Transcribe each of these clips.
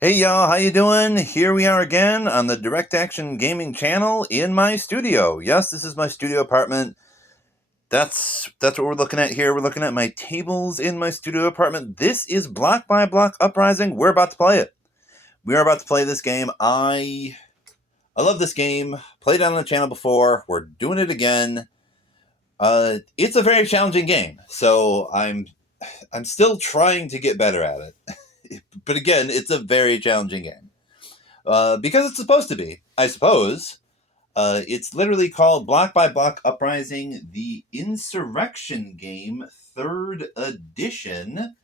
Hey y'all, how you doing? Here we are again on the Direct Action Gaming channel in my studio. Yes, this is my studio apartment. That's what we're looking at here. We're looking at my tables in my studio apartment. This is Block by Block Uprising. We're about to play it. We are about to play this game. I love this game. Played it on the channel before. We're doing it again. It's a very challenging game, so I'm still trying to get better at it. But again, it's a very challenging game. Because it's supposed to be, I suppose. It's literally called Block by Block Uprising, the Insurrection Game, 3rd edition.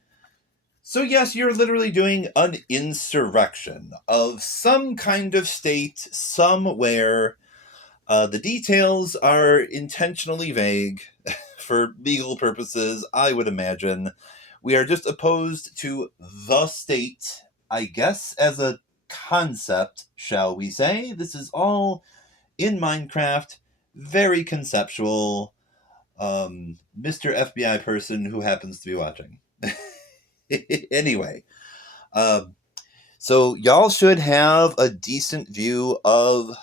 So, yes, you're literally doing an insurrection of some kind of state somewhere. The details are intentionally vague for legal purposes, I would imagine. We are just opposed to the state, I guess, as a concept, shall we say. This is all in Minecraft, very conceptual. Mr. FBI person who happens to be watching. Anyway, um, so y'all should have a decent view of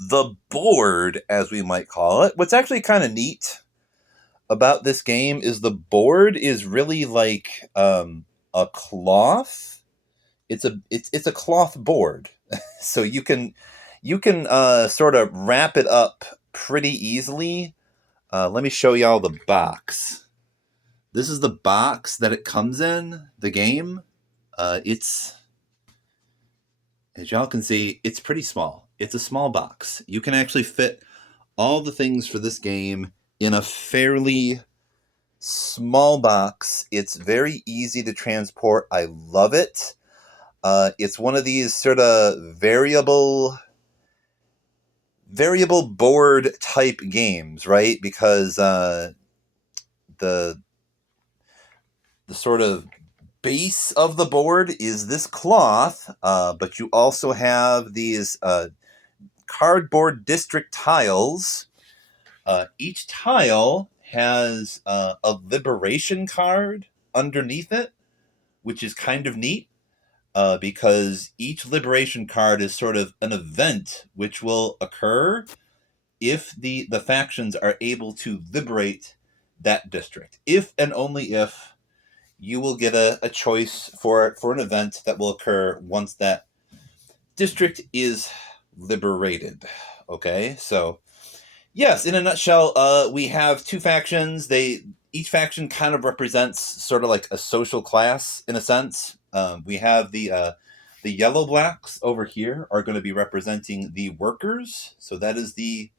the board, as we might call it. What's actually kind of neat about this game is the board is really like a cloth. It's a cloth board, so you can sort of wrap it up pretty easily. Let me show y'all the box. This is the box that it comes in. The game. It's as y'all can see, it's pretty small. It's a small box. You can actually fit all the things for this game in a fairly small box. It's very easy to transport. I love it. It's one of these sort of variable board type games, right? Because the sort of base of the board is this cloth, but you also have these cardboard district tiles. Each tile has a liberation card underneath it, which is kind of neat. Because each liberation card is sort of an event which will occur if the factions are able to liberate that district. If and only if you will get a choice for an event that will occur once that district is liberated. Okay, so yes, in a nutshell, we have two factions. Each faction kind of represents sort of like a social class in a sense. We have the yellow blacks over here are going to be representing the workers, so that is the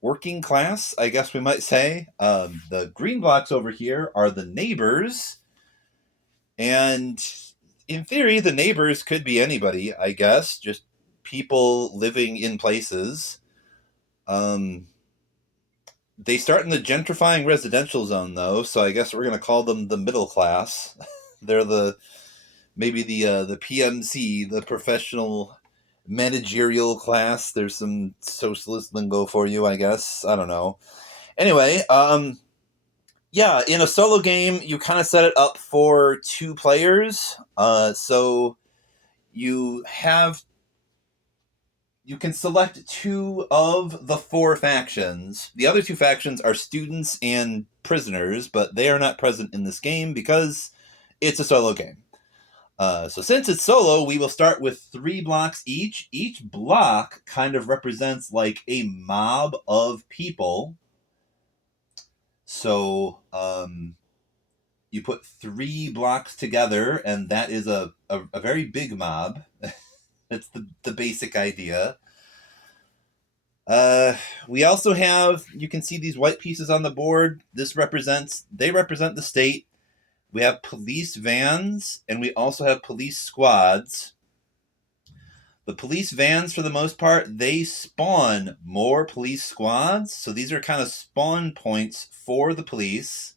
working class, I guess we might say. The green blocks over here are the neighbors, and in theory, the neighbors could be anybody, I guess, just people living in places. Um, They start in the gentrifying residential zone, though, so I guess we're going to call them the middle class. They're maybe the PMC, the professional managerial class. There's some socialist lingo for you, I guess. I don't know. Anyway, yeah, in a solo game, you kind of set it up for two players. So you have you can select two of the four factions. The other two factions are students and prisoners, but they are not present in this game because it's a solo game. So since it's solo, we will start with 3 blocks each. Each block kind of represents like a mob of people. So you put 3 blocks together, and that is a very big mob. That's the basic idea. Uh, we also have, you can see these white pieces on the board. They represent the state. We have police vans, and we also have police squads. The police vans, for the most part, they spawn more police squads. So these are kind of spawn points for the police.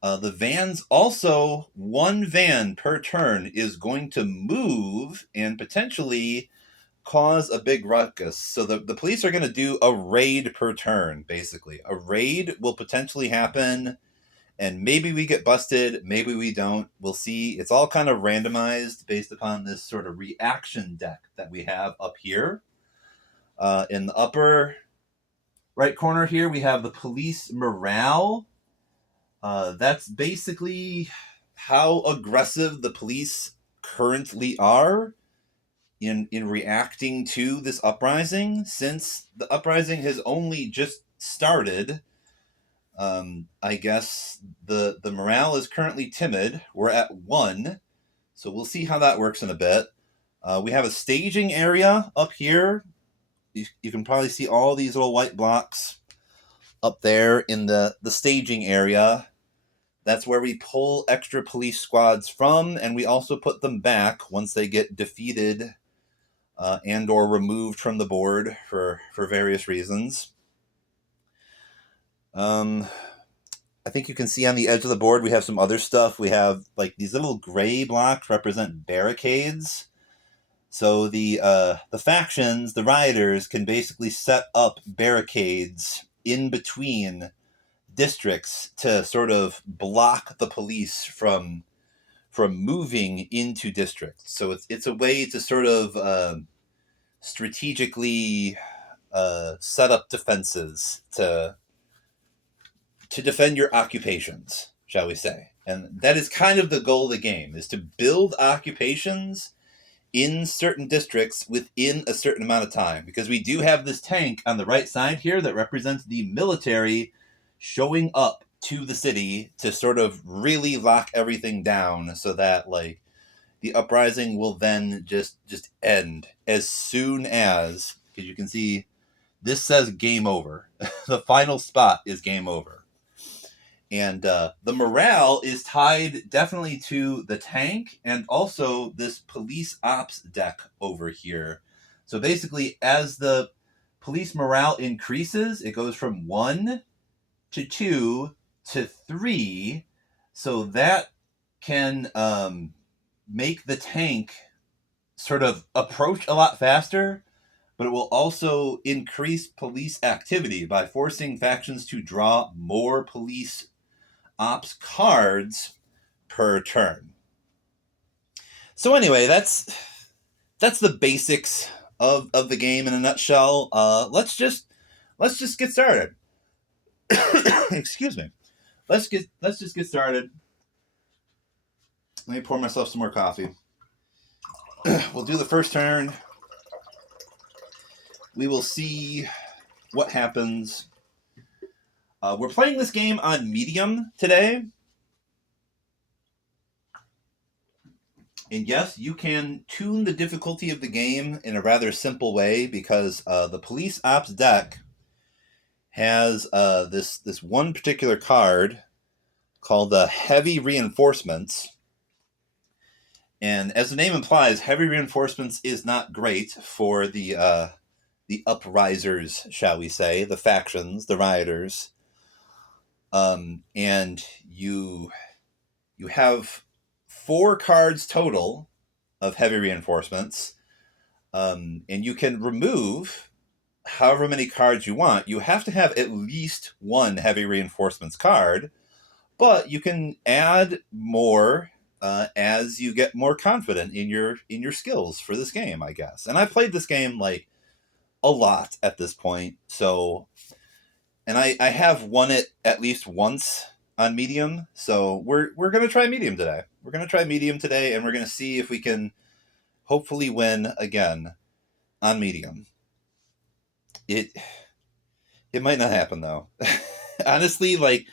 The vans also, one van per turn is going to move and potentially cause a big ruckus. So the police are going to do a raid per turn, basically. A raid will potentially happen And maybe we get busted, maybe we don't. We'll see. It's all kind of randomized based upon this sort of reaction deck that we have up here. In the upper right corner here, we have the police morale. That's basically how aggressive the police currently are in reacting to this uprising. Since the uprising has only just started, I guess the morale is currently timid. We're at 1, so we'll see how that works in a bit. We have a staging area up here. You can probably see all these little white blocks up there in the staging area. That's where we pull extra police squads from, and we also put them back once they get defeated and or removed from the board for various reasons. I think you can see on the edge of the board we have some other stuff. We have like these little gray blocks represent barricades. So the factions, the rioters, can basically set up barricades in between districts to sort of block the police from moving into districts. So it's a way to sort of strategically set up defenses to defend your occupations, shall we say. And that is kind of the goal of the game, is to build occupations in certain districts within a certain amount of time. Because we do have this tank on the right side here that represents the military showing up to the city to sort of really lock everything down so that like the uprising will then just end as soon as, because you can see this says game over. The final spot is game over. And the morale is tied definitely to the tank and also this police ops deck over here. So basically, as the police morale increases, it goes from 1 to 2 to 3. So that can make the tank sort of approach a lot faster, but it will also increase police activity by forcing factions to draw more police ops cards per turn. So anyway, that's the basics of the game in a nutshell. Let's just get started. Excuse me. Let's just get started. Let me pour myself some more coffee. We'll do the first turn. We will see what happens. We're playing this game on medium today. And yes, you can tune the difficulty of the game in a rather simple way because the police ops deck has this one particular card called the Heavy Reinforcements. And as the name implies, Heavy Reinforcements is not great for the uprisers, shall we say, the factions, the rioters. And you have 4 cards total of Heavy Reinforcements, and you can remove however many cards you want. You have to have at least 1 Heavy Reinforcements card, but you can add more as you get more confident in your skills for this game, I guess. And I've played this game like a lot at this point, so, and I have won it at least once on medium, so we're going to try medium today. We're going to try medium today, and we're going to see if we can hopefully win again on medium. It might not happen, though. Honestly, like,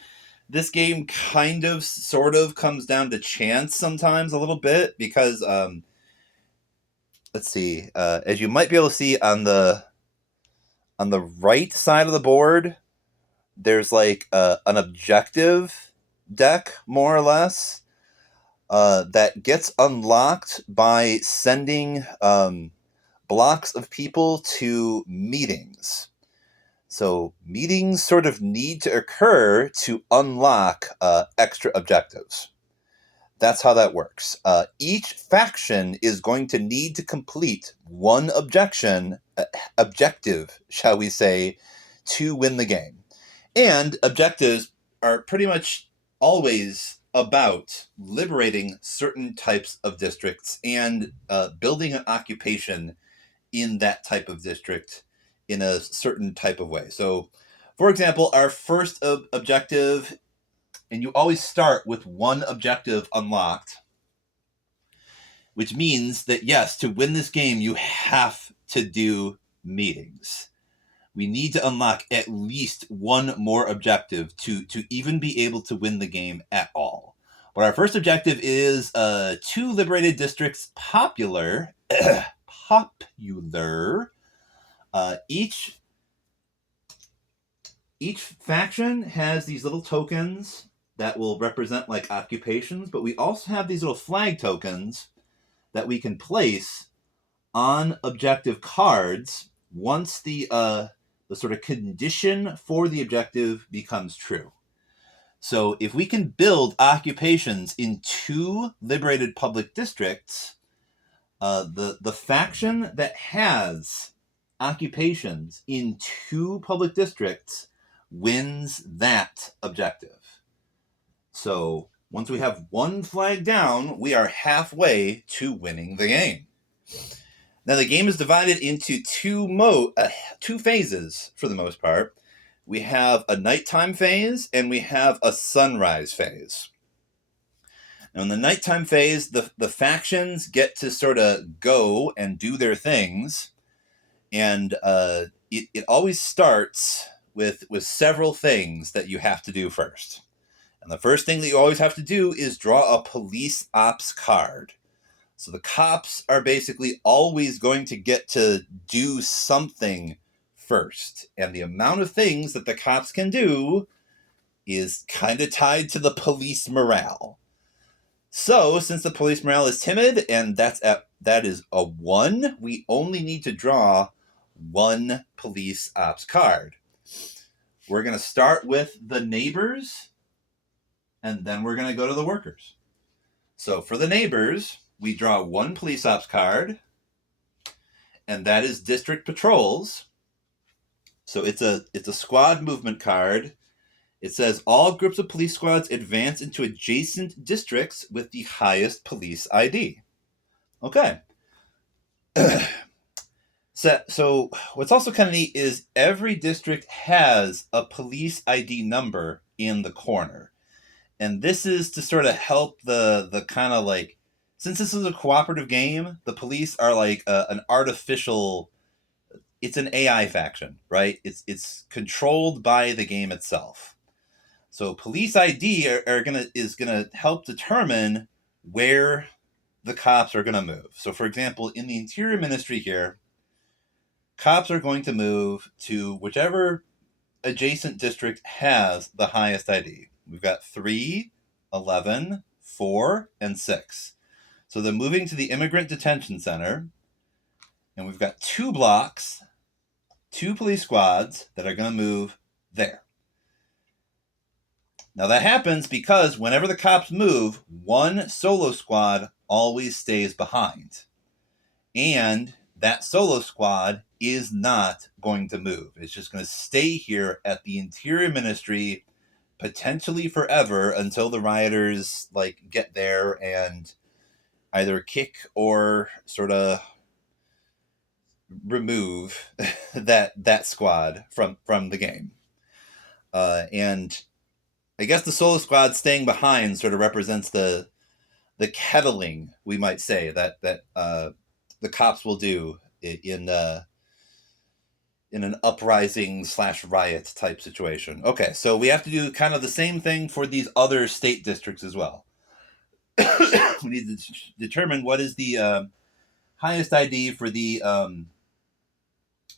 this game kind of, sort of comes down to chance sometimes a little bit, because, let's see, as you might be able to see on the right side of the board, there's like an objective deck, more or less, that gets unlocked by sending blocks of people to meetings. So meetings sort of need to occur to unlock extra objectives. That's how that works. Each faction is going to need to complete one objective, shall we say, to win the game. And objectives are pretty much always about liberating certain types of districts and building an occupation in that type of district in a certain type of way. So, for example, our first objective, and you always start with one objective unlocked, which means that, yes, to win this game, you have to do meetings. We need to unlock at least one more objective to even be able to win the game at all. But our first objective is 2 liberated districts popular. popular. Each faction has these little tokens that will represent like occupations, but we also have these little flag tokens that we can place on objective cards once the sort of condition for the objective becomes true. So if we can build occupations in 2 liberated public districts, the faction that has occupations in 2 public districts wins that objective. So once we have 1 flag down, we are halfway to winning the game. Now the game is divided into 2 phases for the most part. We have a nighttime phase and we have a sunrise phase. Now in the nighttime phase, the factions get to sort of go and do their things, and it always starts with several things that you have to do first. And the first thing that you always have to do is draw a police ops card. So the cops are basically always going to get to do something first. And the amount of things that the cops can do is kind of tied to the police morale. So since the police morale is timid, and that is a 1, we only need to draw 1 police ops card. We're going to start with the neighbors, and then we're going to go to the workers. So for the neighbors, we draw 1 police ops card, and that is district patrols. So it's a squad movement card. It says all groups of police squads advance into adjacent districts with the highest police ID. Okay. So what's also kind of neat is every district has a police ID number in the corner. And this is to sort of help the kind of like, since this is a cooperative game, the police are like an artificial, it's an AI faction, right? It's controlled by the game itself. So police ID is gonna help determine where the cops are gonna move. So for example, in the Interior Ministry here, cops are going to move to whichever adjacent district has the highest ID. We've got 3, 11, 4, and 6. So they're moving to the Immigrant Detention Center, and we've got 2 blocks, 2 police squads that are going to move there. Now that happens because whenever the cops move, 1 solo squad always stays behind. And that solo squad is not going to move. It's just going to stay here at the Interior Ministry potentially forever until the rioters like get there and either kick or sort of remove that squad from the game. And I guess the solo squad staying behind sort of represents the kettling, we might say, that the cops will do in an uprising / riot type situation. Okay, so we have to do kind of the same thing for these other state districts as well. We need to determine what is the highest ID for the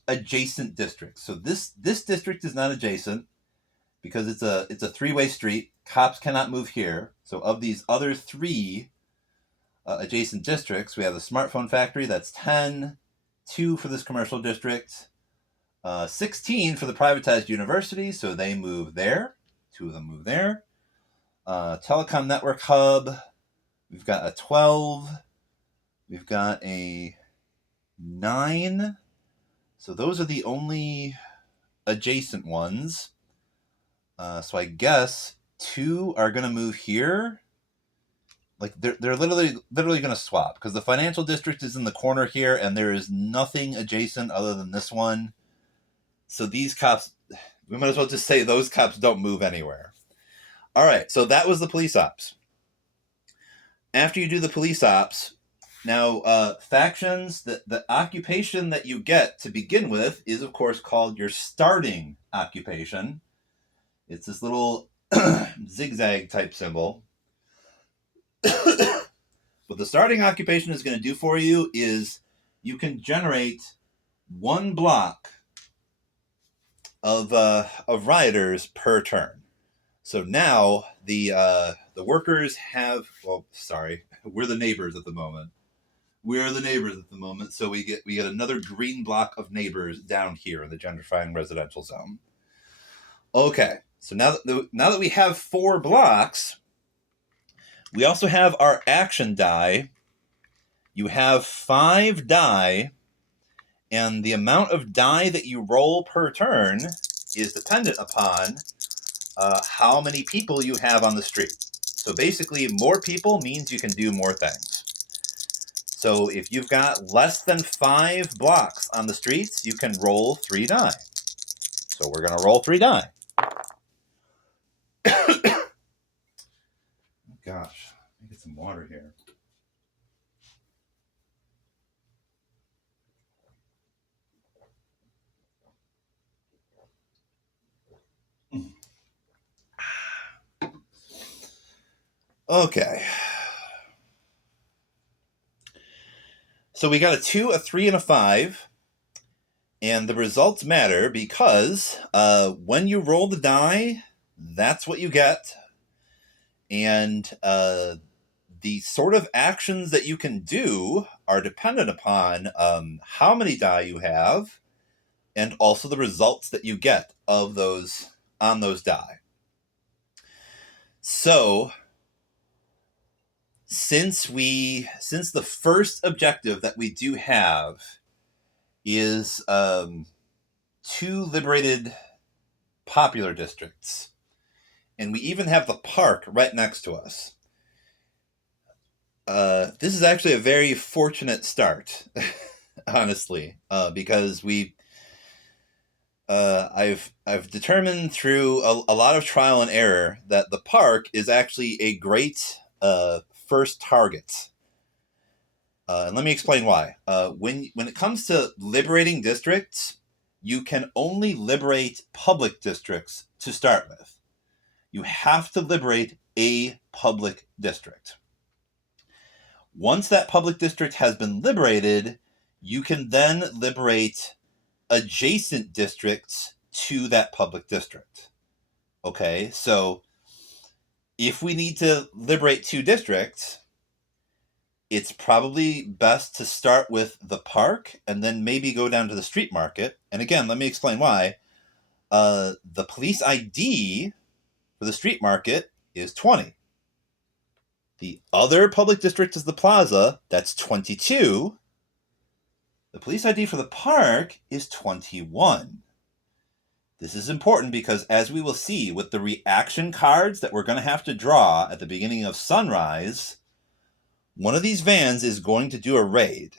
adjacent districts. So this district is not adjacent because it's a 3-way street. Cops cannot move here. So of these other 3 adjacent districts, we have the smartphone factory, that's 10, 2 for this commercial district, 16 for the privatized university, so they move there. 2 of them move there. Telecom network hub, we've got a 12, we've got a 9. So those are the only adjacent ones. So I guess 2 are going to move here. Like they're literally going to swap because the financial district is in the corner here, and there is nothing adjacent other than this one. So these cops, we might as well just say those cops don't move anywhere. All right, so that was the police ops. After you do the police ops, now factions, the occupation that you get to begin with is, of course, called your starting occupation. It's this little zigzag type symbol. What the starting occupation is going to do for you is you can generate 1 block of rioters per turn. So now the workers have, well, sorry, we're the neighbors at the moment. We're the neighbors at the moment, so we get another green block of neighbors down here in the gentrifying residential zone. Okay, so now that we have 4 blocks, we also have our action die. You have 5 die, and the amount of die that you roll per turn is dependent upon how many people you have on the street. So basically, more people means you can do more things. So if you've got less than 5 blocks on the streets, you can roll 3 die. So we're going to roll 3 die. Gosh, let me get some water here. Okay. So we got a 2, a 3, and a 5. And the results matter because when you roll the die, that's what you get. And the sort of actions that you can do are dependent upon how many die you have and also the results that you get of those on those die. So since the first objective that we do have is 2 liberated popular districts, and we even have the park right next to us. This is actually a very fortunate start, honestly, because I've determined through a lot of trial and error that the park is actually a great first target. And let me explain why. When it comes to liberating districts, you can only liberate public districts to start with. You have to liberate a public district. Once that public district has been liberated, you can then liberate adjacent districts to that public district. Okay, so if we need to liberate 2 districts, it's probably best to start with the park and then maybe go down to the street market. And again, let me explain why. The police ID for the street market is 20. The other public district is the plaza, that's 22. The police ID for the park is 21. This is important because, as we will see with the reaction cards that we're going to have to draw at the beginning of Sunrise, one of these vans is going to do a raid.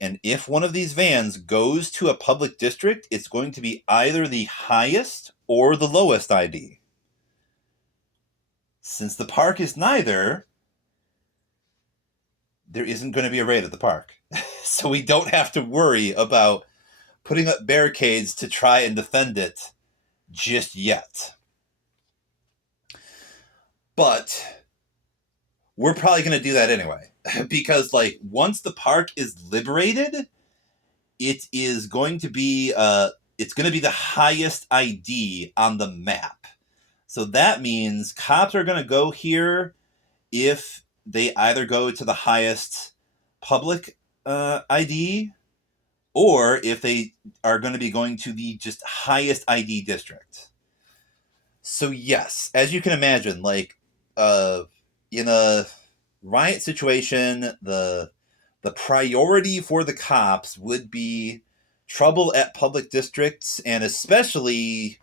And if one of these vans goes to a public district, it's going to be either the highest or the lowest ID. Since the park is neither, there isn't going to be a raid at the park. So we don't have to worry about putting up barricades to try and defend it just yet. But we're probably going to do that anyway. Because, like, once the park is liberated, it is going to be the highest ID on the map. So that means cops are going to go here if they either go to the highest public ID, or if they are going to be going to the just highest ID district. So yes, as you can imagine, like in a riot situation, the priority for the cops would be trouble at public districts, and especially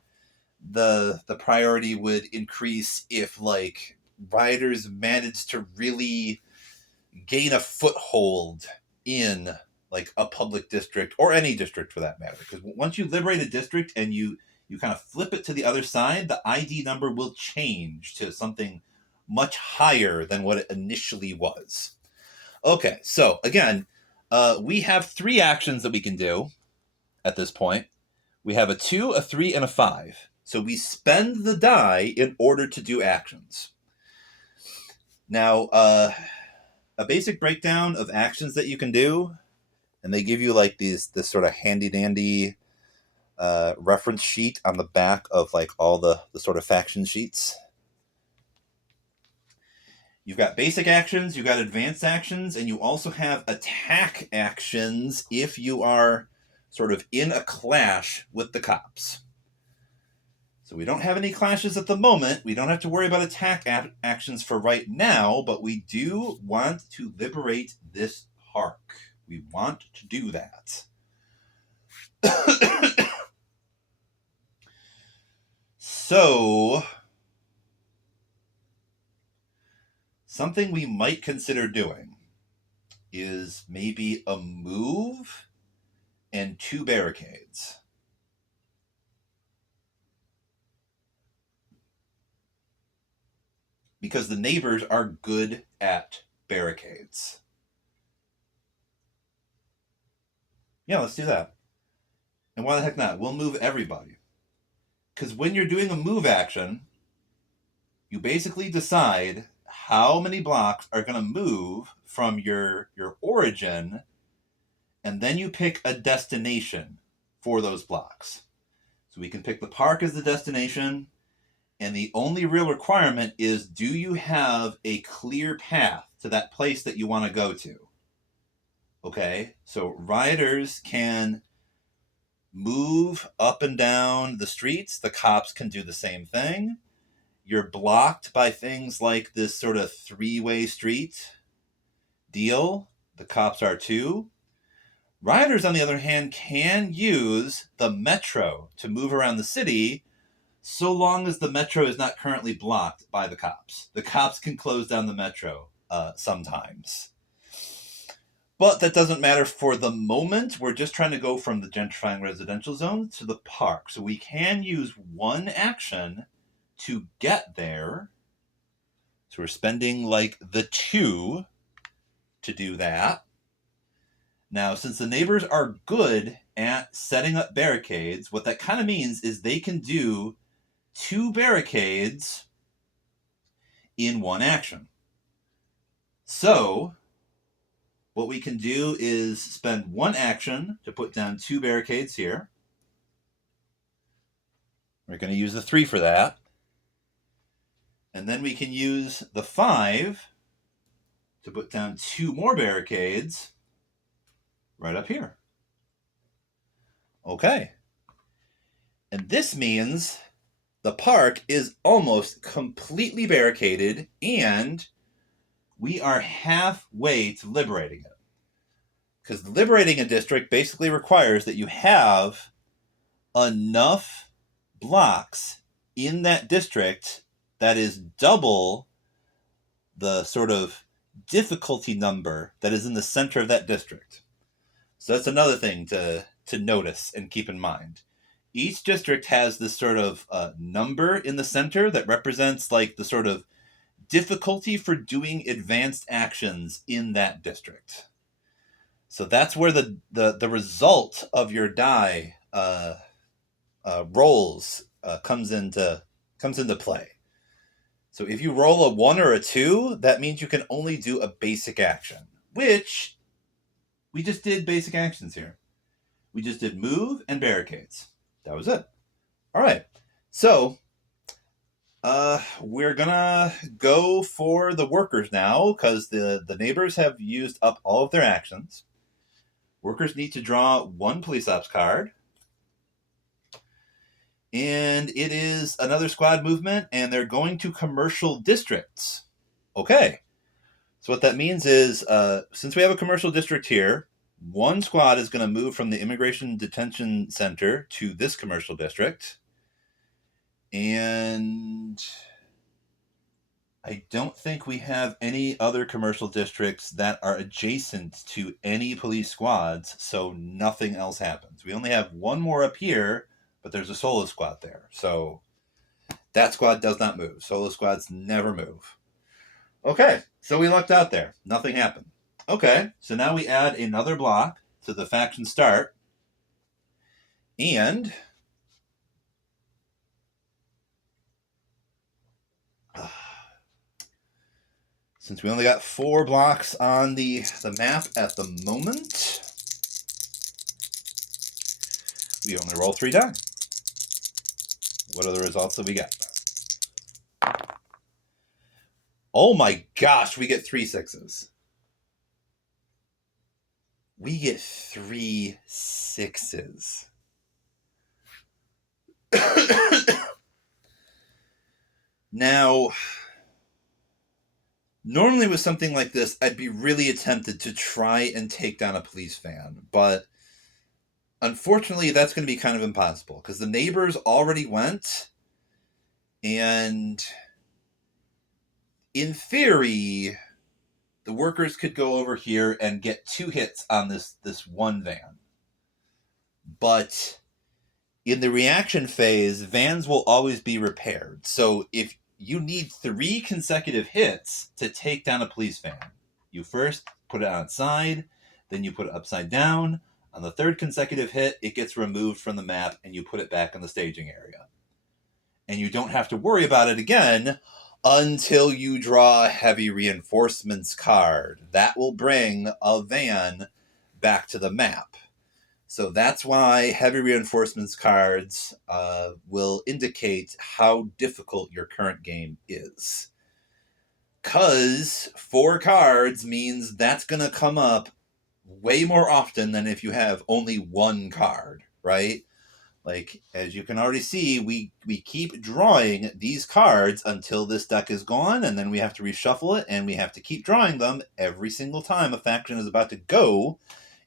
the priority would increase if like rioters managed to really gain a foothold in like a public district or any district for that matter. Because once you liberate a district and you kind of flip it to the other side, the ID number will change to something much higher than what it initially was. Okay, so again, we have 3 actions that we can do at this point. We have a 2, a 3, and a 5. So we spend the die in order to do actions. Now, a basic breakdown of actions that you can do, and they give you like this sort of handy dandy reference sheet on the back of like all the sort of faction sheets. You've got basic actions, you've got advanced actions, and you also have attack actions if you are sort of in a clash with the cops. So we don't have any clashes at the moment. We don't have to worry about attack actions for right now, but we do want to liberate this park. We want to do that. So, something we might consider doing is maybe a move and 2 barricades. Because the neighbors are good at barricades. Yeah, let's do that. And why the heck not? We'll move everybody. Because when you're doing a move action, you basically decide how many blocks are going to move from your origin, and then you pick a destination for those blocks. So we can pick the park as the destination, and the only real requirement is, do you have a clear path to that place that you want to go to? Okay, so rioters can move up and down the streets. The cops can do the same thing. You're blocked by things like this sort of 3-way street deal. The cops are too. Rioters, on the other hand, can use the metro to move around the city, so long as the metro is not currently blocked by the cops. The cops can close down the metro sometimes. But that doesn't matter for the moment. We're just trying to go from the gentrifying residential zone to the park. So we can use 1 action to get there. So we're spending like the 2 to do that. Now, since the neighbors are good at setting up barricades, what that kind of means is they can do 2 barricades in 1 action. So what we can do is spend 1 action to put down 2 barricades here. We're going to use the 3 for that. And then we can use the 5 to put down 2 more barricades right up here. Okay. And this means the park is almost completely barricaded, and we are halfway to liberating it. Because liberating a district basically requires that you have enough blocks in that district that is double the sort of difficulty number that is in the center of that district. So that's another thing to notice and keep in mind. Each district has this sort of number in the center that represents like the sort of difficulty for doing advanced actions in that district. So that's where the result of your die rolls comes into play. So if you roll a 1 or a 2, that means you can only do a basic action, which we just did basic actions here. We just did move and barricades. That was it. All right. So we're gonna go for the workers now, because the neighbors have used up all of their actions. Workers need to draw 1 police ops card. And it is another squad movement, and they're going to commercial districts. Okay. So what that means is, since we have a commercial district here, 1 squad is going to move from the Immigration Detention Center to this commercial district. And I don't think we have any other commercial districts that are adjacent to any police squads, so nothing else happens. We only have one more up here, but there's a solo squad there. So that squad does not move. Solo squads never move. Okay, so we lucked out there. Nothing happened. Okay, so now we add another block to the faction start. And since we only got 4 blocks on the map at the moment, we only roll 3 die. What are the results that we get? Oh my gosh, we get 3 6s. We get 3 6s. Now, normally with something like this, I'd be really tempted to try and take down a police van, but unfortunately, that's going to be kind of impossible because the neighbors already went, and in theory, the workers could go over here and get 2 hits on this one van. But in the reaction phase, vans will always be repaired. So if you need 3 consecutive hits to take down a police van, you first put it on its side, then you put it upside down. On the 3rd consecutive hit, it gets removed from the map and you put it back in the staging area. And you don't have to worry about it again until you draw a heavy reinforcements card. That will bring a van back to the map. So that's why heavy reinforcements cards will indicate how difficult your current game is. Because 4 cards means that's going to come up way more often than if you have only 1 card, right? Like, as you can already see, we keep drawing these cards until this deck is gone, and then we have to reshuffle it, and we have to keep drawing them every single time a faction is about to go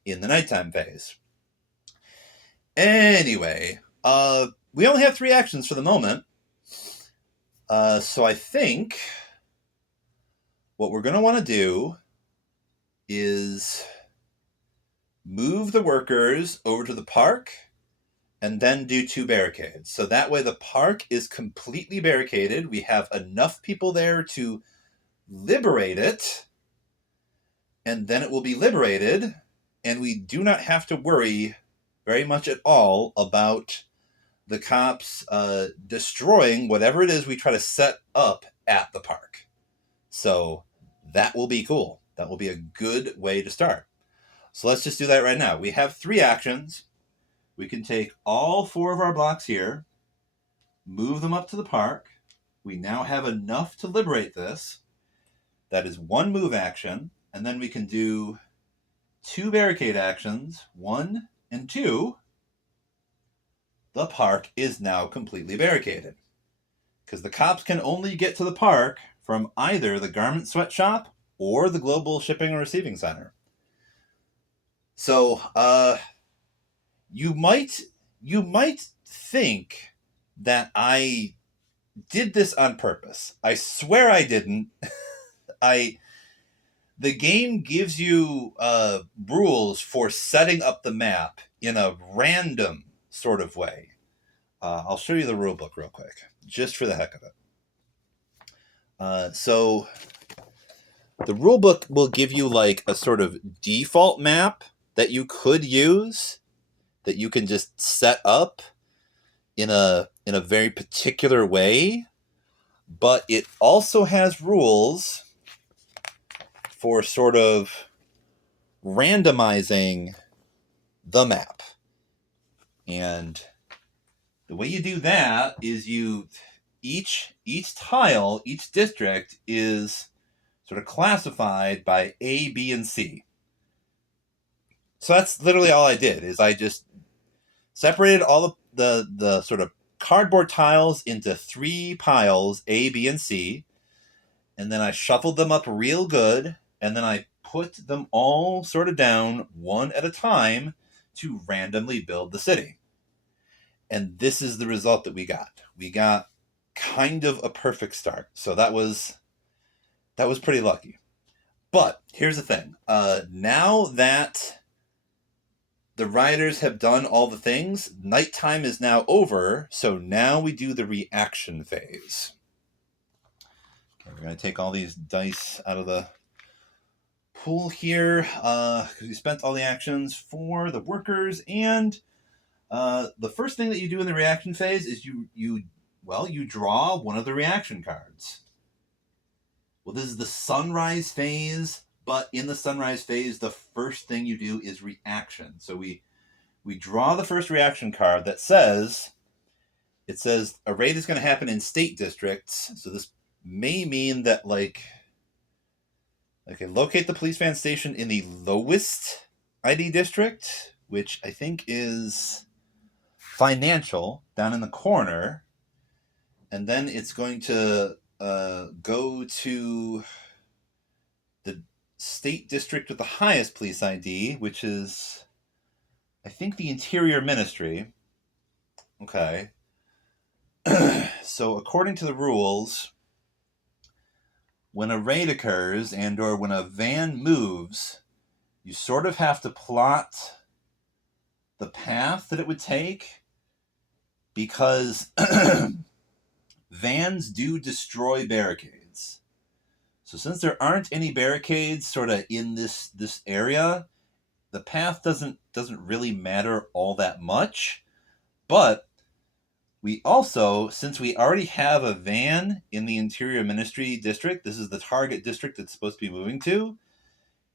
in the nighttime phase. Anyway, we only have 3 actions for the moment. So I think what we're going to want to do is move the workers over to the park and then do 2 barricades. So that way the park is completely barricaded. We have enough people there to liberate it, and then it will be liberated, and we do not have to worry very much at all about the cops destroying whatever it is we try to set up at the park. So that will be cool. That will be a good way to start. So let's just do that right now. We have 3 actions. We can take all 4 of our blocks here, move them up to the park. We now have enough to liberate this. That is 1 move action. And then we can do 2 barricade actions, 1 and 2. The park is now completely barricaded. Because the cops can only get to the park from either the garment sweatshop or the global shipping and receiving center. So, you might think that I did this on purpose. I swear I didn't. The game gives you rules for setting up the map in a random sort of way. I'll show you the rule book real quick, just for the heck of it. So the rule book will give you like a sort of default map that you could use, that you can just set up in a very particular way, but it also has rules for sort of randomizing the map. And the way you do that is each tile, each district is sort of classified by A, B, and C. So that's literally all I did, is I just separated all of the sort of cardboard tiles into 3 piles, A, B, and C, and then I shuffled them up real good, and then I put them all sort of down one at a time to randomly build the city. And this is the result that we got. We got kind of a perfect start. So that was pretty lucky. But here's the thing. Now that the rioters have done all the things, nighttime is now over, so now we do the reaction phase. Okay, we're going to take all these dice out of the pool here, because we spent all the actions for the workers, and the first thing that you do in the reaction phase is you draw one of the reaction cards. Well, this is the sunrise phase, but in the sunrise phase, the first thing you do is reaction. So we draw the first reaction card that says, a raid is going to happen in state districts. So this may mean that, like, okay, locate the police van station in the lowest ID district, which I think is financial, down in the corner. And then it's going to go to the state district with the highest police ID, which is, I think, the Interior Ministry. Okay. So according to the rules, when a raid occurs and or when a van moves, you sort of have to plot the path that it would take, because vans do destroy barricades. So since there aren't any barricades sort of in this area, the path doesn't really matter all that much. But we also, since we already have a van in the Interior Ministry district, this is the target district it's supposed to be moving to,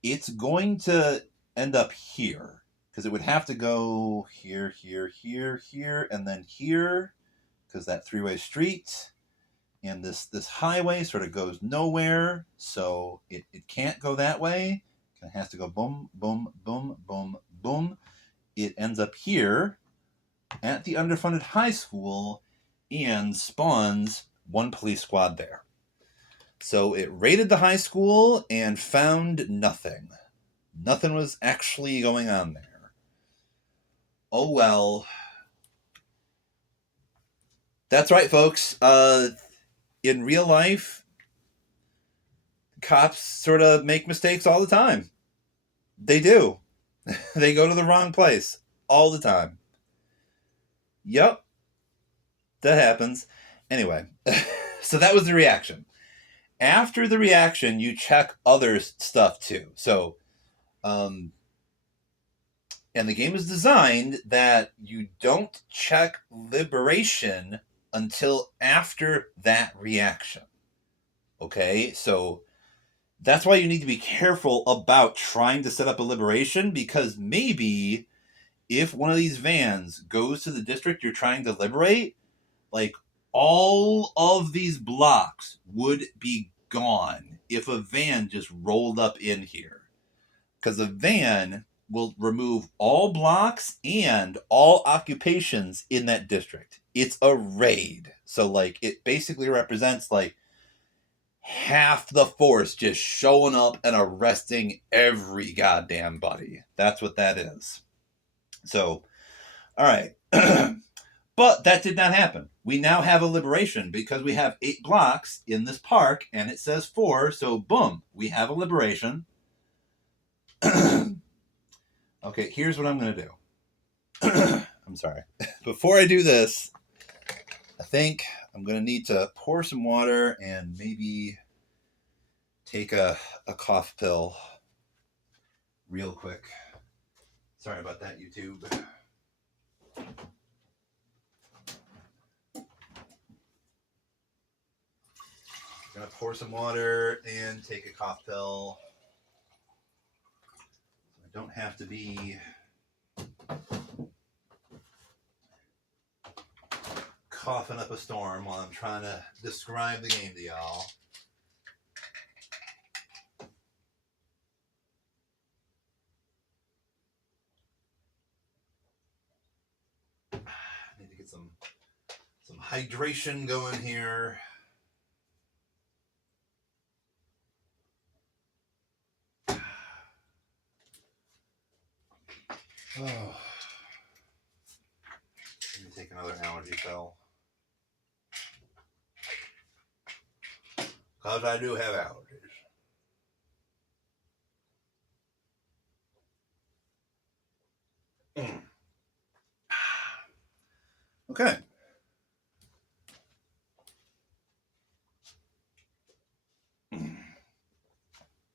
it's going to end up here, because it would have to go here, here, here, here, and then here, because that three-way street and this highway sort of goes nowhere, so it can't go that way. It has to go boom, boom, boom, boom, boom. It ends up here at the underfunded high school and spawns one police squad there. So it raided the high school and found nothing. Nothing was actually going on there. Oh well. That's right, folks. In real life, cops sort of make mistakes all the time. They do. They go to the wrong place all the time. Yep. That happens. Anyway, so that was the reaction. After the reaction, you check other stuff too. So, and the game is designed that you don't check liberation until after that reaction. Okay, so that's why you need to be careful about trying to set up a liberation, because maybe if one of these vans goes to the district you're trying to liberate, like, all of these blocks would be gone if a van just rolled up in here. Because a van will remove all blocks and all occupations in that district. It's a raid. So, like, it basically represents, like, half the force just showing up and arresting every goddamn buddy. That's what that is. So, all right. But that did not happen. We now have a liberation because we have 8 blocks in this park and it says 4. So, boom, we have a liberation. Okay, here's what I'm going to do. I'm sorry. Before I do this, I think I'm going to need to pour some water and maybe take a cough pill real quick. Sorry about that, YouTube. I'm going to pour some water and take a cough pill. I don't have to be coughing up a storm while I'm trying to describe the game to y'all. I need to get some hydration going here. Oh. Let me take another allergy pill. Because I do have allergies. Okay.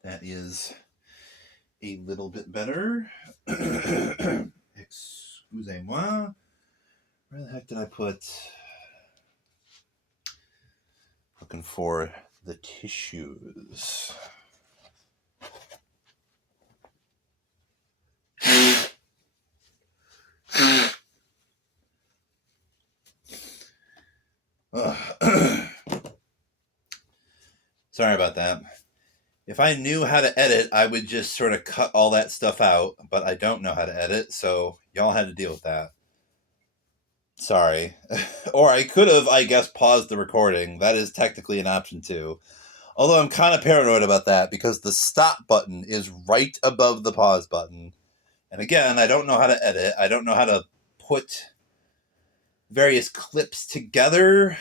That is a little bit better. Excusez-moi. Where the heck did I put? Looking for the tissues. Sorry about that. If I knew how to edit, I would just sort of cut all that stuff out, but I don't know how to edit, so y'all had to deal with that. Sorry. Or I could have, I guess, paused the recording. That is technically an option too. Although I'm kind of paranoid about that because the stop button is right above the pause button. And again, I don't know how to edit. I don't know how to put various clips together.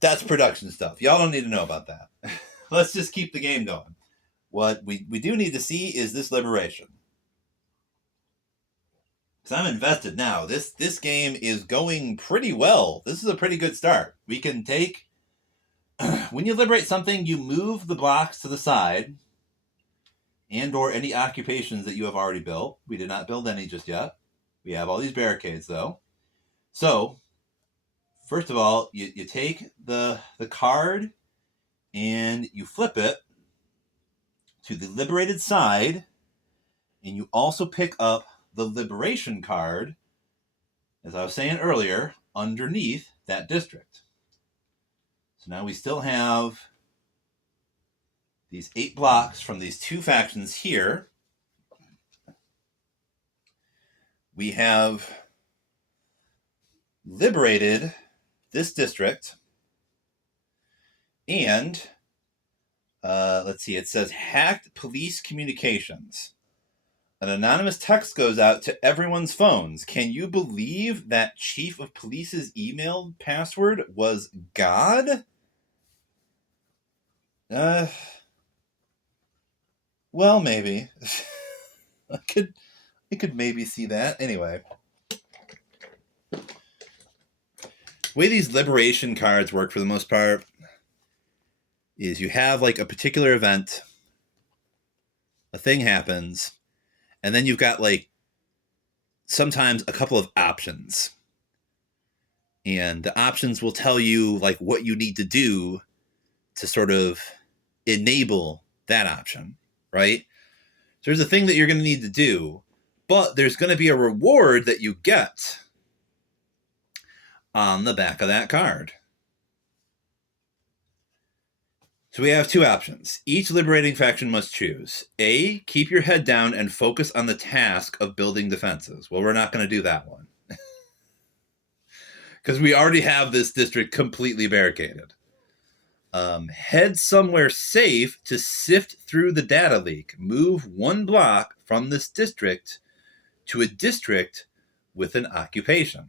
That's production stuff. Y'all don't need to know about that. Let's just keep the game going. What we do need to see is this liberation. Because I'm invested now. This game is going pretty well. This is a pretty good start. We can take... when you liberate something, you move the blocks to the side and or any occupations that you have already built. We did not build any just yet. We have all these barricades, though. So, first of all, you take the card and you flip it to the liberated side, and you also pick up the liberation card, as I was saying earlier, underneath that district. So now we still have these 8 blocks from these 2 factions here. We have liberated this district, and let's see, it says hacked police communications. An anonymous text goes out to everyone's phones. Can you believe that chief of police's email password was God? Well, maybe. I could maybe see that. Anyway. The way these liberation cards work for the most part is you have like a particular event, a thing happens, and then you've got like sometimes a couple of options. And the options will tell you like what you need to do to sort of enable that option, right? So there's a thing that you're going to need to do, but there's going to be a reward that you get on the back of that card. So we have 2 options. Each liberating faction must choose. A, keep your head down and focus on the task of building defenses. Well, we're not going to do that one. Because we already have this district completely barricaded. Head somewhere safe to sift through the data leak. Move 1 block from this district to a district with an occupation.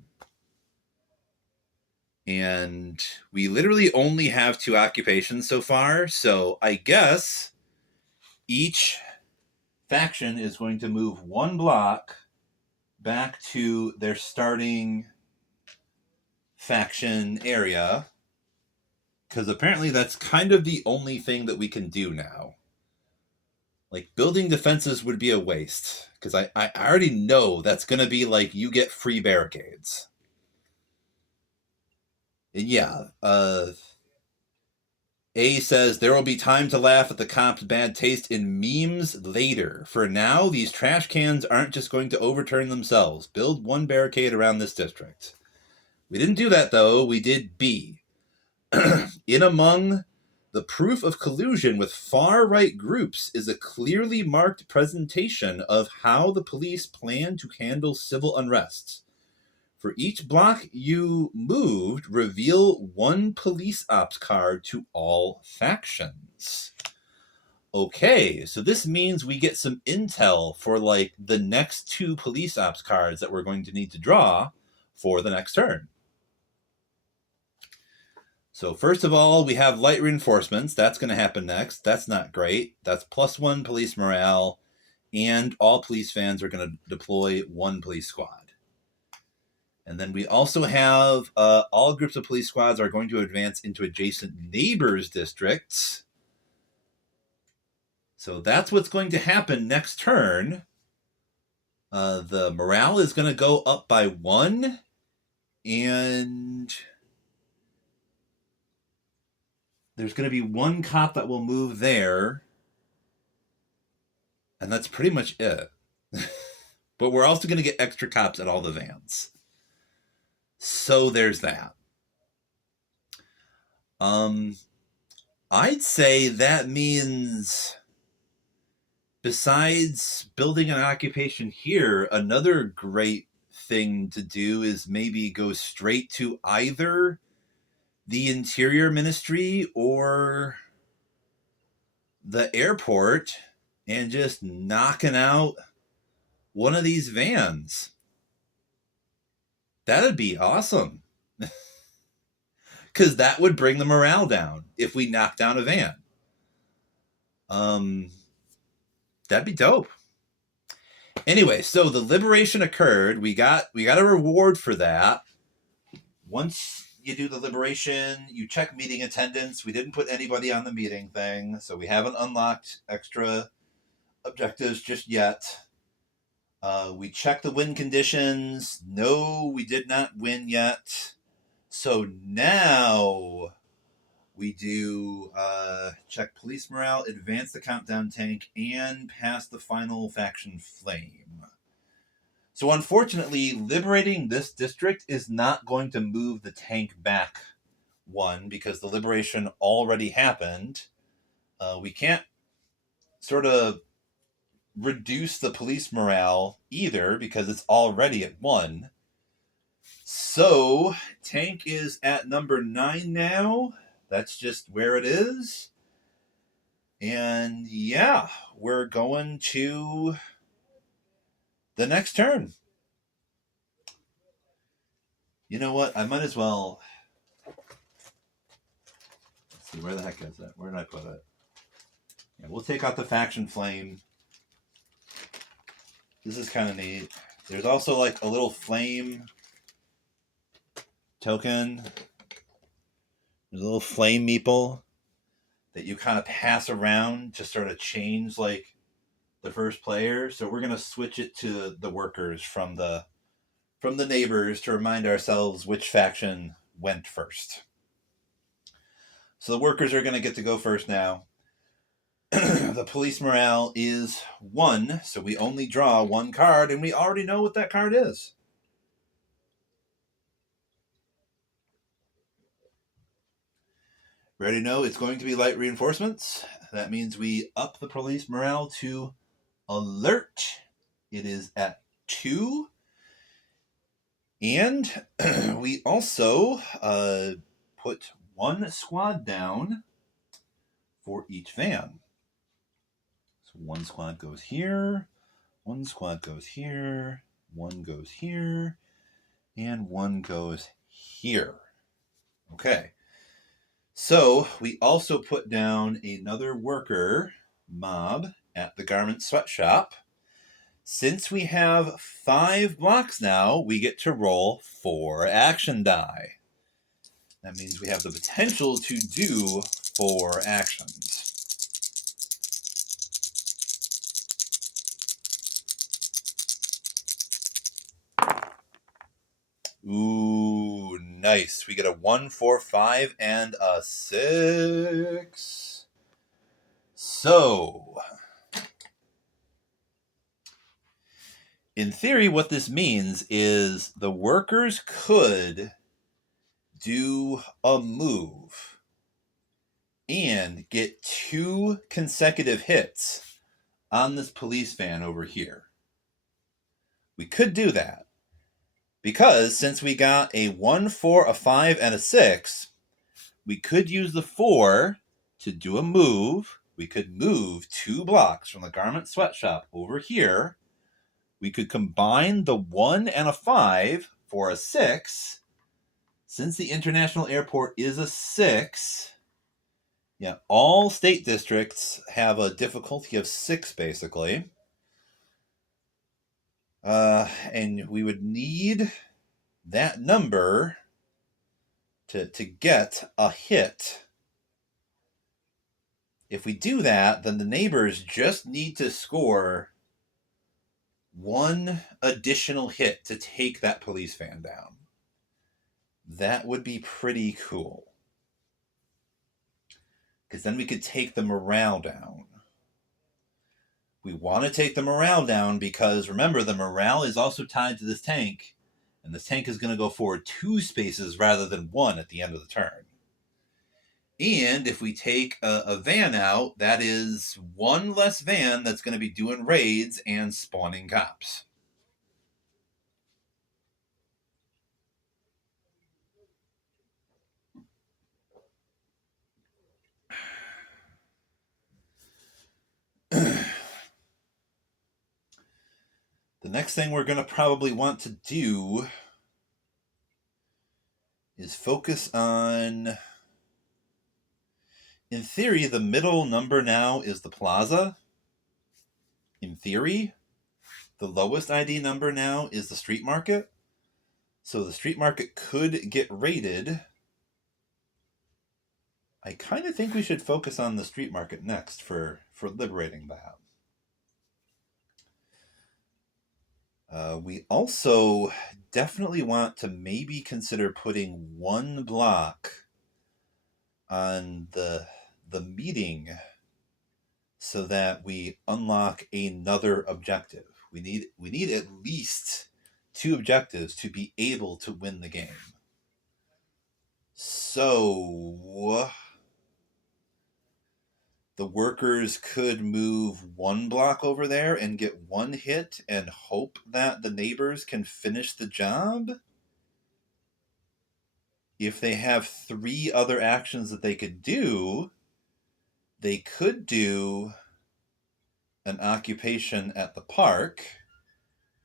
And we literally only have 2 occupations so far, so I guess each faction is going to move 1 block back to their starting faction area, because apparently that's kind of the only thing that we can do now. Like, building defenses would be a waste, because I already know that's going to be like, you get free barricades. And yeah, A says, there will be time to laugh at the cops' bad taste in memes later. For now, these trash cans aren't just going to overturn themselves. Build 1 barricade around this district. We didn't do that, though. We did B. In among the proof of collusion with far-right groups is a clearly marked presentation of how the police plan to handle civil unrest. For each block you moved, reveal 1 police ops card to all factions. Okay, so this means we get some intel for like the next 2 police ops cards that we're going to need to draw for the next turn. So first of all, we have light reinforcements. That's going to happen next. That's not great. That's +1 police morale, and all police fans are going to deploy 1 police squad. And then we also have all groups of police squads are going to advance into adjacent neighbors' districts. So that's what's going to happen next turn. The morale is going to go up by 1, and there's going to be 1 cop that will move there. And that's pretty much it. But we're also going to get extra cops at all the vans. So there's that. I'd say that means, besides building an occupation here, another great thing to do is maybe go straight to either the Interior Ministry or the airport and just knocking out one of these vans. That'd be awesome. Because that would bring the morale down if we knock down a van. That'd be dope. Anyway, so the liberation occurred. We got a reward for that. Once you do the liberation, you check meeting attendance. We didn't put anybody on the meeting thing, so we haven't unlocked extra objectives just yet. We check the win conditions. No, we did not win yet. So now we do check police morale, advance the countdown tank, and pass the final faction flame. So unfortunately, liberating this district is not going to move the tank back 1 because the liberation already happened. We can't sort of reduce the police morale either because it's already at 1. So tank is at number 9 now. That's just where it is. And yeah, we're going to the next turn. You know what? I might as well. Let's see, where the heck is that? Where did I put it? Yeah, we'll take out the faction flame. This is kind of neat. There's also like a little flame token. There's a little flame meeple that you kind of pass around to sort of change like the first player. So we're going to switch it to the workers from the neighbors to remind ourselves which faction went first. So the workers are going to get to go first now. The police morale is 1, so we only draw 1 card, and we already know what that card is. We already know it's going to be light reinforcements. That means we up the police morale to alert. It is at 2. And we also put 1 squad down for each van. So 1 squad goes here, 1 squad goes here, 1 goes here, and 1 goes here. Okay. So we also put down another worker mob at the garment sweatshop. Since we have 5 blocks now, we get to roll 4 action die. That means we have the potential to do 4 actions. Ooh, nice. We get a 1, 4, 5, and a 6. So, in theory, what this means is the workers could do a move and get 2 consecutive hits on this police van over here. We could do that. Because since we got a 1, 4, a 5, and a 6, we could use the 4 to do a move. We could move 2 blocks from the garment sweatshop over here. We could combine the 1 and a 5 for a 6. Since the international airport is a 6, yeah, all state districts have a difficulty of 6, basically. And we would need that number to get a hit. If we do that, then the neighbors just need to score one additional hit to take that police van down. That would be pretty cool. Because then we could take the morale down. We want to take the morale down because, remember, the morale is also tied to this tank. And this tank is going to go forward 2 spaces rather than 1 at the end of the turn. And if we take a van out, that is 1 less van that's going to be doing raids and spawning cops. The next thing we're going to probably want to do is focus on, in theory, the middle number now is the plaza. In theory, the lowest ID number now is the street market. So the street market could get raided. I kind of think we should focus on the street market next for liberating that. We also definitely want to maybe consider putting 1 block on the meeting so that we unlock another objective. We need at least 2 objectives to be able to win the game. So the workers could move 1 block over there and get 1 hit and hope that the neighbors can finish the job. If they have 3 other actions that they could do, they could do an occupation at the park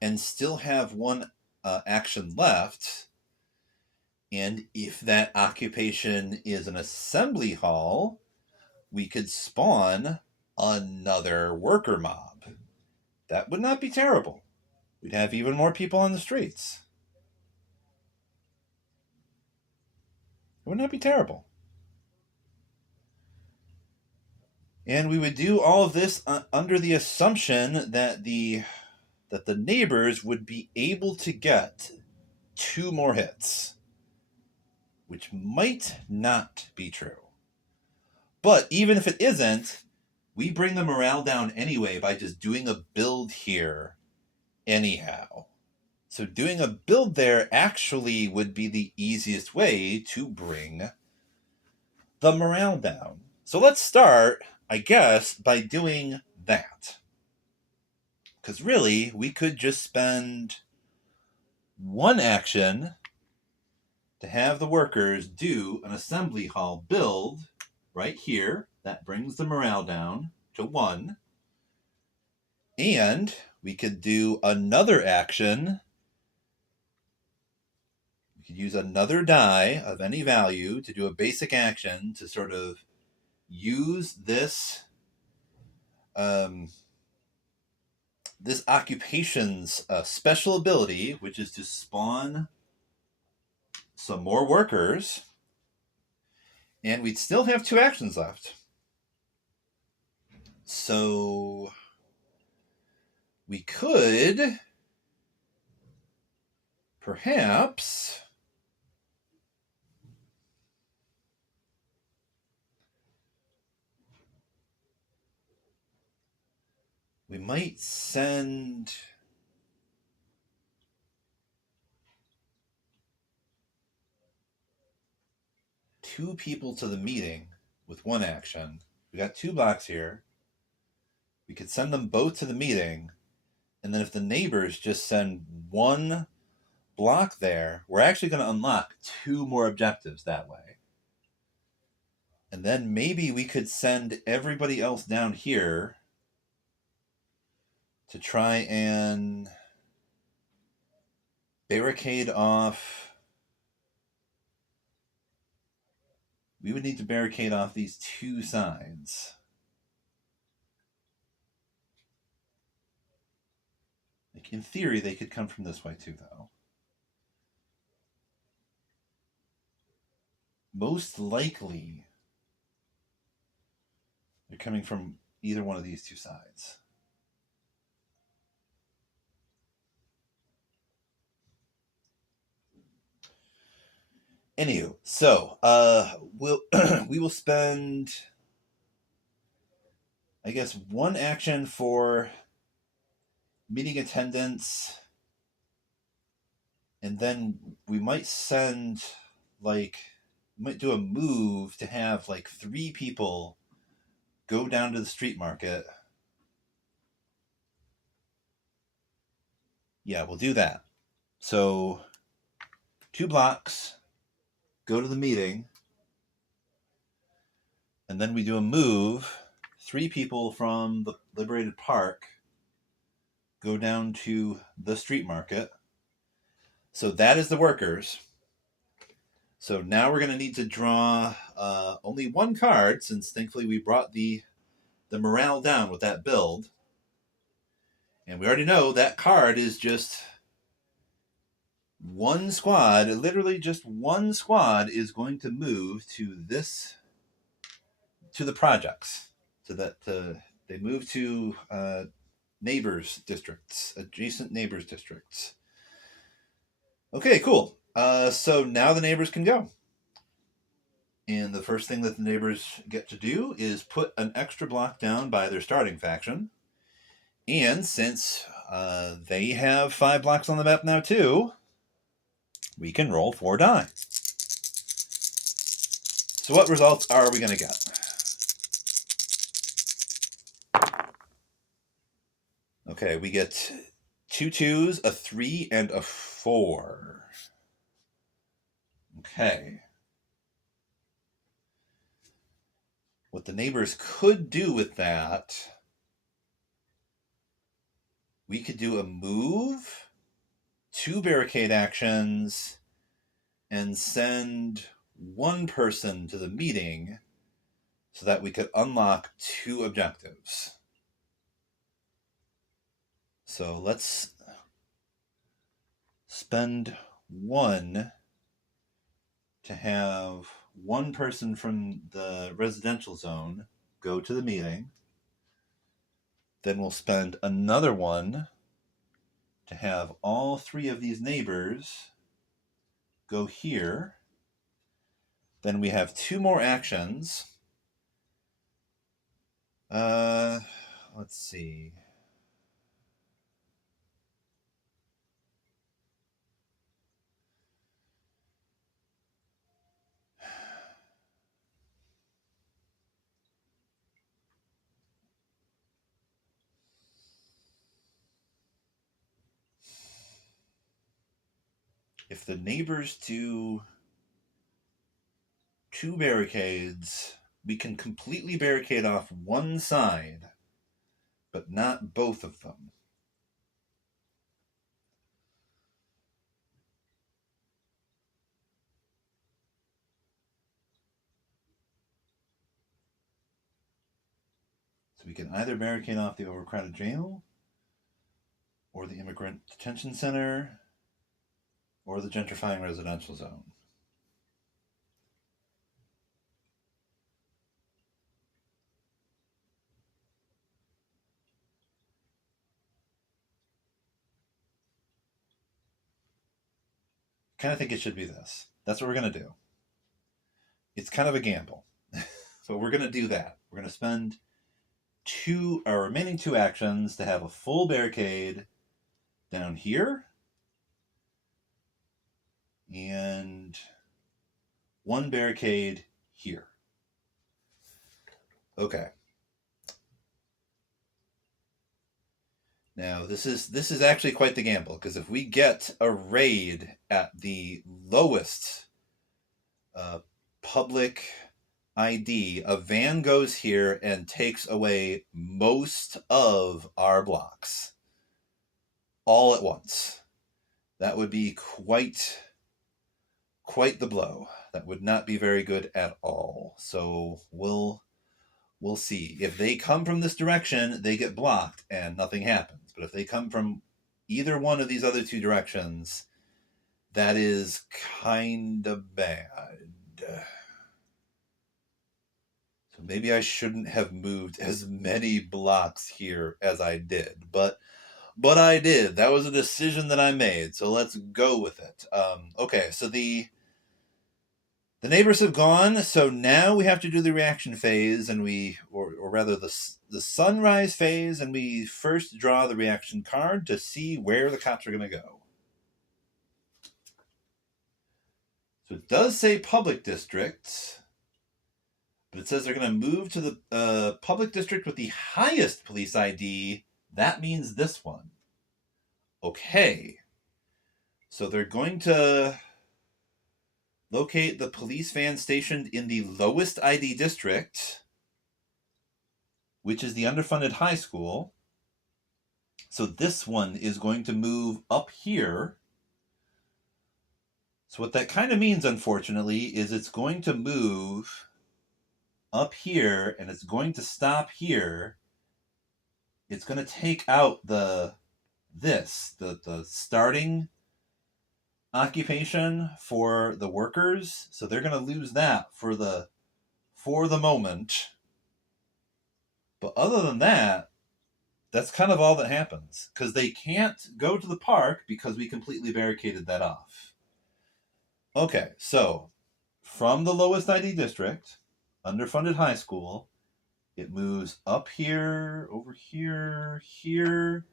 and still have 1 action left. And if that occupation is an assembly hall, we could spawn another worker mob. That would not be terrible. We'd have even more people on the streets. It would not be terrible. And we would do all of this under the assumption that the neighbors would be able to get 2 more hits, which might not be true. But even if it isn't, we bring the morale down anyway by just doing a build here anyhow. So doing a build there actually would be the easiest way to bring the morale down. So let's start, I guess, by doing that. Because really, we could just spend 1 action to have the workers do an assembly hall build right here. That brings the morale down to 1. And we could do another action. We could use another die of any value to do a basic action to sort of use this this occupation's special ability, which is to spawn some more workers, and we'd still have 2 actions left. So we could perhaps we might send two people to the meeting with 1 action. We got 2 blocks here. We could send them both to the meeting, and then if the neighbors just send 1 block there, we're actually going to unlock 2 more objectives that way. And then maybe we could send everybody else down here to try and barricade off we would need to barricade off these two sides. Like, in theory, they could come from this way too, though. Most likely, they're coming from either one of these two sides. Anywho, so we will spend, I guess, one action for meeting attendance, and then we might might do a move to have like 3 people go down to the street market. Yeah, we'll do that. So 2 blocks, go to the meeting, and then we do a move. 3 people from the Liberated Park go down to the street market. So that is the workers. So now we're going to need to draw only 1 card, since thankfully we brought the morale down with that build. And we already know that card is just 1 squad. Literally just 1 squad is going to move to the projects. So that they move to neighbors districts, adjacent neighbors districts. Okay, cool. So now the neighbors can go. And the first thing that the neighbors get to do is put an extra block down by their starting faction. And since they have 5 blocks on the map now too, we can roll 4 die. So what results are we going to get? Okay, we get 2 2s, a 3, and a 4. Okay. What the neighbors could do with that, we could do a move, 2 barricade actions, and send 1 person to the meeting so that we could unlock 2 objectives. So let's spend 1 to have 1 person from the residential zone go to the meeting. Then we'll spend another 1 to have all 3 of these neighbors go here. Then we have 2 more actions. Let's see. If the neighbors do 2 barricades, we can completely barricade off 1 side, but not both of them. So we can either barricade off the overcrowded jail, or the immigrant detention center, or the gentrifying residential zone. I kind of think it should be this. That's what we're going to do. It's kind of a gamble. So we're going to do that. We're going to spend our remaining 2 actions to have a full barricade down here, and 1 barricade here. Okay. Now this is actually quite the gamble, because if we get a raid at the lowest public ID, a van goes here and takes away most of our blocks all at once. That would be quite quite the blow. That would not be very good at all. So we'll see. If they come from this direction, they get blocked and nothing happens. But if they come from either one of these other two directions, that is kind of bad. So maybe I shouldn't have moved as many blocks here as I did, but I did. That was a decision that I made. So let's go with it. Okay, so the neighbors have gone, so now we have to do the reaction phase, and or rather the sunrise phase, and we first draw the reaction card to see where the cops are going to go. So it does say public district, but it says they're going to move to the public district with the highest police ID. That means this one. Okay. So they're going to locate the police van stationed in the lowest ID district, which is the underfunded high school. So this one is going to move up here. So what that kind of means, unfortunately, is it's going to move up here and it's going to stop here. It's going to take out the starting occupation for the workers. So they're going to lose that for the moment. But other than that, that's kind of all that happens, because they can't go to the park because we completely barricaded that off. Okay, so from the lowest ID district, underfunded high school, it moves up here, over here, here.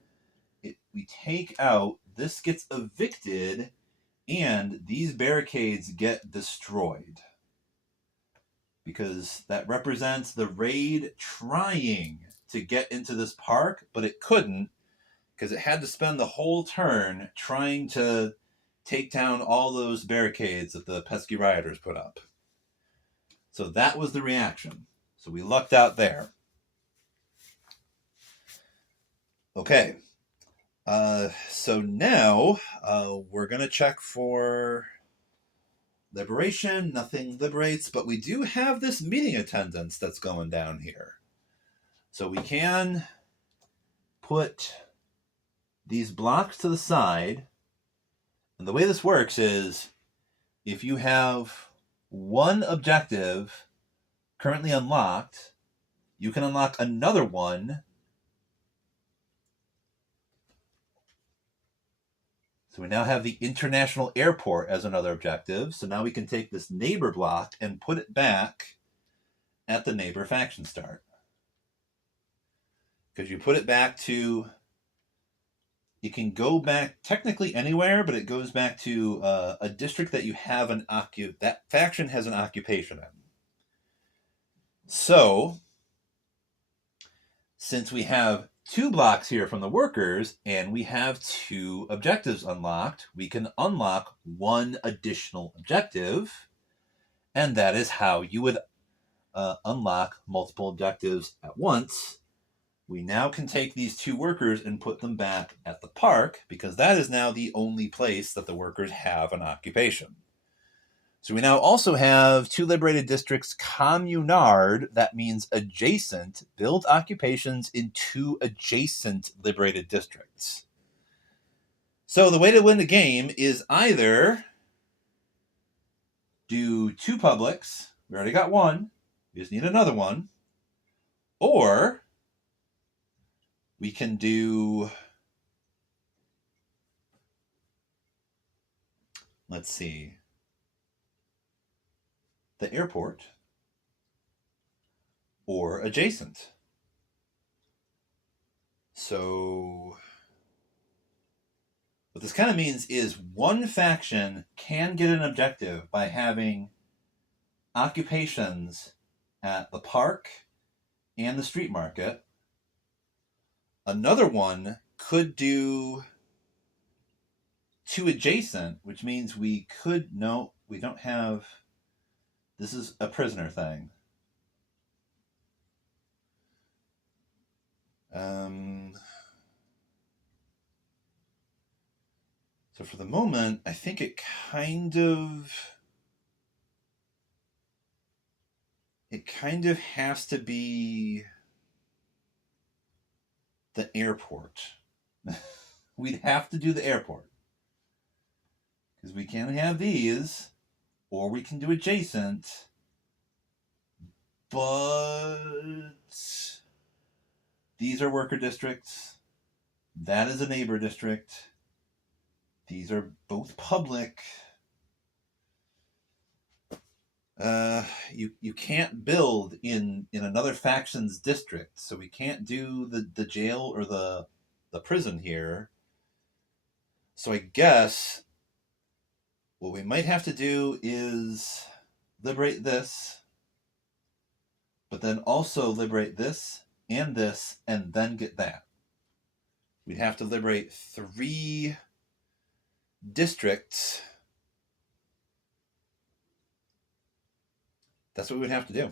We take out, this gets evicted, and these barricades get destroyed. Because that represents the raid trying to get into this park, but it couldn't, because it had to spend the whole turn trying to take down all those barricades that the pesky rioters put up. So that was the reaction. So we lucked out there. Okay. So now we're going to check for liberation. Nothing liberates, but we do have this meeting attendance that's going down here. So we can put these blocks to the side. And the way this works is if you have one objective currently unlocked, you can unlock another one. So we now have the international airport as another objective. So now we can take this neighbor block and put it back at the neighbor faction start. Because you put it back to, you can go back technically anywhere, but it goes back to a district that you have that faction has an occupation in. So, since we have 2 blocks here from the workers and we have 2 objectives unlocked, we can unlock 1 additional objective, and that is how you would unlock multiple objectives at once. We now can take these 2 workers and put them back at the park, because that is now the only place that the workers have an occupation. So we now also have 2 liberated districts communard, that means adjacent, build occupations in 2 adjacent liberated districts. So the way to win the game is either do 2 publics, we already got 1, we just need another one, or we can do, let's see, the airport, or adjacent. So what this kind of means is one faction can get an objective by having occupations at the park and the street market. Another one could do 2 adjacent, which means we don't have, this is a prisoner thing. So for the moment, I think it kind of It kind of has to be the airport. We'd have to do the airport. Because we can have these, or we can do adjacent. But these are worker districts. That is a neighbor district. These are both public. You can't build in another faction's district, so we can't do the jail or the prison here. So I guess what we might have to do is liberate this, but then also liberate this, and then get that. We'd have to liberate 3 districts. That's what we'd have to do.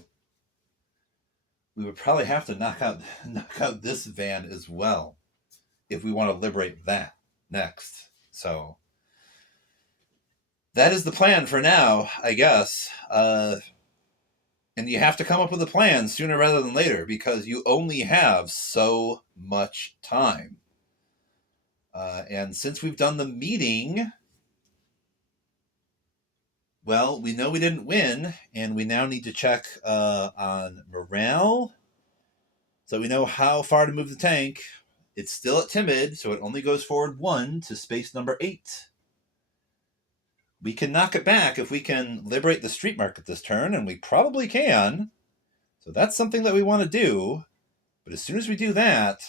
We would probably have to knock out this van as well if we want to liberate that next. So that is the plan for now, I guess. And you have to come up with a plan sooner rather than later because you only have so much time. And since we've done the meeting, well, we know we didn't win, and we now need to check on morale. So we know how far to move the tank. It's still at timid, so it only goes forward 1 to space number 8. We can knock it back if we can liberate the street market this turn, and we probably can. So that's something that we want to do. But as soon as we do that,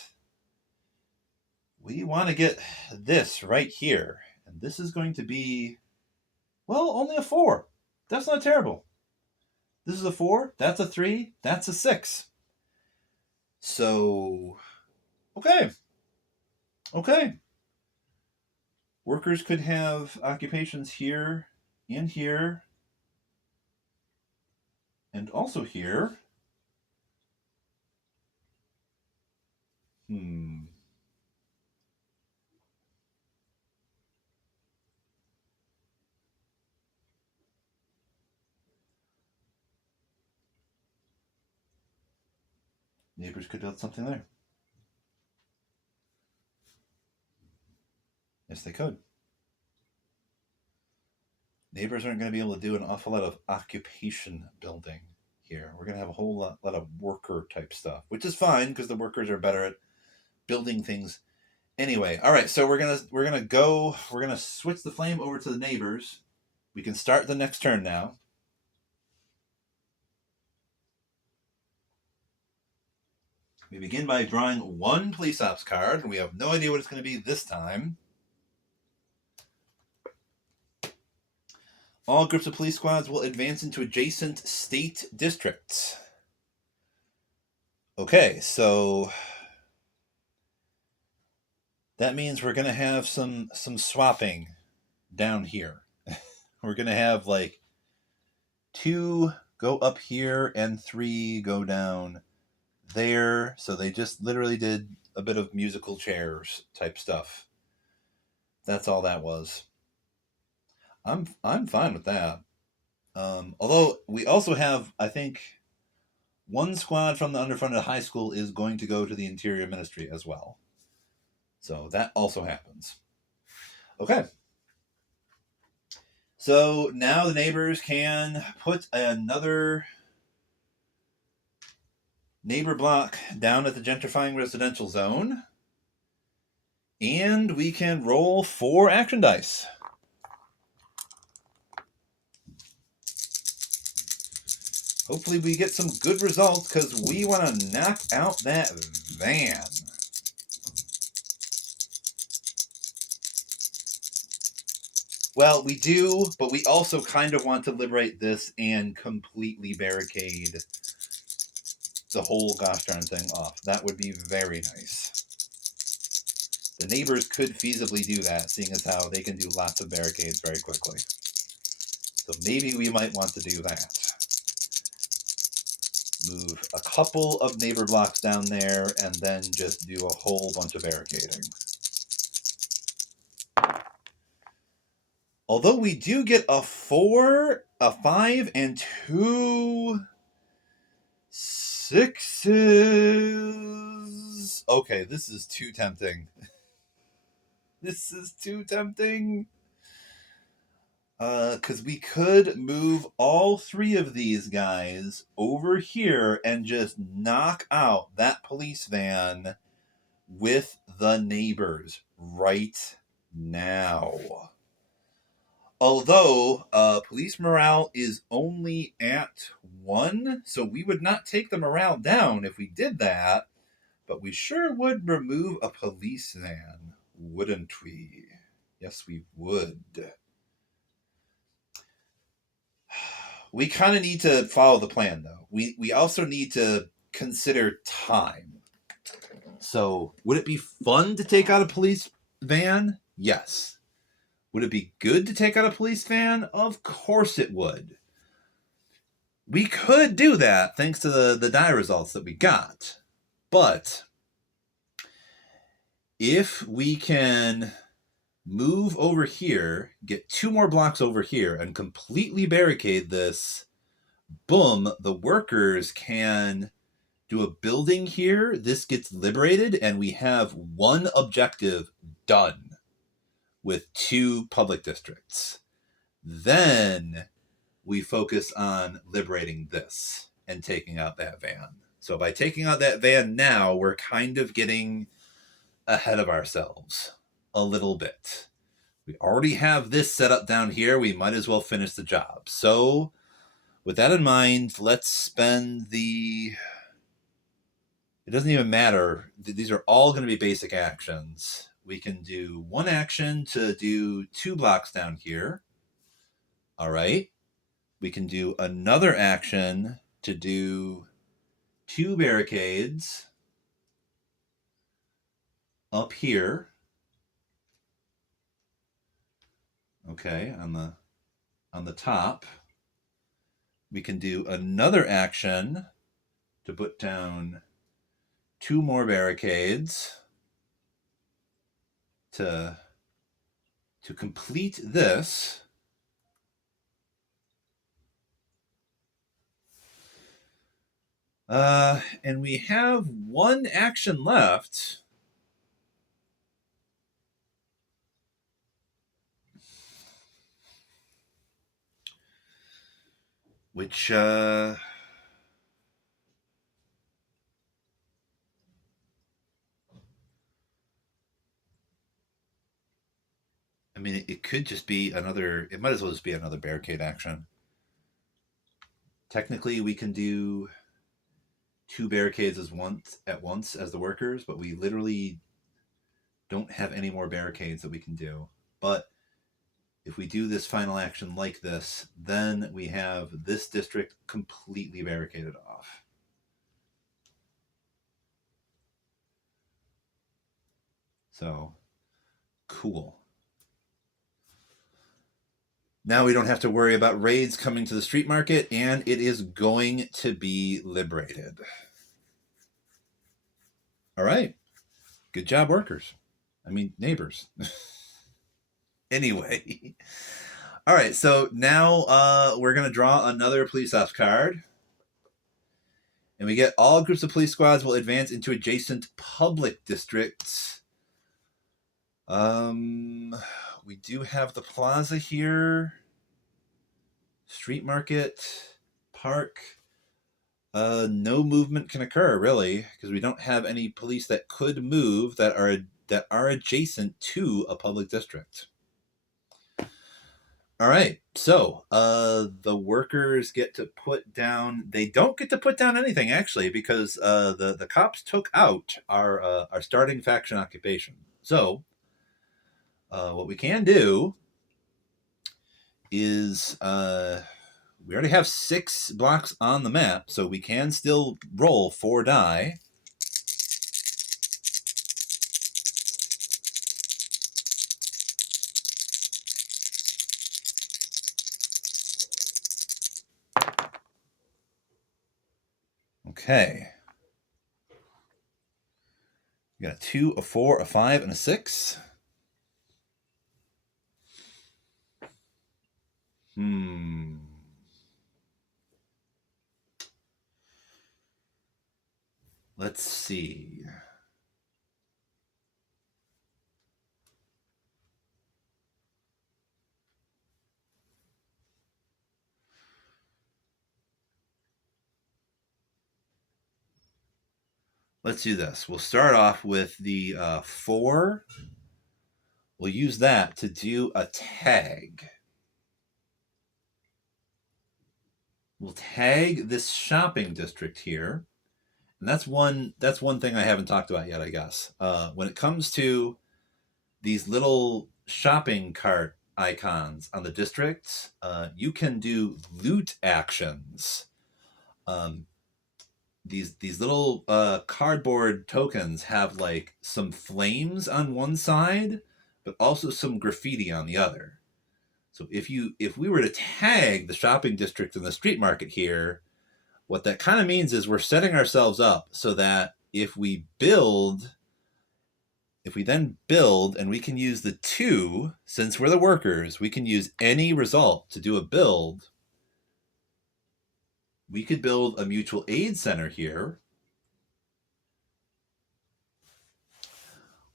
we want to get this right here. And this is going to be, well, only a 4. That's not terrible. This is a 4. That's a 3. That's a 6. So, okay. Workers could have occupations here and here and also here. Neighbors could build something there. Yes, they could. Neighbors aren't going to be able to do an awful lot of occupation building here. We're going to have a whole lot of worker type stuff, which is fine because the workers are better at building things anyway. All right, so we're gonna switch the flame over to the neighbors. We can start the next turn now. We begin by drawing 1 police ops card, and we have no idea what it's going to be this time. All groups of police squads will advance into adjacent state districts. Okay, so that means we're going to have some swapping down here. We're going to have like 2 go up here and 3 go down there. So they just literally did a bit of musical chairs type stuff. That's all that was. I'm fine with that. Although we also have, I think, 1 squad from the underfunded high school is going to go to the Interior Ministry as well. So that also happens. Okay. So now the neighbors can put another neighbor block down at the gentrifying residential zone. And we can roll 4 action dice. Hopefully we get some good results because we want to knock out that van. Well, we do, but we also kind of want to liberate this and completely barricade the whole gosh darn thing off. That would be very nice. The neighbors could feasibly do that, seeing as how they can do lots of barricades very quickly. So maybe we might want to do that. Move a couple of neighbor blocks down there and then just do a whole bunch of barricading. Although we do get a 4, a 5, and 2 sixes. Okay, this is too tempting. This is too tempting. Because we could move all three of these guys over here and just knock out that police van with the neighbors right now. Although police morale is only at 1, so we would not take the morale down if we did that, but we sure would remove a police van, wouldn't we? Yes, we would. We kind of need to follow the plan, though. We also need to consider time. So, would it be fun to take out a police van? Yes. Would it be good to take out a police van? Of course it would. We could do that thanks to the die results that we got. But if we can move over here, get 2 more blocks over here, and completely barricade this, boom, the workers can do a building here. This gets liberated, and we have one objective done with 2 public districts. Then we focus on liberating this and taking out that van. So by taking out that van now, we're kind of getting ahead of ourselves a little bit. We already have this set up down here. We might as well finish the job. So with that in mind, let's spend the... It doesn't even matter. These are all going to be basic actions. We can do 1 action to do 2 blocks down here. All right. We can do another action to do 2 barricades up here. Okay, on the top. We can do another action to put down 2 more barricades to complete this. And we have 1 action left. Which, I mean, it could just be another, it might as well just be another barricade action. Technically, we can do 2 barricades at once as the workers, but we literally don't have any more barricades that we can do. But if we do this final action like this, then we have this district completely barricaded off. So, cool. Now we don't have to worry about raids coming to the street market, and it is going to be liberated. All right. Good job, workers. I mean, neighbors. Anyway. All right, so now we're going to draw another police ops card. And we get all groups of police squads will advance into adjacent public districts. We do have the plaza here. Street market, park. No movement can occur, really, because we don't have any police that could move that are adjacent to a public district. All right, so the workers get to put down. They don't get to put down anything, actually, because the cops took out our starting faction occupation. So what we can do is we already have 6 blocks on the map, so we can still roll 4 die. Okay. We got a 2, a 4, a 5, and a 6. Let's see. Let's do this. We'll start off with the 4. We'll use that to do a tag. We'll tag this shopping district here. And that's one thing I haven't talked about yet, I guess. When it comes to these little shopping cart icons on the districts, you can do loot actions. These little cardboard tokens have like some flames on one side, but also some graffiti on the other. So if we were to tag the shopping district and the street market here, what that kind of means is we're setting ourselves up so that if we then build and we can use the 2, since we're the workers, we can use any result to do a build. We could build a mutual aid center here.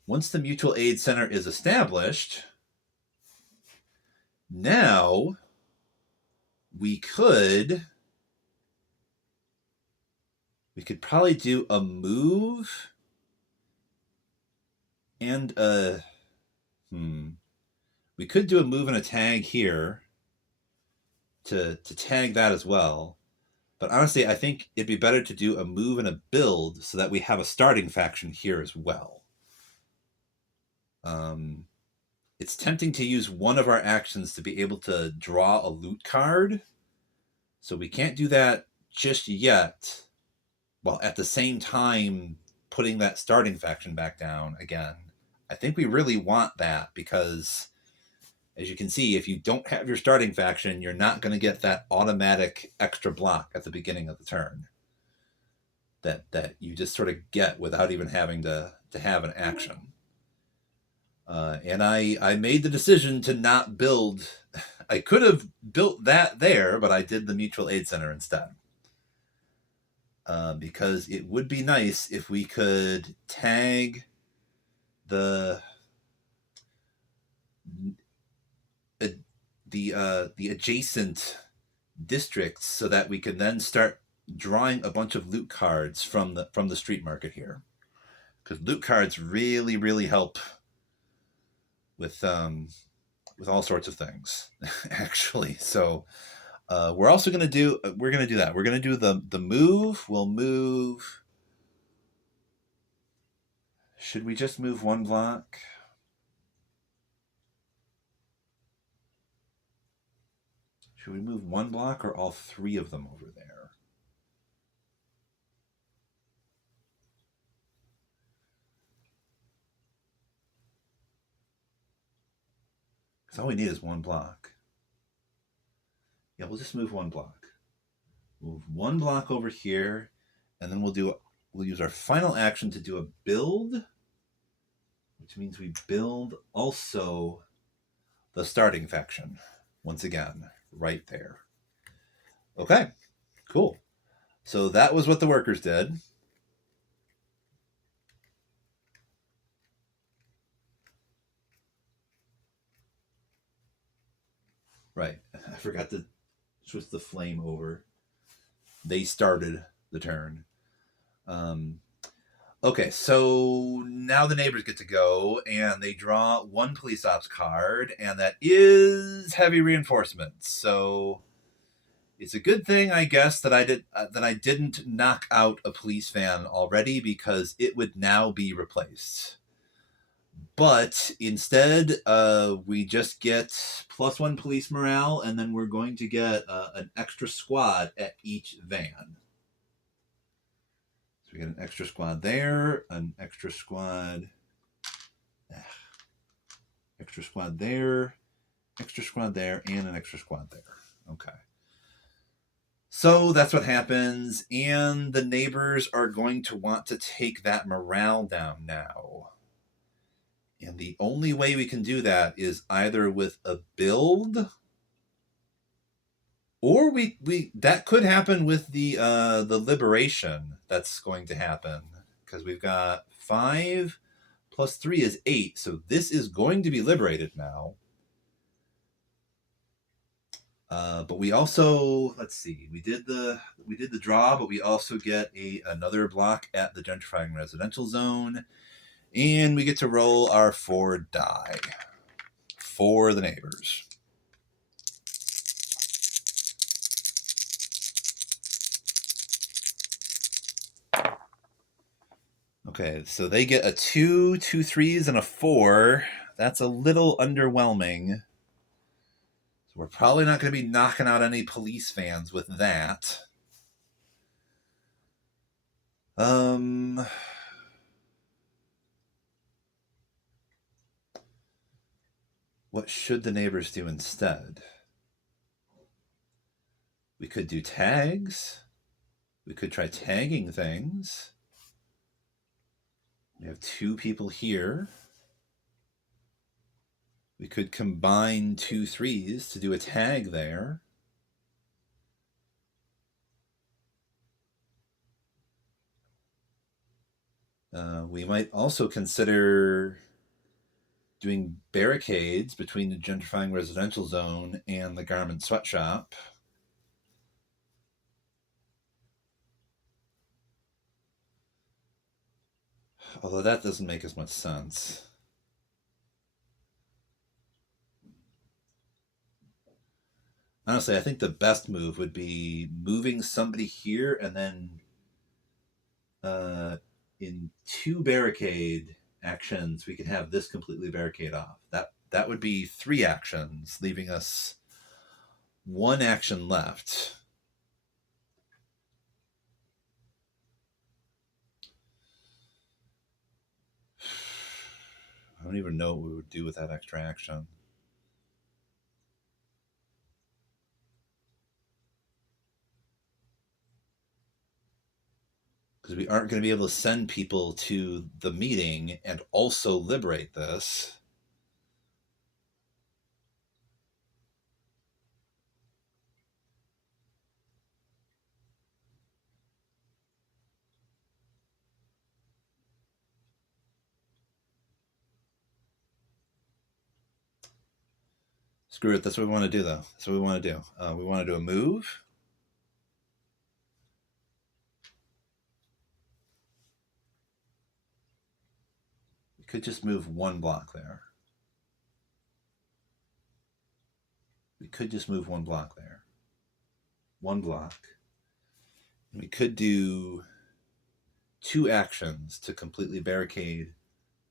Once the mutual aid center is established, now we could probably do a move and we could do a move and a tag here to tag that as well. But honestly, I think it'd be better to do a move and a build so that we have a starting faction here as well. It's tempting to use one of our actions to be able to draw a loot card. So we can't do that just yet, while at the same time putting that starting faction back down again. I think we really want that because, as you can see, if you don't have your starting faction, you're not going to get that automatic extra block at the beginning of the turn that you just sort of get without even having to have an action. And I made the decision to not build. I could have built that there, but I did the mutual aid center instead. Because it would be nice if we could tag the adjacent districts so that we can then start drawing a bunch of loot cards from the street market here, because loot cards really help with all sorts of things actually. So we're also going to do that. We're going to do the move. We'll move. Should we just move 1 block? Should we move 1 block or all 3 of them over there? Because all we need is 1 block. Yeah, we'll just move 1 block. Move 1 block over here, and then we'll use our final action to do a build, which means we build also the starting faction once again right there. Okay, cool. So that was what the workers did. Right, I forgot to switch the flame over. They started the turn. Okay, so now the neighbors get to go, and they draw 1 police ops card, and that is heavy reinforcements. So it's a good thing, I guess, that I didn't knock out a police van already, because it would now be replaced. But instead, we just get +1 police morale, and then we're going to get an extra squad at each van. So we get an extra squad there, an extra squad, extra squad there, extra squad there, and an extra squad there. Okay. So that's what happens, and the neighbors are going to want to take that morale down now. And the only way we can do that is either with a build, or we that could happen with the liberation that's going to happen. because we've got 5 plus 3 is 8. So this is going to be liberated now. But we also, let's see, we did the draw, but we also get another block at the gentrifying residential zone, and we get to roll our 4 die for the neighbors. Okay, so they get a 2, 2 3s, and a 4. That's a little underwhelming. So we're probably not going to be knocking out any police fans with that. What should the neighbors do instead? We could do tags. We could try tagging things. We have 2 people here. We could combine 2 3s to do a tag there. We might also consider doing barricades between the gentrifying residential zone and the garment sweatshop. Although that doesn't make as much sense. Honestly, I think the best move would be moving somebody here and then in 2 barricade actions, we could have this completely barricade off. That would be 3 actions, leaving us 1 action left. I don't even know what we would do with that extra action. Because we aren't going to be able to send people to the meeting and also liberate this. Screw it, that's what we want to do, though. That's what we want to do. We want to do a move. We could just move 1 block there. We could just move 1 block there. 1 block. And we could do 2 actions to completely barricade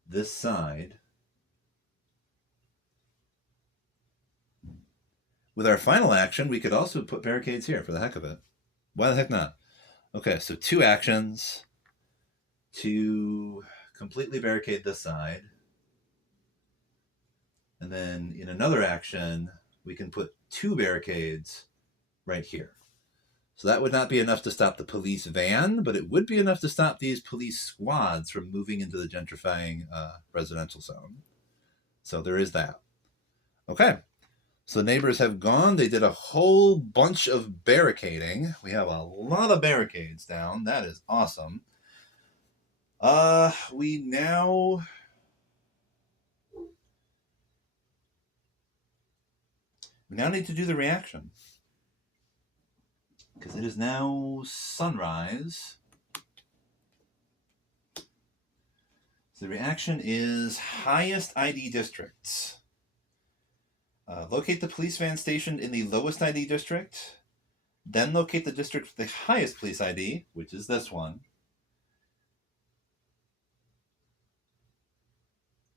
this side. With our final action, we could also put barricades here for the heck of it. Why the heck not? Okay, so 2 actions to completely barricade this side. And then in another action, we can put 2 barricades right here. So that would not be enough to stop the police van, but it would be enough to stop these police squads from moving into the gentrifying residential zone. So there is that. Okay. So the neighbors have gone. They did a whole bunch of barricading. We have a lot of barricades down. That is awesome. We now need to do the reaction. Because it is now sunrise. So the reaction is highest ID districts. Locate the police van stationed in the lowest ID district. Then locate the district with the highest police ID, which is this one.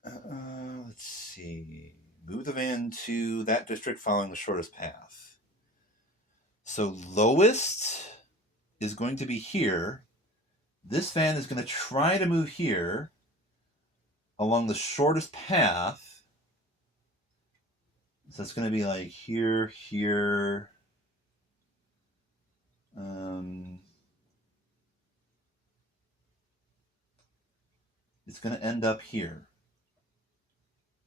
Let's see. Move the van to that district following the shortest path. So lowest is going to be here. This van is going to try to move here along the shortest path. So it's going to be like here, here. It's going to end up here.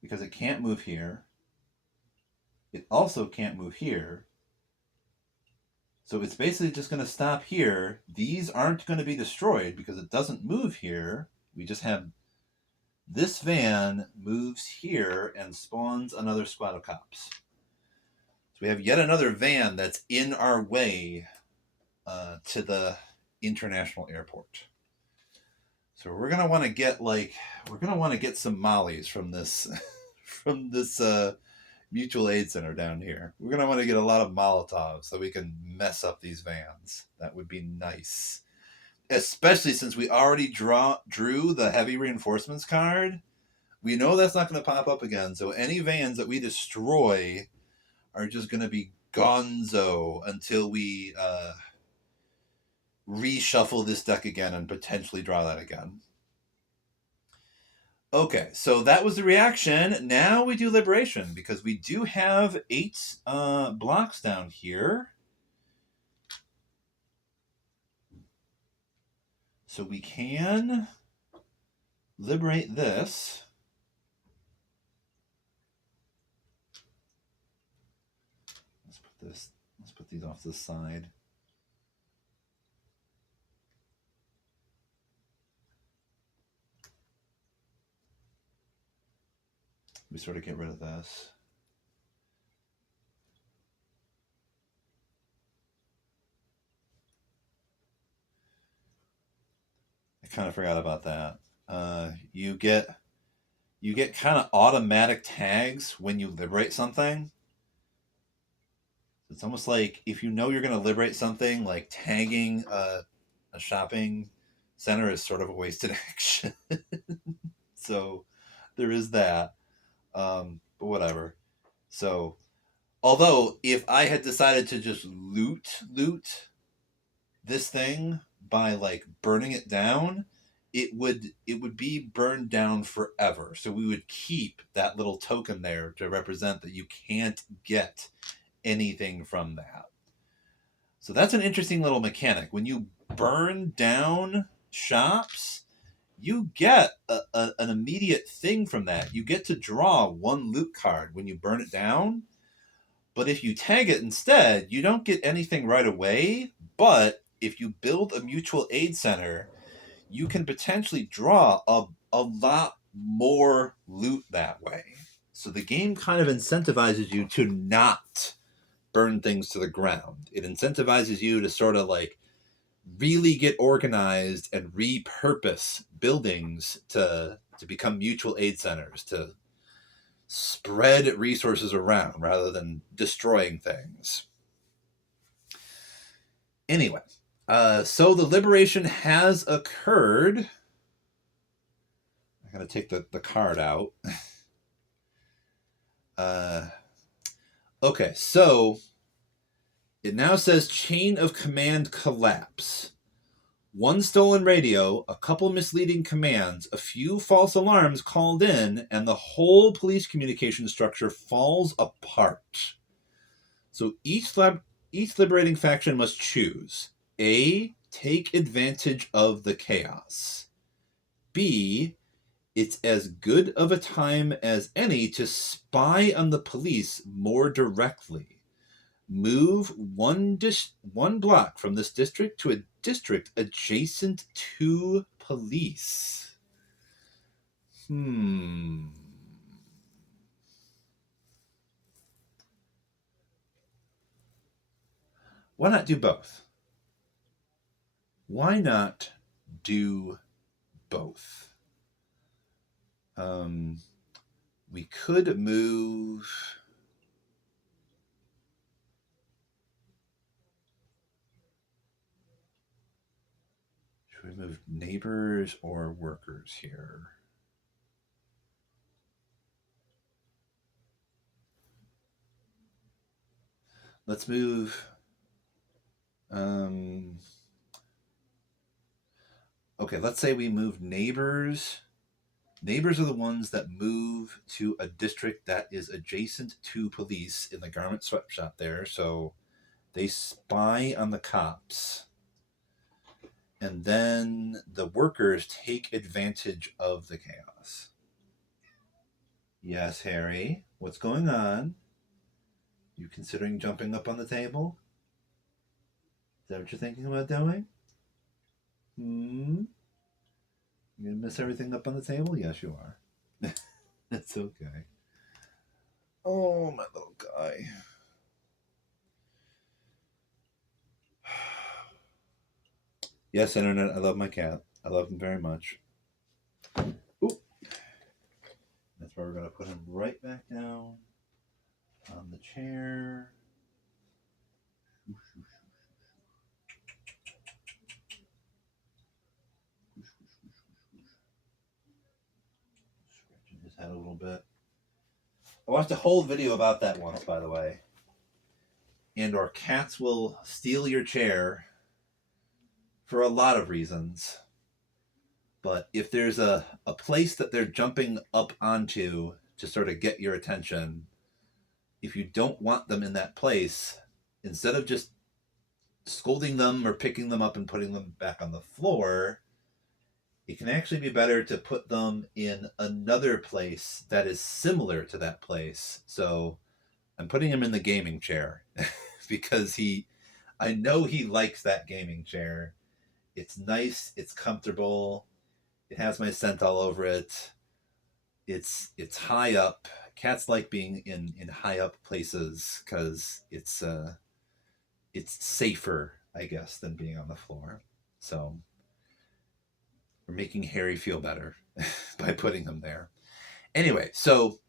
Because it can't move here. It also can't move here. So it's basically just going to stop here. These aren't going to be destroyed because it doesn't move here. We just have this van moves here and spawns another squad of cops. So we have yet another van that's in our way to the international airport. So we're gonna want to get some mollies from this from this mutual aid center down here. We're gonna want to get a lot of Molotovs so we can mess up these vans. That would be nice, especially since we already drew the heavy reinforcements card. We know that's not going to pop up again. So any vans that we destroy are just going to be gonzo until we reshuffle this deck again and potentially draw that again. Okay, so that was the reaction. Now we do liberation because we do have 8 blocks down here. So we can liberate this. Let's put these off to the side. We sort of get rid of this. I kind of forgot about that. You get kind of automatic tags when you liberate something. It's almost like if you know you're going to liberate something, like tagging a shopping center is sort of a wasted action. So there is that. But whatever. So, although if I had decided to just loot this thing by like burning it down, it would be burned down forever. So we would keep that little token there to represent that you can't get anything from that. So that's an interesting little mechanic. When you burn down shops, you get an immediate thing from that. You get to draw 1 loot card when you burn it down. But if you tag it instead, you don't get anything right away. But if you build a mutual aid center, you can potentially draw a lot more loot that way. So the game kind of incentivizes you to not burn things to the ground. It incentivizes you to sort of like really get organized and repurpose buildings to become mutual aid centers, to spread resources around rather than destroying things. Anyway, so the liberation has occurred. I gotta take the card out. Okay, so it now says chain of command collapse. 1 stolen radio, a couple misleading commands, a few false alarms called in, and the whole police communication structure falls apart. So each liberating faction must choose: A, take advantage of the chaos. B, it's as good of a time as any to spy on the police more directly. Move one block from this district to a district adjacent to police. Why not do both? Why not do both? We could move. Should we move neighbors or workers here? Let's move. Okay, let's say we move neighbors. Neighbors are the ones that move to a district that is adjacent to police in the garment sweatshop there. So they spy on the cops. And then the workers take advantage of the chaos. Yes, Harry. What's going on? You considering jumping up on the table? that what you're thinking about doing? Hmm? You gonna mess everything up on the table? Yes, you are. That's okay. Oh, my little guy. Yes, Internet, I love my cat. I love him very much. Ooh. That's why we're going to put him right back down on the chair. Scratching his head a little bit. I watched a whole video about that once, by the way. And or cats will steal your chair for a lot of reasons. But if there's a place that they're jumping up onto to sort of get your attention, if you don't want them in that place, instead of just scolding them or picking them up and putting them back on the floor, it can actually be better to put them in another place that is similar to that place. So I'm putting him in the gaming chair because I know he likes that gaming chair. It's nice, it's comfortable, it has my scent all over it. It's high up. Cats like being in high up places because it's safer, I guess, than being on the floor. So we're making Harry feel better by putting him there. Anyway, so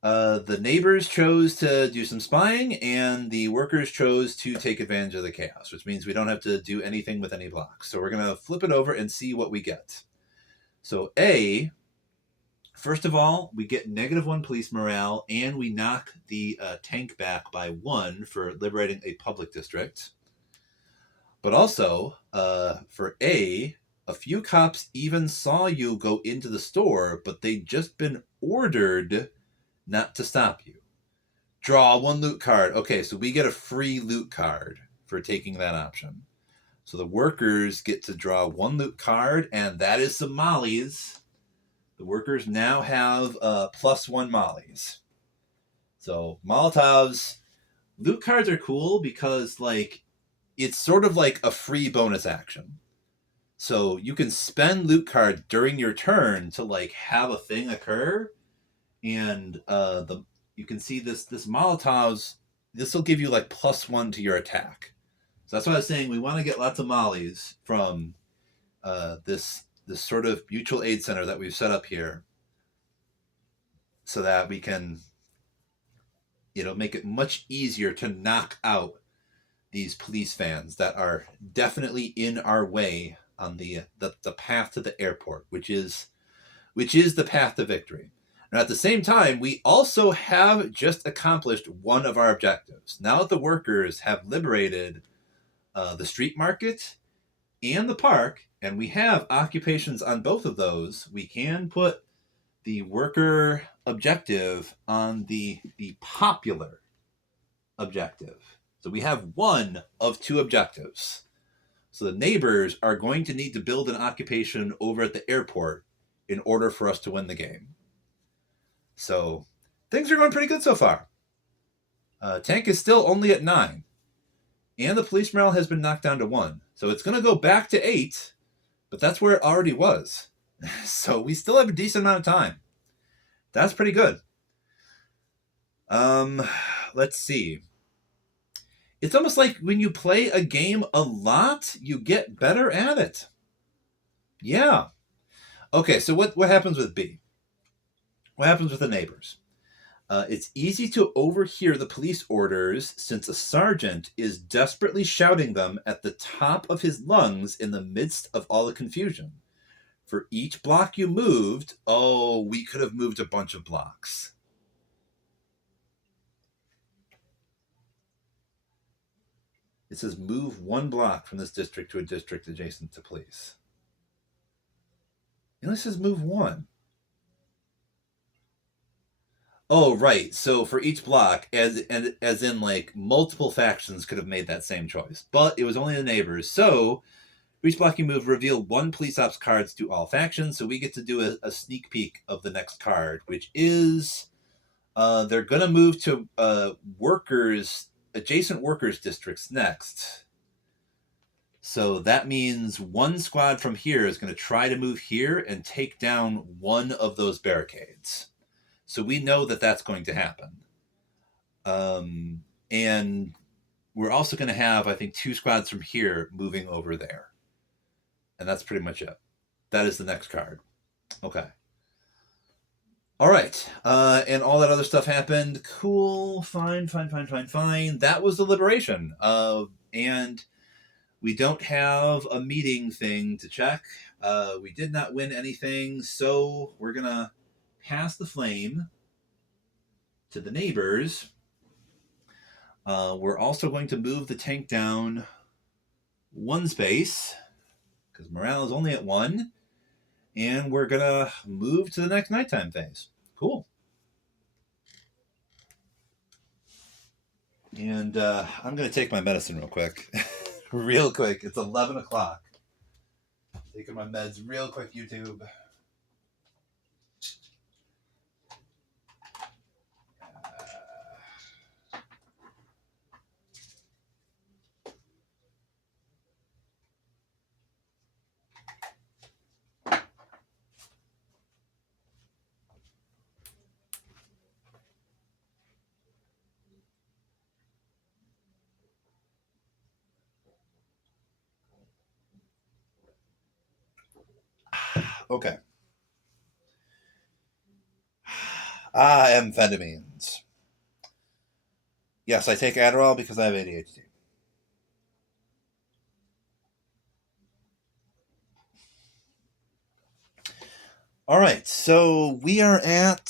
the neighbors chose to do some spying, and the workers chose to take advantage of the chaos, which means we don't have to do anything with any blocks. So we're going to flip it over and see what we get. So A, first of all, we get -1 police morale, and we knock the tank back by 1 for liberating a public district. But also, for A, a few cops even saw you go into the store, but they'd just been ordered not to stop you. Draw 1 loot card. Okay, so we get a free loot card for taking that option. So the workers get to draw 1 loot card, and that is some mollies. The workers now have +1 mollies. So Molotovs, loot cards are cool because like it's sort of like a free bonus action. So you can spend loot card during your turn to like have a thing occur, and you can see this Molotovs. This will give you like +1 to your attack. So that's why I was saying we want to get lots of mollies from this sort of mutual aid center that we've set up here, so that we can, make it much easier to knock out these police vans that are definitely in our way on the path to the airport, which is the path to victory. And at the same time, we also have just accomplished one of our objectives. Now that the workers have liberated the street market and the park, and we have occupations on both of those, we can put the worker objective on the popular objective. So we have 1 of 2 objectives. So the neighbors are going to need to build an occupation over at the airport in order for us to win the game. So things are going pretty good so far. Tank is still only at 9. And the police morale has been knocked down to 1. So it's going to go back to 8, but that's where it already was. So we still have a decent amount of time. That's pretty good. Let's see. It's almost like when you play a game a lot, you get better at it. Yeah. Okay, so what happens with B? What happens with the neighbors? It's easy to overhear the police orders since a sergeant is desperately shouting them at the top of his lungs in the midst of all the confusion. For each block you moved, we could have moved a bunch of blocks. It says move 1 block from this district to a district adjacent to police. It only says move 1. Oh, right. So for each block, as in like multiple factions could have made that same choice, but it was only the neighbors. So for each block you move, reveal 1 police ops cards to all factions. So we get to do a sneak peek of the next card, which is they're gonna move to adjacent workers districts next. So that means one squad from here is going to try to move here and take down one of those barricades. So we know that that's going to happen. And we're also going to have, I think, 2 squads from here moving over there. And that's pretty much it. That is the next card. Okay. All right. And all that other stuff happened. Cool. Fine. That was the liberation. And we don't have a meeting thing to check. We did not win anything, so we're going to pass the flame to the neighbors. We're also going to move the tank down 1 space, because morale is only at 1. And we're going to move to the next nighttime phase. Cool. And I'm going to take my medicine real quick. Real quick. It's 11 o'clock. Taking my meds real quick, YouTube. Okay. Amphetamines. Yes, I take Adderall because I have ADHD. All right, so we are at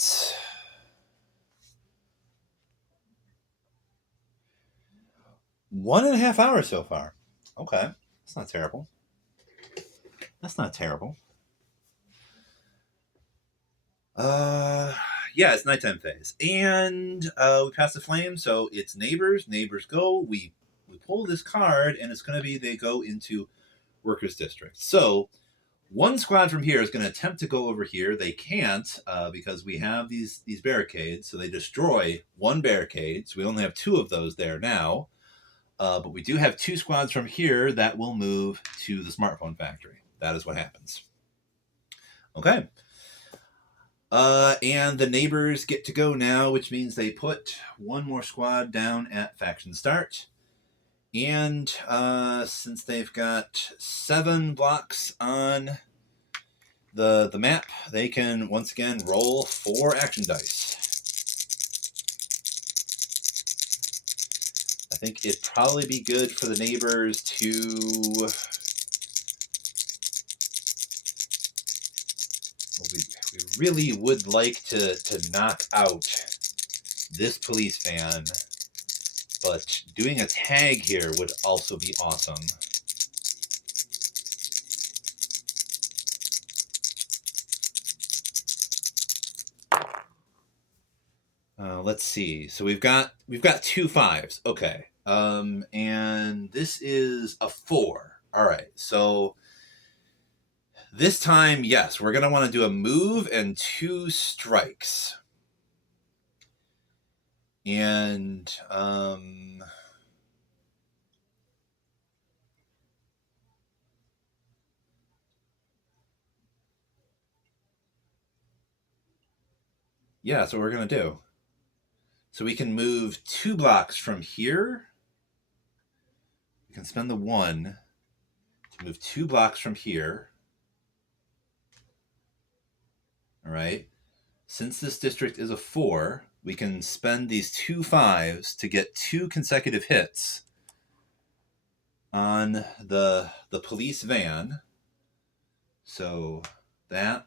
1.5 hours so far. Okay, that's not terrible. Yeah, it's nighttime phase, and we pass the flame, so it's neighbors. Neighbors go. We pull this card, and it's going to be they go into workers' district. So 1 squad from here is going to attempt to go over here. They can't because we have these barricades. So they destroy 1 barricade. So we only have 2 of those there now. But we do have 2 squads from here that will move to the smartphone factory. That is what happens. Okay. And the neighbors get to go now, which means they put 1 more squad down at faction start. And since they've got 7 blocks on the map, they can once again roll 4 action dice. I think it'd probably be good for the neighbors to... We really would like to knock out this police van, but doing a tag here would also be awesome. Let's see. So we've got 2 5s. Okay. And this is a 4. All right. So this time, yes, we're gonna want to do a move and 2 strikes. And yeah, that's what we're gonna do. So we can move 2 blocks from here. We can spend the 1 to move 2 blocks from here. All right. Since this district is a 4, we can spend these 2 5s to get 2 consecutive hits on the police van. So that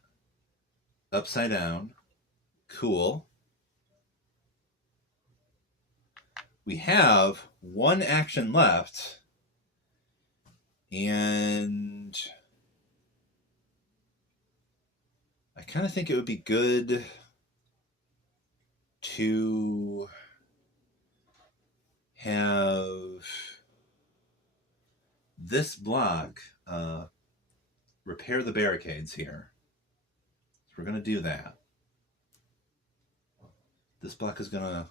upside down. Cool. We have 1 action left, and I kind of think it would be good to have this block repair the barricades here. So we're going to do that. This block is going to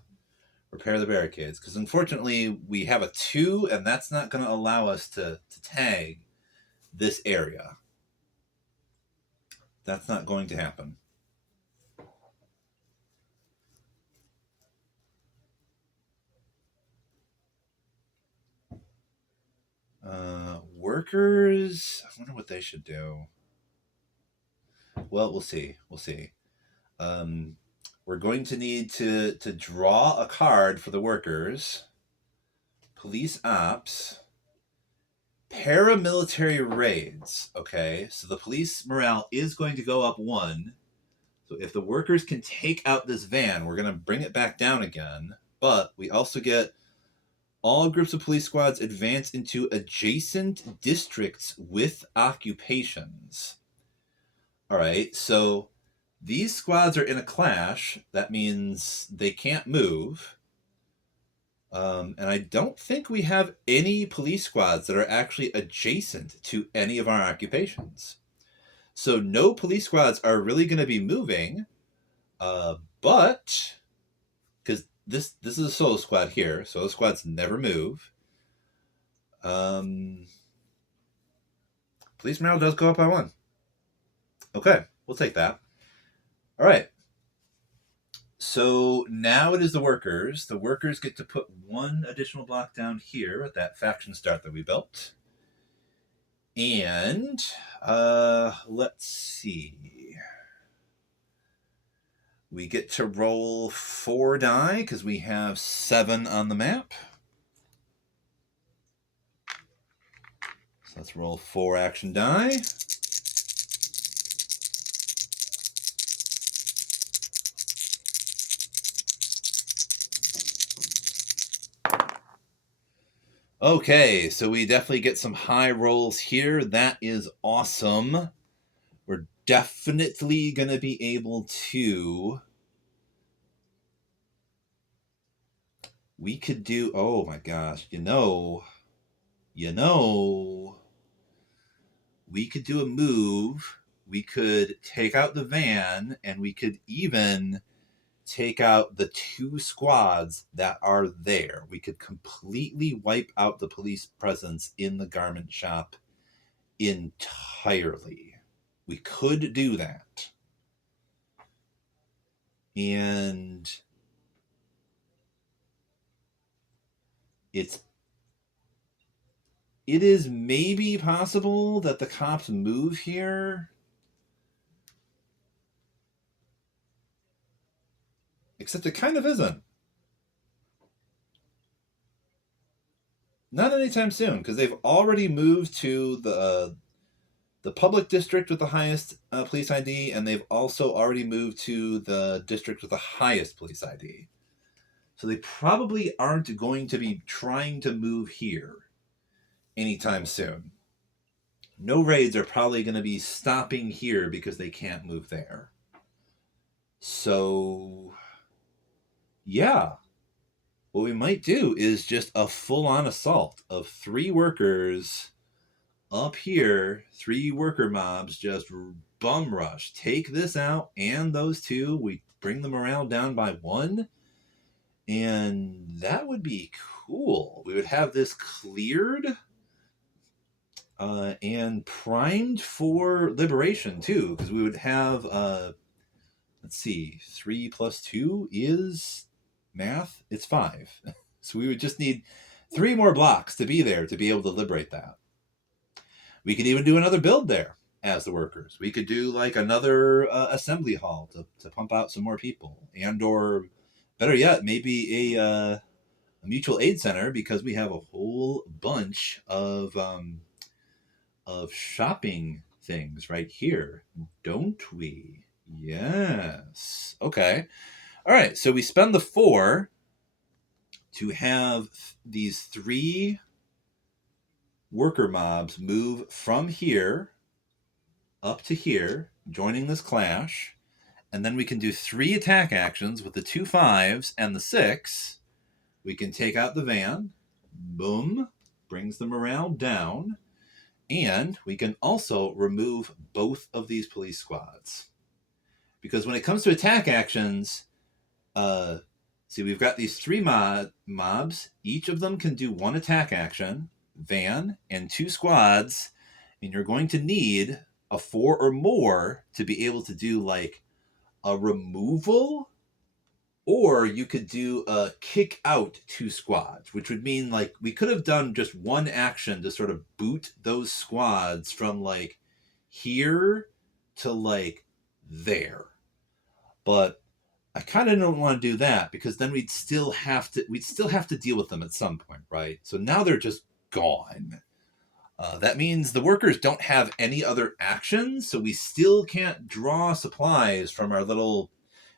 Repair the barricades. Because unfortunately, we have a 2, and that's not going to allow us to tag this area. That's not going to happen. Workers, I wonder what they should do. Well, we'll see. We'll see. We're going to need to draw a card for the workers. Police ops. Paramilitary raids. Okay, so the police morale is going to go up 1. So if the workers can take out this van, we're going to bring it back down again. But we also get all groups of police squads advance into adjacent districts with occupations. All right, so these squads are in a clash. That means they can't move. And I don't think we have any police squads that are actually adjacent to any of our occupations. So no police squads are really going to be moving, but because this is a solo squad here, solo squads never move. Police morale does go up by 1. Okay, we'll take that. All right. So now it is the workers. The workers get to put 1 additional block down here at that faction start that we built. And let's see. We get to roll 4 die because we have 7 on the map. So let's roll 4 action die. Okay, so we definitely get some high rolls here. That is awesome. We're definitely going to be able to... We could do... Oh my gosh, you know... We could do a move. We could take out the van, and we could even take out the 2 squads that are there. We could completely wipe out the police presence in the garment shop entirely. We could do that. And it is maybe possible that the cops move here. Except it kind of isn't. Not anytime soon, because they've already moved to the public district with the highest police ID, and they've also already moved to the district with the highest police ID. So they probably aren't going to be trying to move here anytime soon. No raids are probably going to be stopping here because they can't move there. So... yeah, what we might do is just a full-on assault of 3 workers up here, 3 worker mobs, just bum rush. Take this out and those 2. We bring the morale down by 1, and that would be cool. We would have this cleared and primed for liberation too, because we would have, let's see, 3 plus 2 is... math, it's 5. So we would just need 3 more blocks to be there to be able to liberate that. We could even do another build there as the workers. We could do like another assembly hall to pump out some more people, and or better yet, maybe a mutual aid center, because we have a whole bunch of shopping things right here, don't we? Yes. Okay. All right, so we spend the 4 to have these 3 worker mobs move from here up to here, joining this clash, and then we can do 3 attack actions with the 2 5s and the 6. We can take out the van, boom, brings the morale down, and we can also remove both of these police squads. Because when it comes to attack actions, See, we've got these three mobs. Each of them can do one attack action, van, and 2 squads. And you're going to need a 4 or more to be able to do like a removal, or you could do a kick out 2 squads, which would mean like we could have done just one action to sort of boot those squads from like here to like there. But I kind of don't want to do that because then we'd still have to deal with them at some point, right? So now they're just gone. That means the workers don't have any other actions, so we still can't draw supplies from our little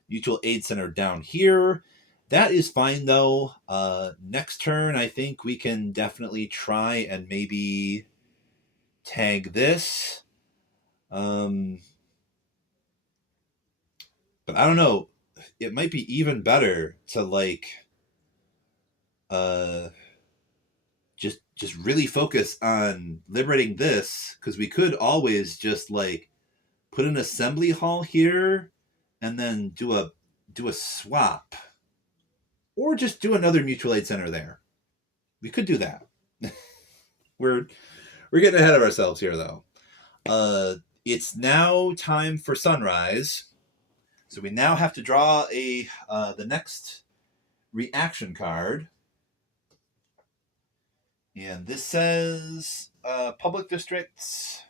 mutual aid center down here. That is fine though. Next turn, I think we can definitely try and maybe tag this. But I don't know. It might be even better to like just really focus on liberating this, because we could always just like put an assembly hall here and then do a swap, or just do another mutual aid center there. We could do that. we're getting ahead of ourselves here though. It's now time for sunrise. So we now have to draw the next reaction card. And this says public districts,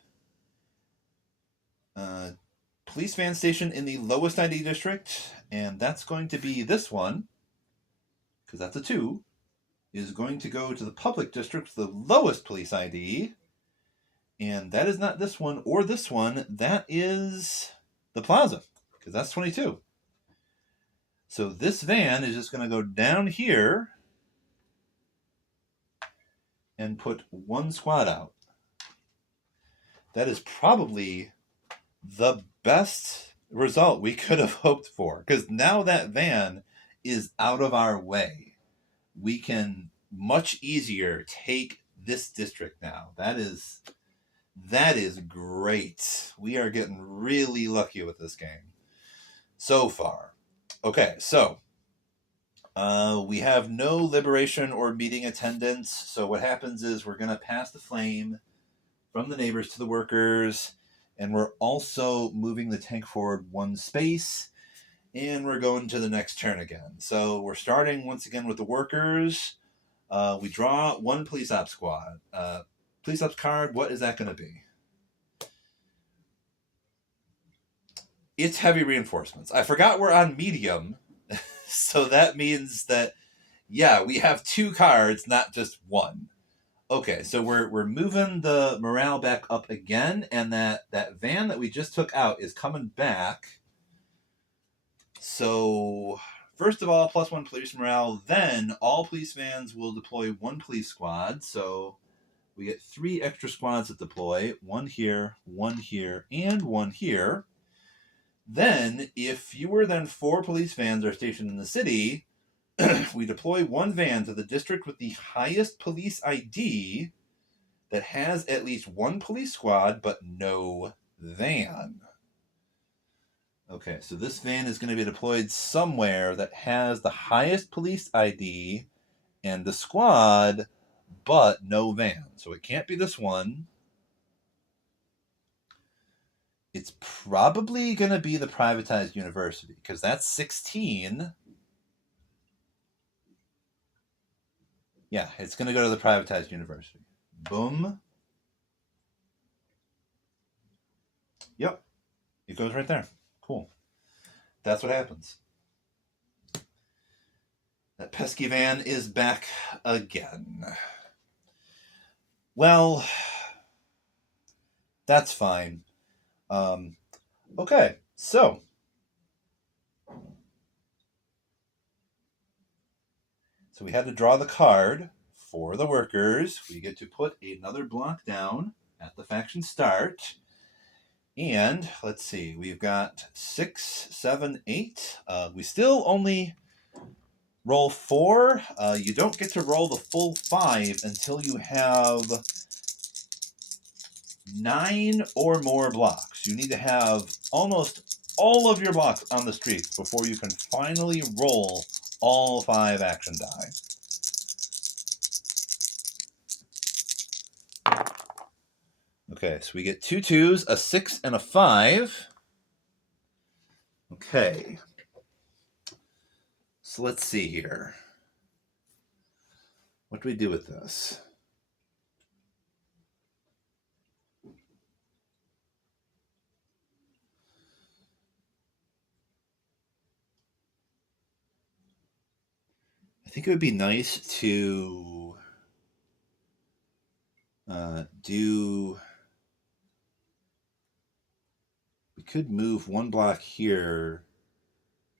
police van station in the lowest ID district, and that's going to be this one, because that's a 2, is going to go to the public district with the lowest police ID. And that is not this one or this one. That is the plaza, because that's 22. So this van is just going to go down here and put 1 squad out. That is probably the best result we could have hoped for, because now that van is out of our way. We can much easier take this district now. That is great. We are getting really lucky with this game so far. Okay, so we have no liberation or meeting attendance. So what happens is we're going to pass the flame from the neighbors to the workers, and we're also moving the tank forward 1 space, and we're going to the next turn again. So we're starting once again with the workers. We draw 1 police ops squad. Police ops card, what is that going to be? It's heavy reinforcements. I forgot we're on medium. So that means that, yeah, we have 2 cards, not just 1. Okay, so we're moving the morale back up again, and that van that we just took out is coming back. So first of all, +1 police morale. Then all police vans will deploy 1 police squad. So we get 3 extra squads that deploy. 1 here, 1 here, and 1 here. Then, if fewer than 4 police vans are stationed in the city, we deploy 1 van to the district with the highest police ID that has at least 1 police squad but no van. Okay, so this van is going to be deployed somewhere that has the highest police ID and the squad but no van. So it can't be this one. It's probably going to be the privatized university, because that's 16. Yeah, it's going to go to the privatized university. Boom. Yep. It goes right there. Cool. That's what happens. That pesky van is back again. Well, that's fine. Okay, so we had to draw the card for the workers. We get to put another block down at the faction start. And let's see, we've got 6, 7, 8. We still only roll 4. You don't get to roll the full 5 until you have 9 or more blocks. You need to have almost all of your blocks on the streets before you can finally roll all 5 action die. Okay, so we get 2 2s, a 6, and a 5. Okay. So let's see here. What do we do with this? I think it would be nice to do... We could move 1 block here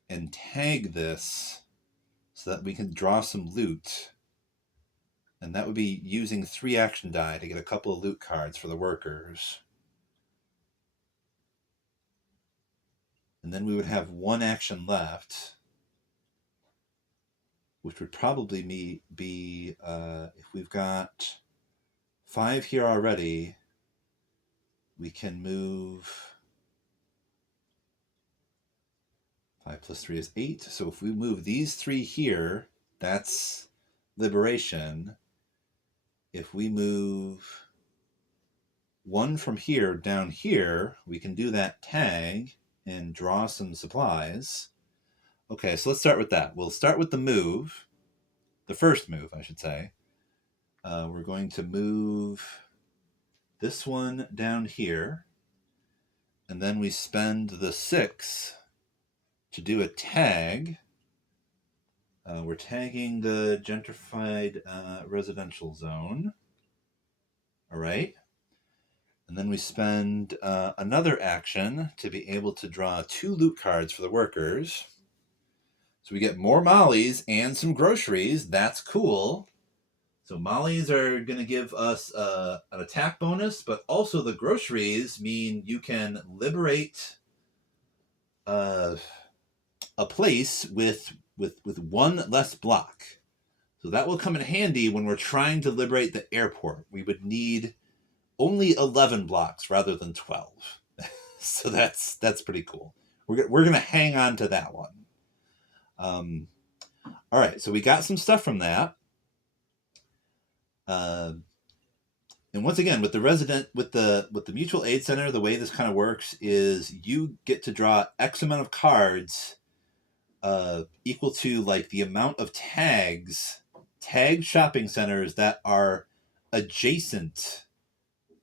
and tag this so that we can draw some loot. And that would be using 3 action die to get a couple of loot cards for the workers. And then we would have 1 action left, which would probably be if we've got 5 here already, we can move... 5 plus 3 is 8. So if we move these 3 here, that's liberation. If we move 1 from here down here, we can do that tag and draw some supplies. Okay, so let's start with that. We'll start with the move. The first move, I should say. We're going to move this one down here. And then we spend the 6 to do a tag. We're tagging the gentrified residential zone. All right. And then we spend another action to be able to draw 2 loot cards for the workers. So we get more mollies and some groceries. That's cool. So mollies are going to give us an attack bonus, but also the groceries mean you can liberate a place with 1 less block. So that will come in handy when we're trying to liberate the airport. We would need only 11 blocks rather than 12. So that's pretty cool. We're going to hang on to that one. All right, so we got some stuff from that. And once again, with the mutual aid center, the way this kind of works is you get to draw X amount of cards equal to like the amount of tagged shopping centers that are adjacent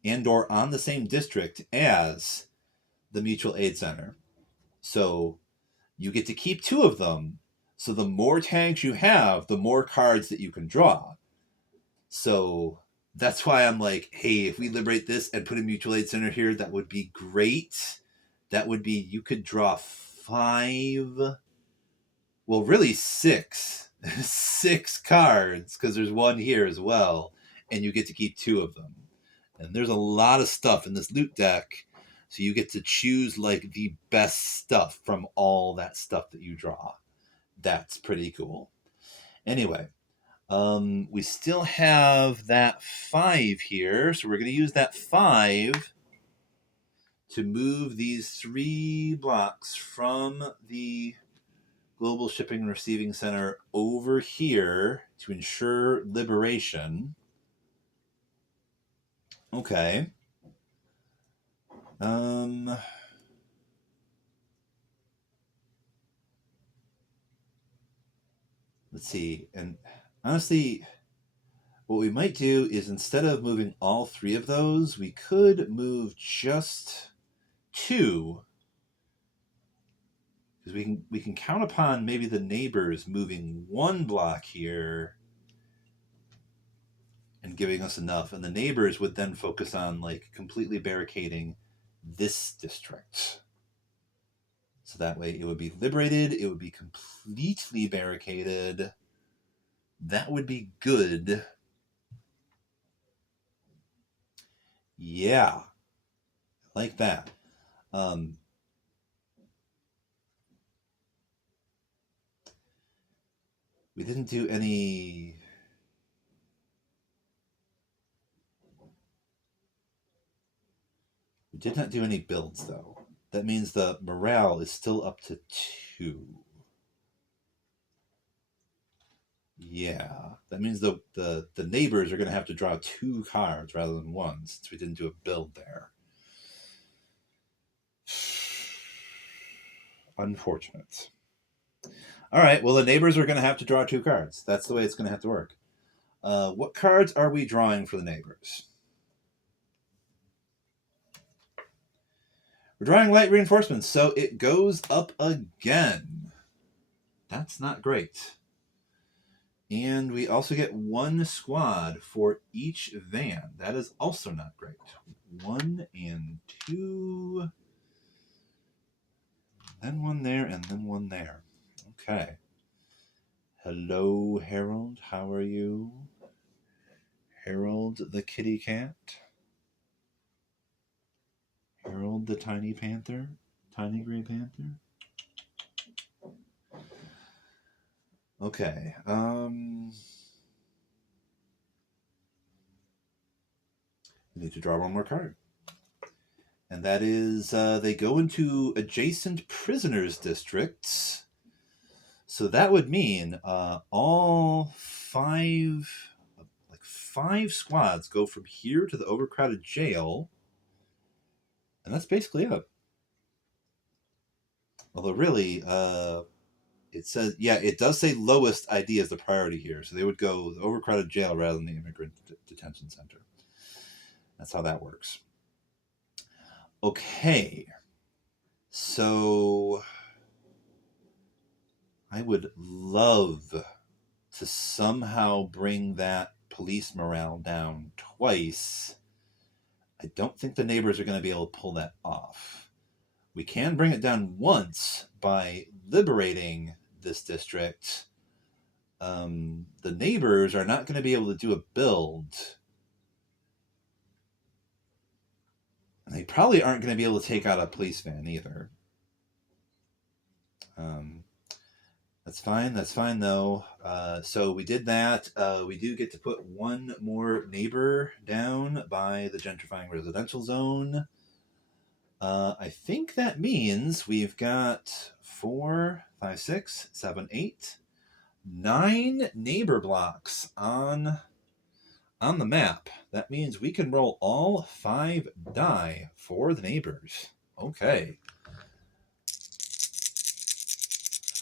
and or on the same district as the mutual aid center. So you get to keep 2 of them. So the more tags you have, the more cards that you can draw. So that's why I'm like, hey, if we liberate this and put a mutual aid center here, that would be great. That would be, you could draw 5, well, really 6 cards, because there's 1 here as well, and you get to keep 2 of them. And there's a lot of stuff in this loot deck, so you get to choose like the best stuff from all that stuff that you draw. That's pretty cool. Anyway, we still have that 5 here, so we're going to use that 5 to move these 3 blocks from the Global Shipping and Receiving Center over here to ensure liberation. Okay. Let's see. And honestly, what we might do is instead of moving all 3 of those, we could move just 2. Because we can count upon maybe the neighbors moving 1 block here and giving us enough. And the neighbors would then focus on like completely barricading this district. So that way it would be liberated. It would be completely barricaded. That would be good. Yeah. Like that. We didn't do any... We did not do any builds, though. That means the morale is still up to 2. Yeah, that means the neighbors are going to have to draw 2 cards rather than 1, since we didn't do a build there. Unfortunate. All right, well, the neighbors are going to have to draw 2 cards. That's the way it's going to have to work. What cards are we drawing for the neighbors? We're drawing light reinforcements, so it goes up again. That's not great. And we also get 1 squad for each van. That is also not great. 1 and 2. Then 1 there, and then 1 there. Okay. Hello, Harold. How are you? Harold the kitty cat. Harold the tiny panther. Tiny gray panther. Okay. We need to draw 1 more card. And that is they go into adjacent prisoners districts. So that would mean all 5 squads go from here to the overcrowded jail. And that's basically it. Although really, it says, yeah, it does say lowest ID as the priority here. So they would go the overcrowded jail rather than the immigrant detention center. That's how that works. Okay. So I would love to somehow bring that police morale down twice. I don't think the neighbors are going to be able to pull that off. We can bring it down once by liberating this district. The neighbors are not going to be able to do a build. And they probably aren't going to be able to take out a police van either. That's fine. That's fine, though. So we did that. We do get to put 1 more neighbor down by the gentrifying residential zone. I think that means we've got 4, 5, 6, 7, 8, 9 neighbor blocks on the map. That means we can roll all 5 die for the neighbors. Okay.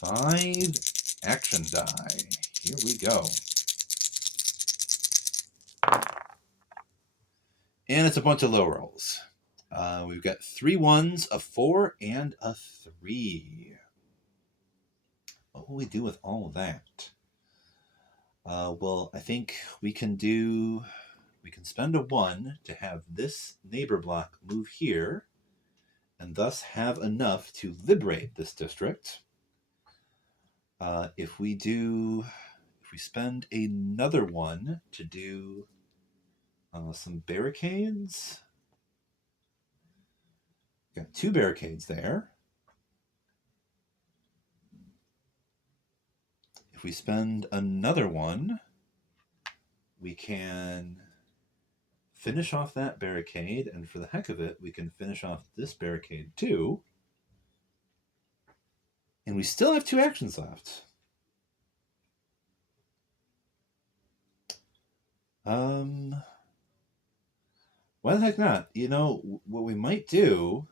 5 action die. Here we go. And it's a bunch of low rolls. We've got 3 1s, a 4, and a 3. What will we do with all of that? Well, I think we can spend a 1 to have this neighbor block move here, and thus have enough to liberate this district. If we spend another 1 to do some barricades, got 2 barricades there. If we spend another 1, we can finish off that barricade, and for the heck of it, we can finish off this barricade too. And we still have 2 actions left. Why the heck not? You know, what we might do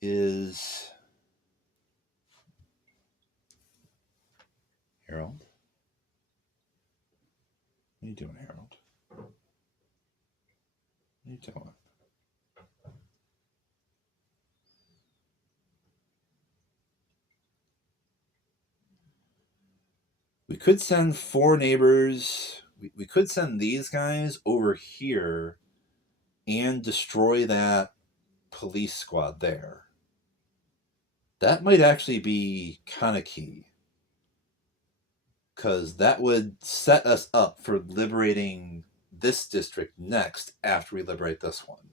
is... Harold? What are you doing, Harold? What are you doing? We could send 4 neighbors. We could send these guys over here and destroy that police squad there. That might actually be kind of key, because that would set us up for liberating this district next after we liberate this one.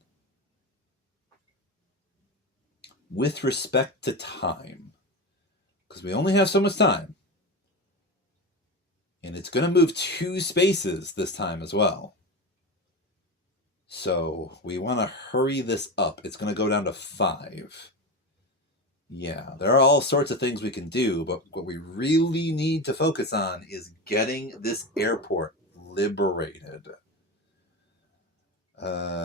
With respect to time, because we only have so much time. And it's going to move 2 spaces this time as well. So we want to hurry this up. It's going to go down to 5. Yeah, there are all sorts of things we can do, but what we really need to focus on is getting this airport liberated.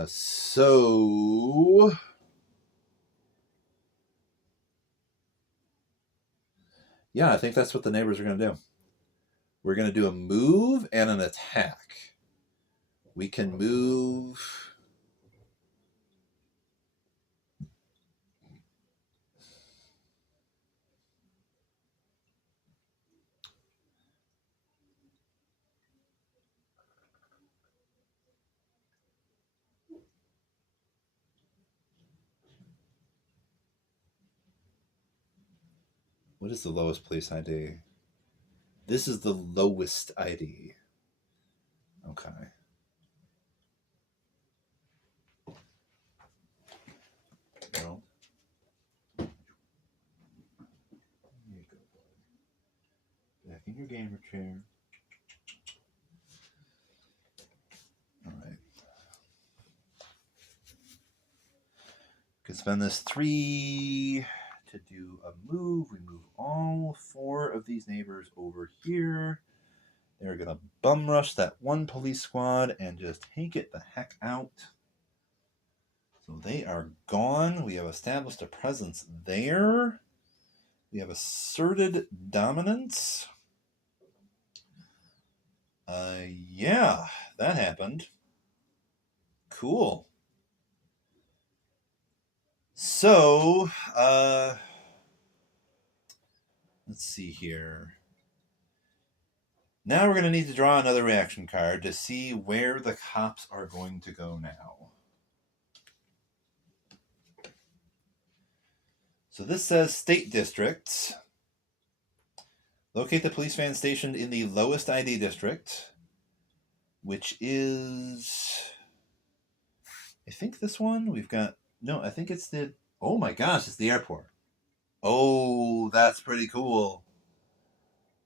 So yeah, I think that's what the neighbors are going to do. We're going to do a move and an attack. We can move. What is the lowest police ID? This is the lowest ID. Okay. Well, here you go. Back in your gamer chair. All right. Can spend this 3 to do a move. We move all 4 of these neighbors over here. They're going to bum rush that one police squad and just take it the heck out. So they are gone. We have established a presence there. We have asserted dominance. Yeah, that happened. Cool. So, let's see here. Now we're going to need to draw another reaction card to see where the cops are going to go now. So this says state districts. Locate the police van stationed in the lowest ID district, which is, I think this one. We've got, no, I think it's the, oh my gosh, it's the airport. Oh, that's pretty cool.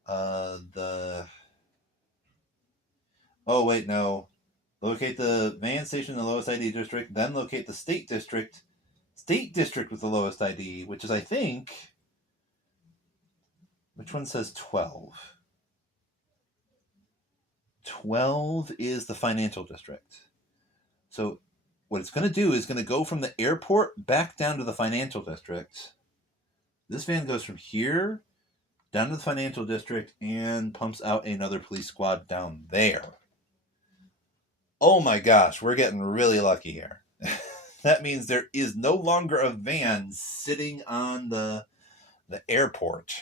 The, oh wait, no. Locate the van station in the lowest ID district, then locate the state district with the lowest ID, which is, I think, which one says 12? 12 is the financial district. So what it's going to do is going to go from the airport back down to the financial district. This van goes from here down to the financial district and pumps out another police squad down there. Oh my gosh, we're getting really lucky here. That means there is no longer a van sitting on the airport.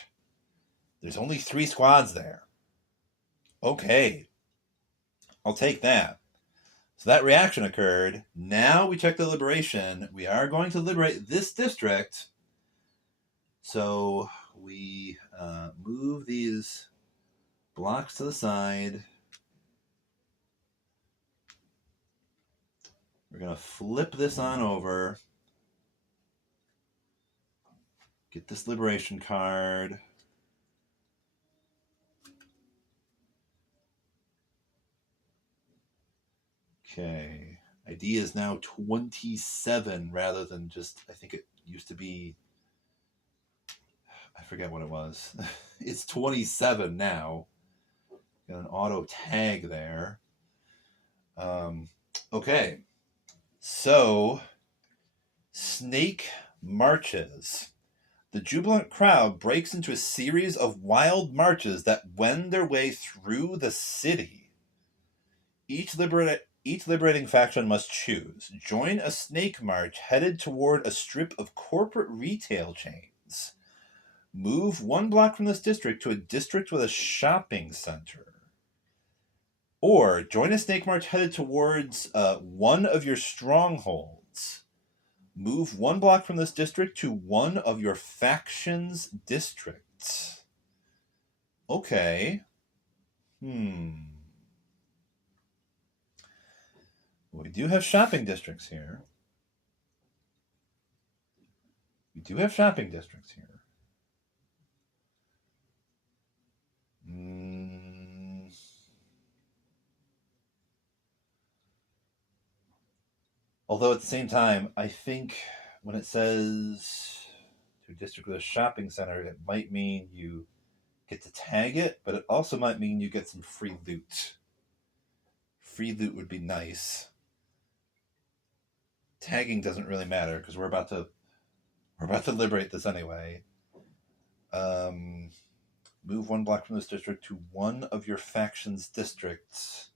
There's only 3 squads there. Okay. I'll take that. So that reaction occurred. Now we check the liberation. We are going to liberate this district. So we move these blocks to the side. We're going to flip this on over. Get this liberation card. Okay. ID is now 27 rather than just, I think it used to be, I forget what it was. It's 27 now. Got an auto tag there. Okay. So, Snake marches. The jubilant crowd breaks into a series of wild marches that wend their way through the city. Each liberating faction must choose. Join a snake march headed toward a strip of corporate retail chains. Move 1 block from this district to a district with a shopping center. Or join a snake march headed towards one of your strongholds. Move 1 block from this district to one of your faction's districts. Okay. We do have shopping districts here. Although at the same time, I think when it says to a district with a shopping center, it might mean you get to tag it, but it also might mean you get some free loot. Free loot would be nice. Tagging doesn't really matter because we're about to liberate this anyway. Move 1 block from this district to one of your faction's districts.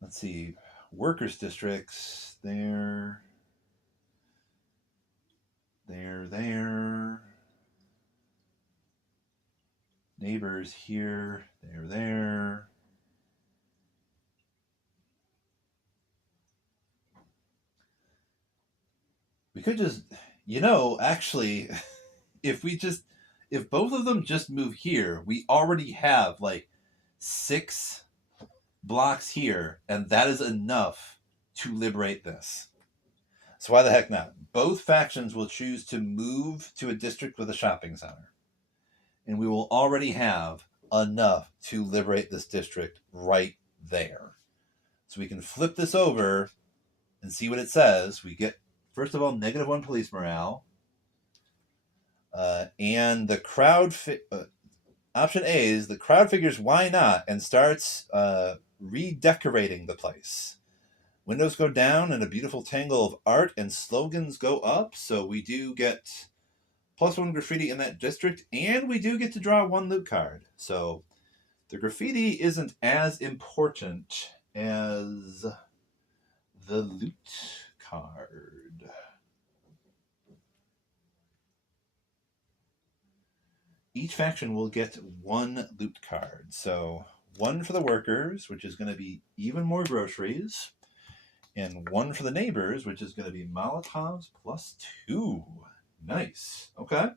Let's see. Workers' districts. There. Neighbors here. There. We could just, actually, if both of them just move here, we already have like 6 blocks here, and that is enough to liberate this. So why the heck not? Both factions will choose to move to a district with a shopping center, and we will already have enough to liberate this district right there. So we can flip this over and see what it says. We get, first of all, -1 police morale. And the crowd, option A is the crowd figures why not and starts redecorating the place. Windows go down and a beautiful tangle of art and slogans go up. So we do get +1 graffiti in that district, and we do get to draw 1 loot card. So the graffiti isn't as important as the loot card. Each faction will get 1 loot card. So 1 for the workers, which is going to be even more groceries, and 1 for the neighbors, which is going to be Molotovs +2. Nice. Okay.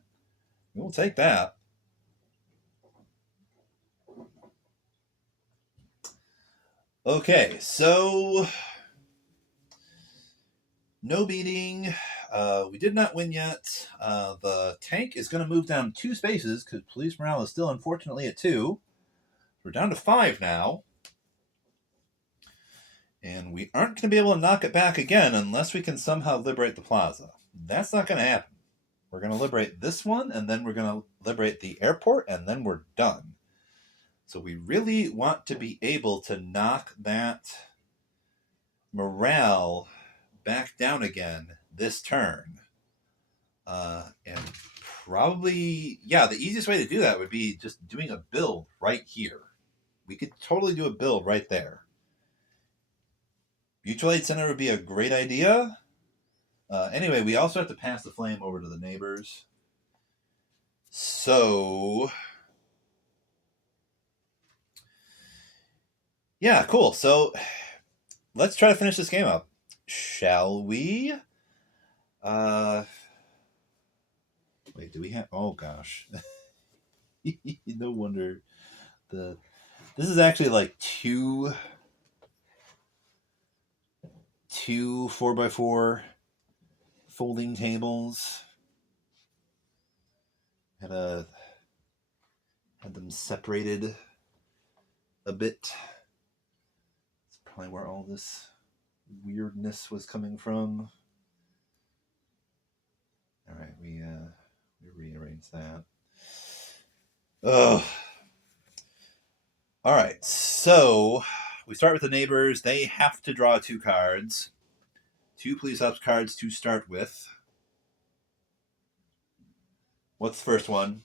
We'll take that. Okay, so no beating. We did not win yet. The tank is going to move down 2 spaces because police morale is still unfortunately at 2. We're down to 5 now. And we aren't going to be able to knock it back again unless we can somehow liberate the plaza. That's not going to happen. We're going to liberate this one, and then we're going to liberate the airport, and then we're done. So we really want to be able to knock that morale back down again this turn. And probably, the easiest way to do that would be just doing a build right here. We could totally do a build right there. Mutual aid center would be a great idea. Anyway, we also have to pass the flame over to the neighbors. So, yeah, cool. So, let's try to finish this game up. Shall we? Wait, do we have... Oh, gosh. No wonder. This is actually like two 4x4 folding tables. Had them separated a bit. That's probably where all this weirdness was coming from. All right, we rearrange that. Ugh. All right, so we start with the neighbors. They have to draw 2 cards. 2 police ops cards to start with. What's the first one?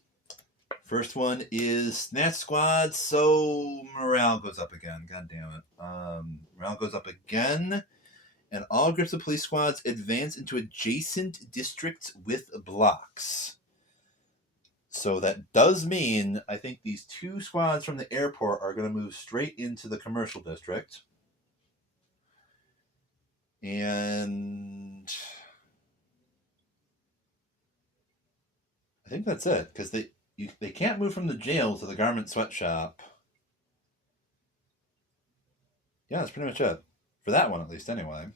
First one is Snatch Squad, so morale goes up again. God damn it. Morale goes up again, and all groups of police squads advance into adjacent districts with blocks. So that does mean, I think these 2 squads from the airport are going to move straight into the commercial district. And I think that's it, because they can't move from the jail to the garment sweatshop. Yeah, that's pretty much it. For that one, at least, anyway.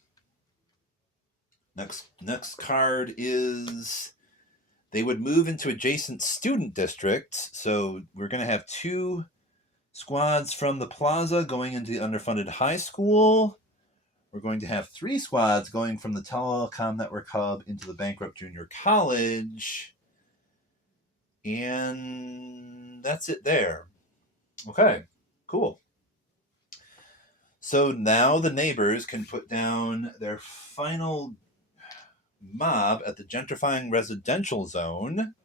Next card is... They would move into adjacent student districts, so we're going to have 2 squads from the plaza going into the underfunded high school. We're going to have 3 squads going from the telecom network hub into the bankrupt junior college. And that's it there. Okay, cool. So now the neighbors can put down their final mob at the gentrifying residential zone,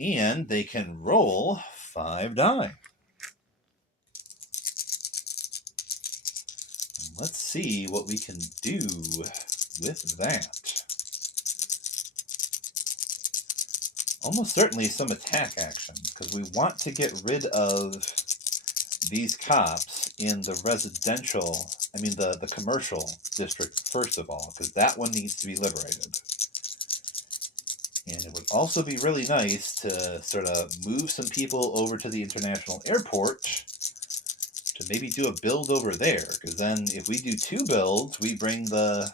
and they can roll 5 die. Let's see what we can do with that. Almost certainly some attack action, because we want to get rid of these cops in the residential, the commercial district first of all, because that one needs to be liberated. And it would also be really nice to sort of move some people over to the international airport to maybe do a build over there, because then if we do 2 builds, we bring the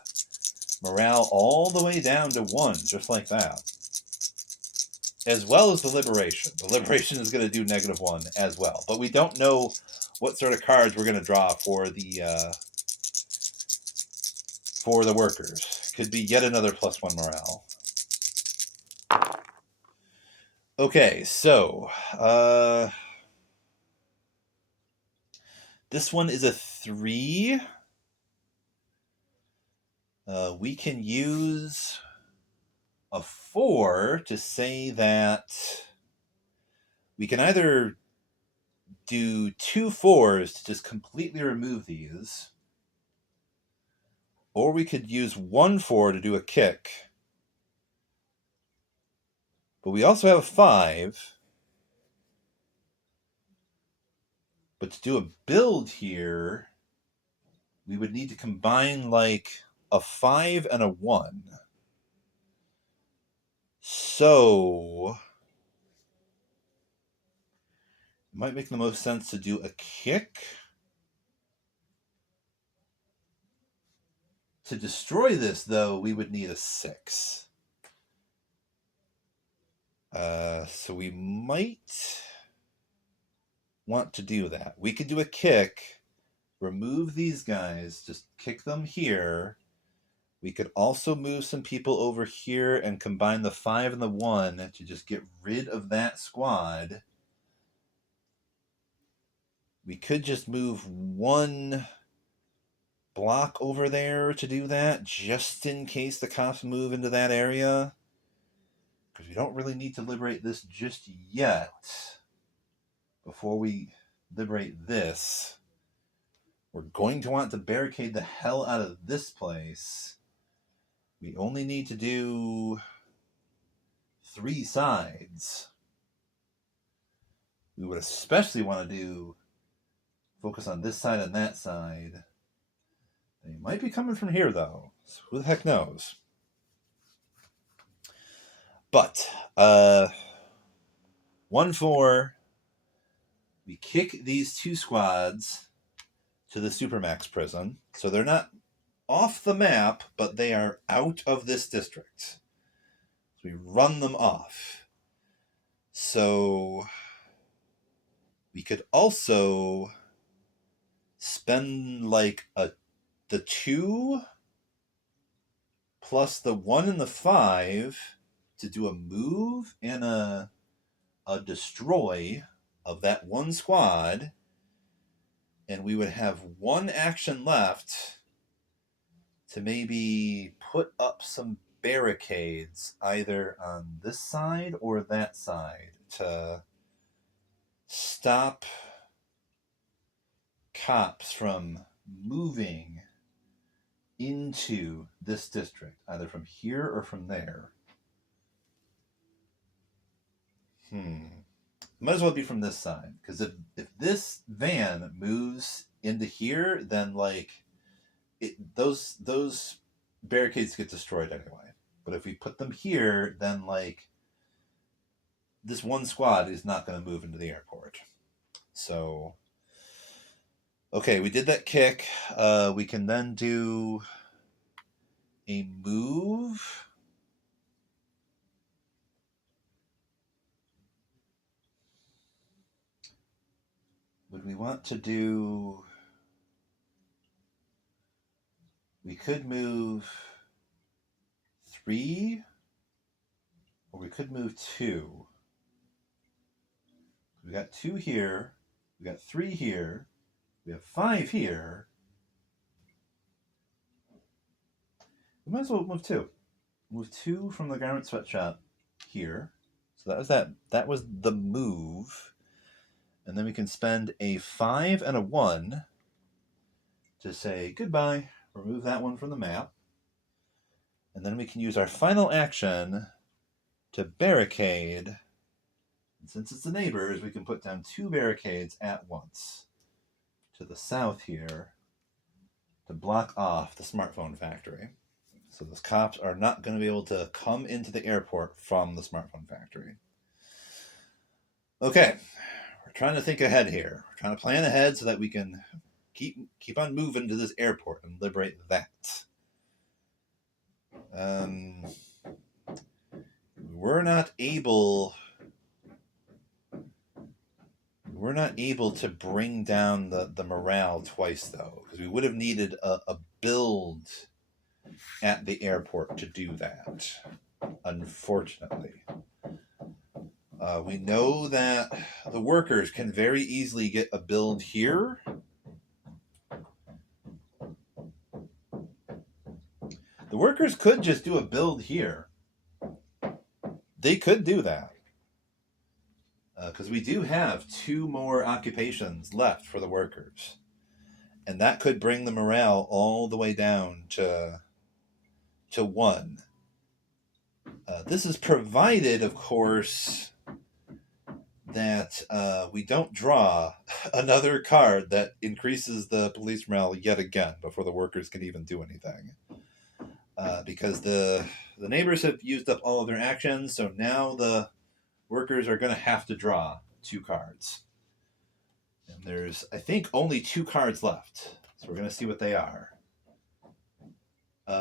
morale all the way down to 1, just like that. As well as the liberation. The liberation is going to do -1 as well. But we don't know what sort of cards we're going to draw for the workers. Could be yet another +1 morale. Okay, so this one is a 3. We can use a 4 to say that we can either do 2 4s to just completely remove these, or we could use 1 4 to do a kick. But we also have a 5. But to do a build here, we would need to combine like a 5 and a 1. So it might make the most sense to do a kick. To destroy this, though, we would need a 6. So we might want to do that. We could do a kick, remove these guys, just kick them here. We could also move some people over here and combine the 5 and the 1 to just get rid of that squad. We could just move 1 block over there to do that, just in case the cops move into that area. Because we don't really need to liberate this just yet. Before we liberate this, we're going to want to barricade the hell out of this place. We only need to do 3 sides. We would especially want to focus on this side and that side. They might be coming from here, though. So who the heck knows? But 1 4. We kick these 2 squads to the Supermax prison. So they're not off the map, but they are out of this district. So we run them off. So we could also spend like the 2 plus the 1 and the 5 to do a move and a destroy of that 1 squad, and we would have 1 action left to maybe put up some barricades either on this side or that side to stop cops from moving into this district, either from here or from there. Might as well be from this side, because if this van moves into here, then those barricades get destroyed anyway. But if we put them here, then this 1 squad is not going to move into the airport. So okay, we did that kick. We can then do a move. we want to do... We could move 3, or we could move 2. We got 2 here. We got 3 here. We have 5 here. We might as well move 2. Move 2 from the garment sweatshop here. So that was that. That was the move. And then we can spend a 5 and a 1 to say goodbye. Remove that one from the map. And then we can use our final action to barricade. And since it's the neighbors, we can put down 2 barricades at once to the south here to block off the smartphone factory. So those cops are not going to be able to come into the airport from the smartphone factory. Okay, we're trying to think ahead here. We're trying to plan ahead so that we can keep on moving to this airport and liberate that. We're not able to bring down the morale twice, though, because we would have needed a build at the airport to do that, unfortunately. We know that the workers can very easily get a build here. The workers could just do a build here. They could do that. Because we do have 2 more occupations left for the workers. And that could bring the morale all the way down to 1. This is provided, of course, that we don't draw another card that increases the police morale yet again before the workers can even do anything. Because the neighbors have used up all of their actions, so now the workers are going to have to draw 2 cards. And there's, I think, only 2 cards left. So we're going to see what they are.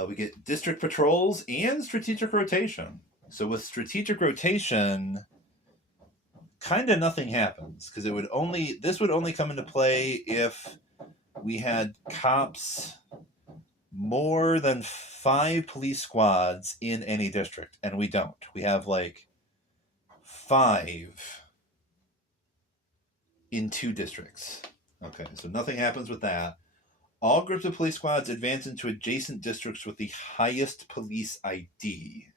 We get district patrols and strategic rotation. So with strategic rotation, kind of nothing happens, because this would only come into play if we had cops more than 5 police squads in any district, and we don't. We have like 5 in 2 districts. Okay, so nothing happens with that. All groups of police squads advance into adjacent districts with the highest police ID.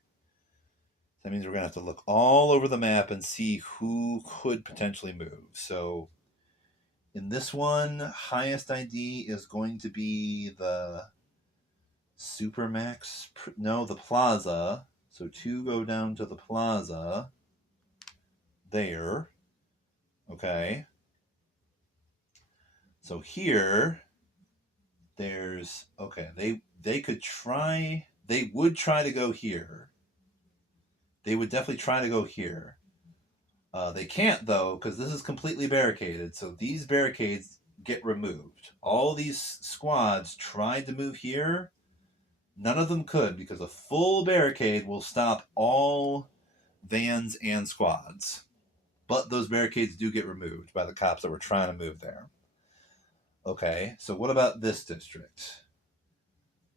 That means we're going to have to look all over the map and see who could potentially move. So in this one, highest ID is going to be the Supermax. No, the Plaza. So 2 go down to the Plaza. There. Okay. So here, there's... Okay, they could try... They would try to go here. They would definitely try to go here. They can't, though, because this is completely barricaded. So these barricades get removed. All these squads tried to move here. None of them could, because a full barricade will stop all vans and squads. But those barricades do get removed by the cops that were trying to move there. Okay, so what about this district?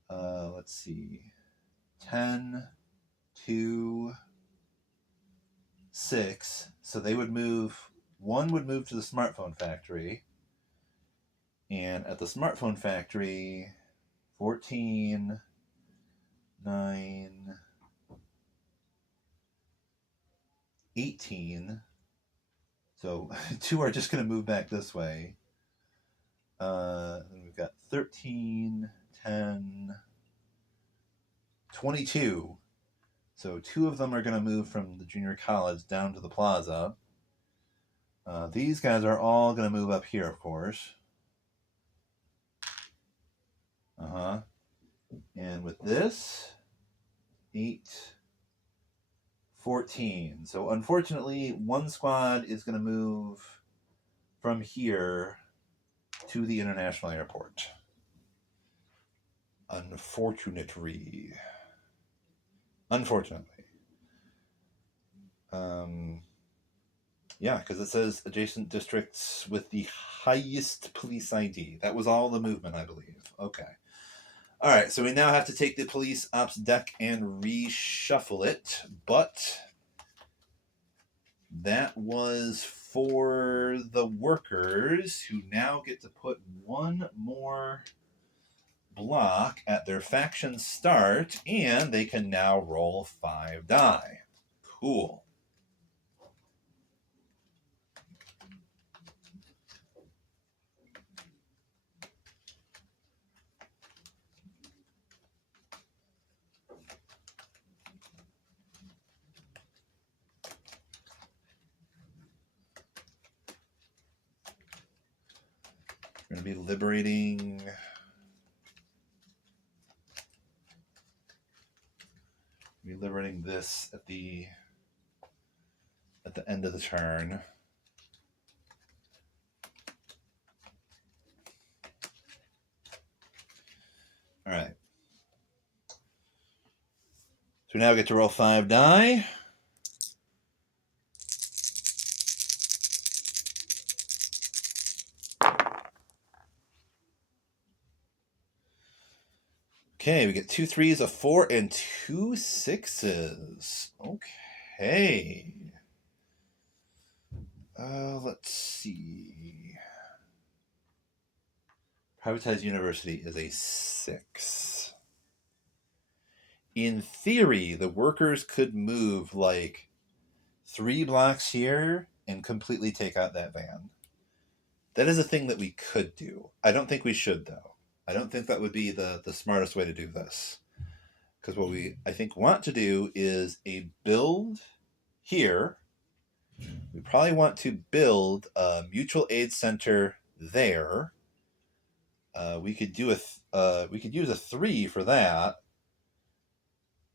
Let's see. 10, 2... 6, so they would move, 1 would move to the smartphone factory, and at the smartphone factory, 14, 9, 18, so 2 are just going to move back this way. Then we've got 13, 10, 22. So 2 of them are going to move from the junior college down to the Plaza. These guys are all going to move up here, of course. And with this, 8, 14. So unfortunately, 1 squad is going to move from here to the international airport. Unfortunately. Yeah, because it says adjacent districts with the highest police ID. That was all the movement, I believe. Okay. All right, so we now have to take the police ops deck and reshuffle it, but that was for the workers who now get to put one more block at their faction start, and they can now roll 5 die. Cool. We're going to be liberating this at the end of the turn. All right. So we now get to roll 5 die. Okay, we get 2 3s, a 4, and 2 6s. Okay. Let's see. Privatized University is a 6. In theory, the workers could move like 3 blocks here and completely take out that van. That is a thing that we could do. I don't think we should, though. I don't think that would be the smartest way to do this. Because what we, I think, want to do is a build here. We probably want to build a mutual aid center there. We could do we could use a 3 for that,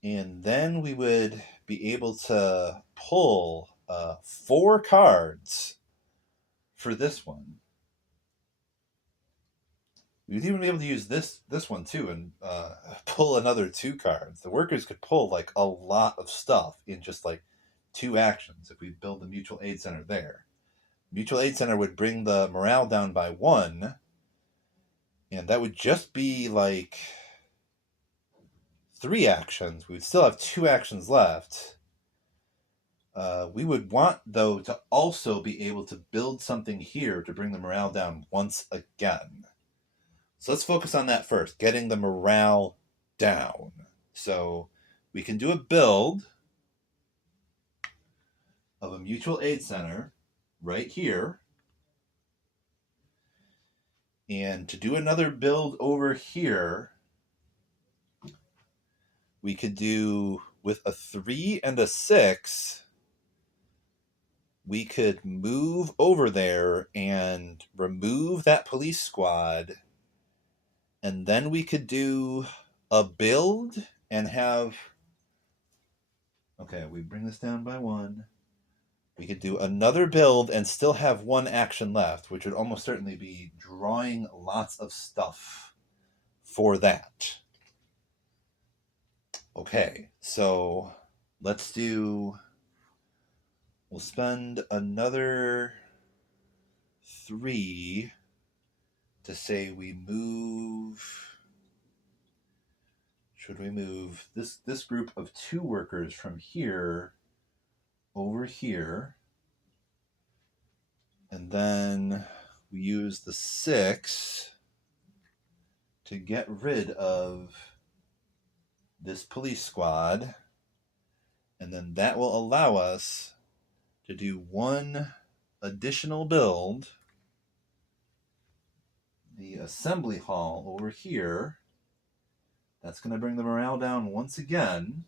and then we would be able to pull 4 cards for this one. We'd even be able to use this one too and pull another 2 cards. The workers could pull like a lot of stuff in just like 2 actions if we build the mutual aid center there. Mutual aid center would bring the morale down by 1, and that would just be like 3 actions. We would still have 2 actions left. We would want, though, to also be able to build something here to bring the morale down once again. So let's focus on that first, getting the morale down. So we can do a build of a mutual aid center right here. And to do another build over here, we could do with a 3 and a 6. We could move over there and remove that police squad. And then we could do a build and have... Okay, we bring this down by 1. We could do another build and still have 1 action left, which would almost certainly be drawing lots of stuff for that. Okay, so let's do... We'll spend another 3 to say we move... Should we move this group of 2 workers from here over here? And then we use the 6 to get rid of this police squad. And then that will allow us to do 1 additional build. The assembly hall over here. That's going to bring the morale down once again.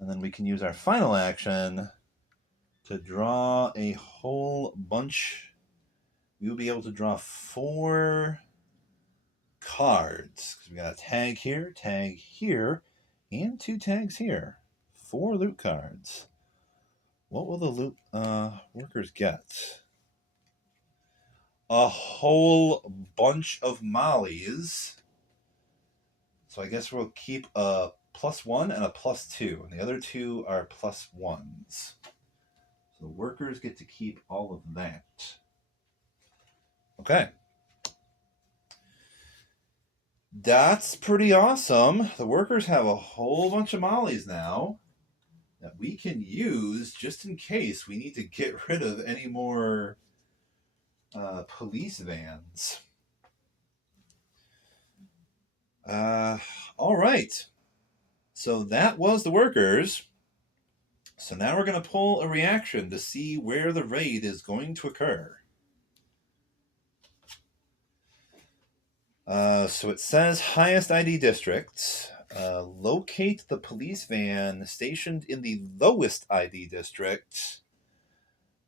And then we can use our final action to draw a whole bunch. We will be able to draw 4 cards. We got a tag here, and 2 tags here. 4 loot cards. What will the loot workers get? A whole bunch of mollies. So I guess we'll keep a +1 and a +2, and the other 2 are +1s. So So the workers get to keep all of that. Okay. That's pretty awesome. The workers have a whole bunch of mollies now that we can use just in case we need to get rid of any more police vans. All right. So that was the workers. So now we're going to pull a reaction to see where the raid is going to occur. So it says highest ID district. Locate the police van stationed in the lowest ID district,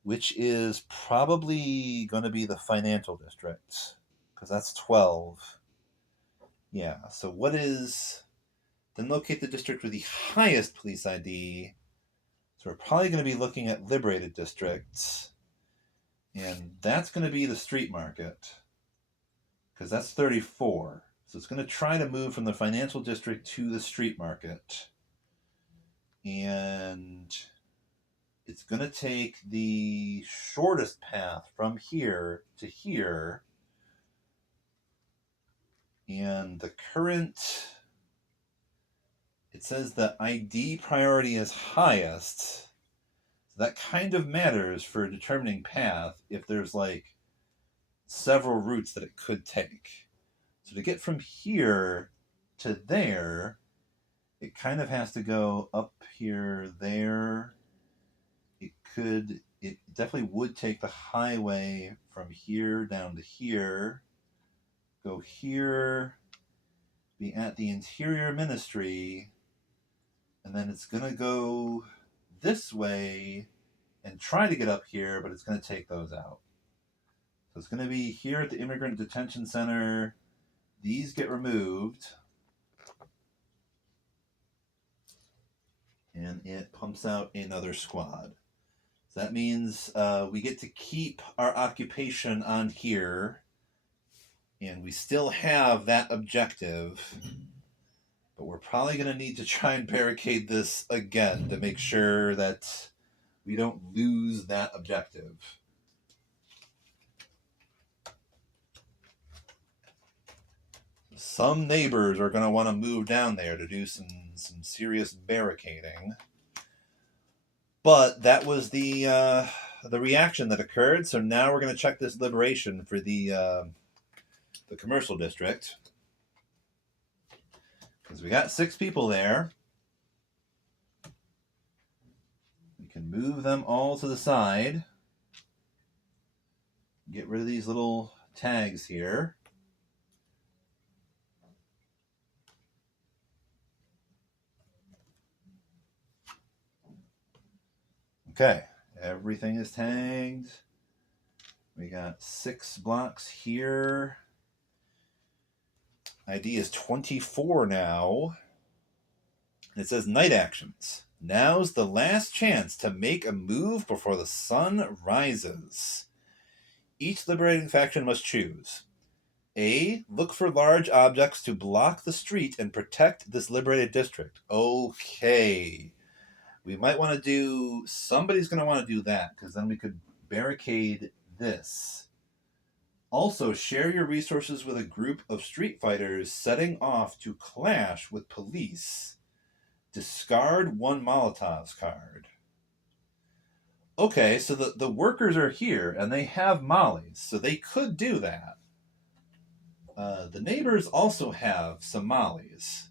which is probably going to be the financial district, because that's 12. Yeah, so what is... Then locate the district with the highest police ID. So we're probably going to be looking at liberated districts. And that's going to be the street market, because that's 34. So it's going to try to move from the financial district to the street market. And it's going to take the shortest path from here to here. And the current... It says the ID priority is highest. So that kind of matters for determining path if there's like several routes that it could take. So to get from here to there, it kind of has to go up here, there. It definitely would take the highway from here down to here, go here, be at the Interior Ministry, and then it's going to go this way and try to get up here, but it's going to take those out. So it's going to be here at the Immigrant Detention Center. These get removed. And it pumps out another squad. So that means we get to keep our occupation on here. And we still have that objective. But we're probably going to need to try and barricade this again to make sure that we don't lose that objective. Some neighbors are going to want to move down there to do some serious barricading. But that was the reaction that occurred. So now we're going to check this liberation for the commercial district. Because we got 6 people there. We can move them all to the side. Get rid of these little tags here. Okay, everything is tagged. We got 6 blocks here. ID is 24 now. It says night actions. Now's the last chance to make a move before the sun rises. Each liberating faction must choose. A. Look for large objects to block the street and protect this liberated district. Okay. We might want to do... Somebody's going to want to do that, because then we could barricade this. Also, share your resources with a group of street fighters setting off to clash with police. Discard 1 Molotov's card. Okay, so the workers are here, and they have mollies, so they could do that. The neighbors also have some mollies.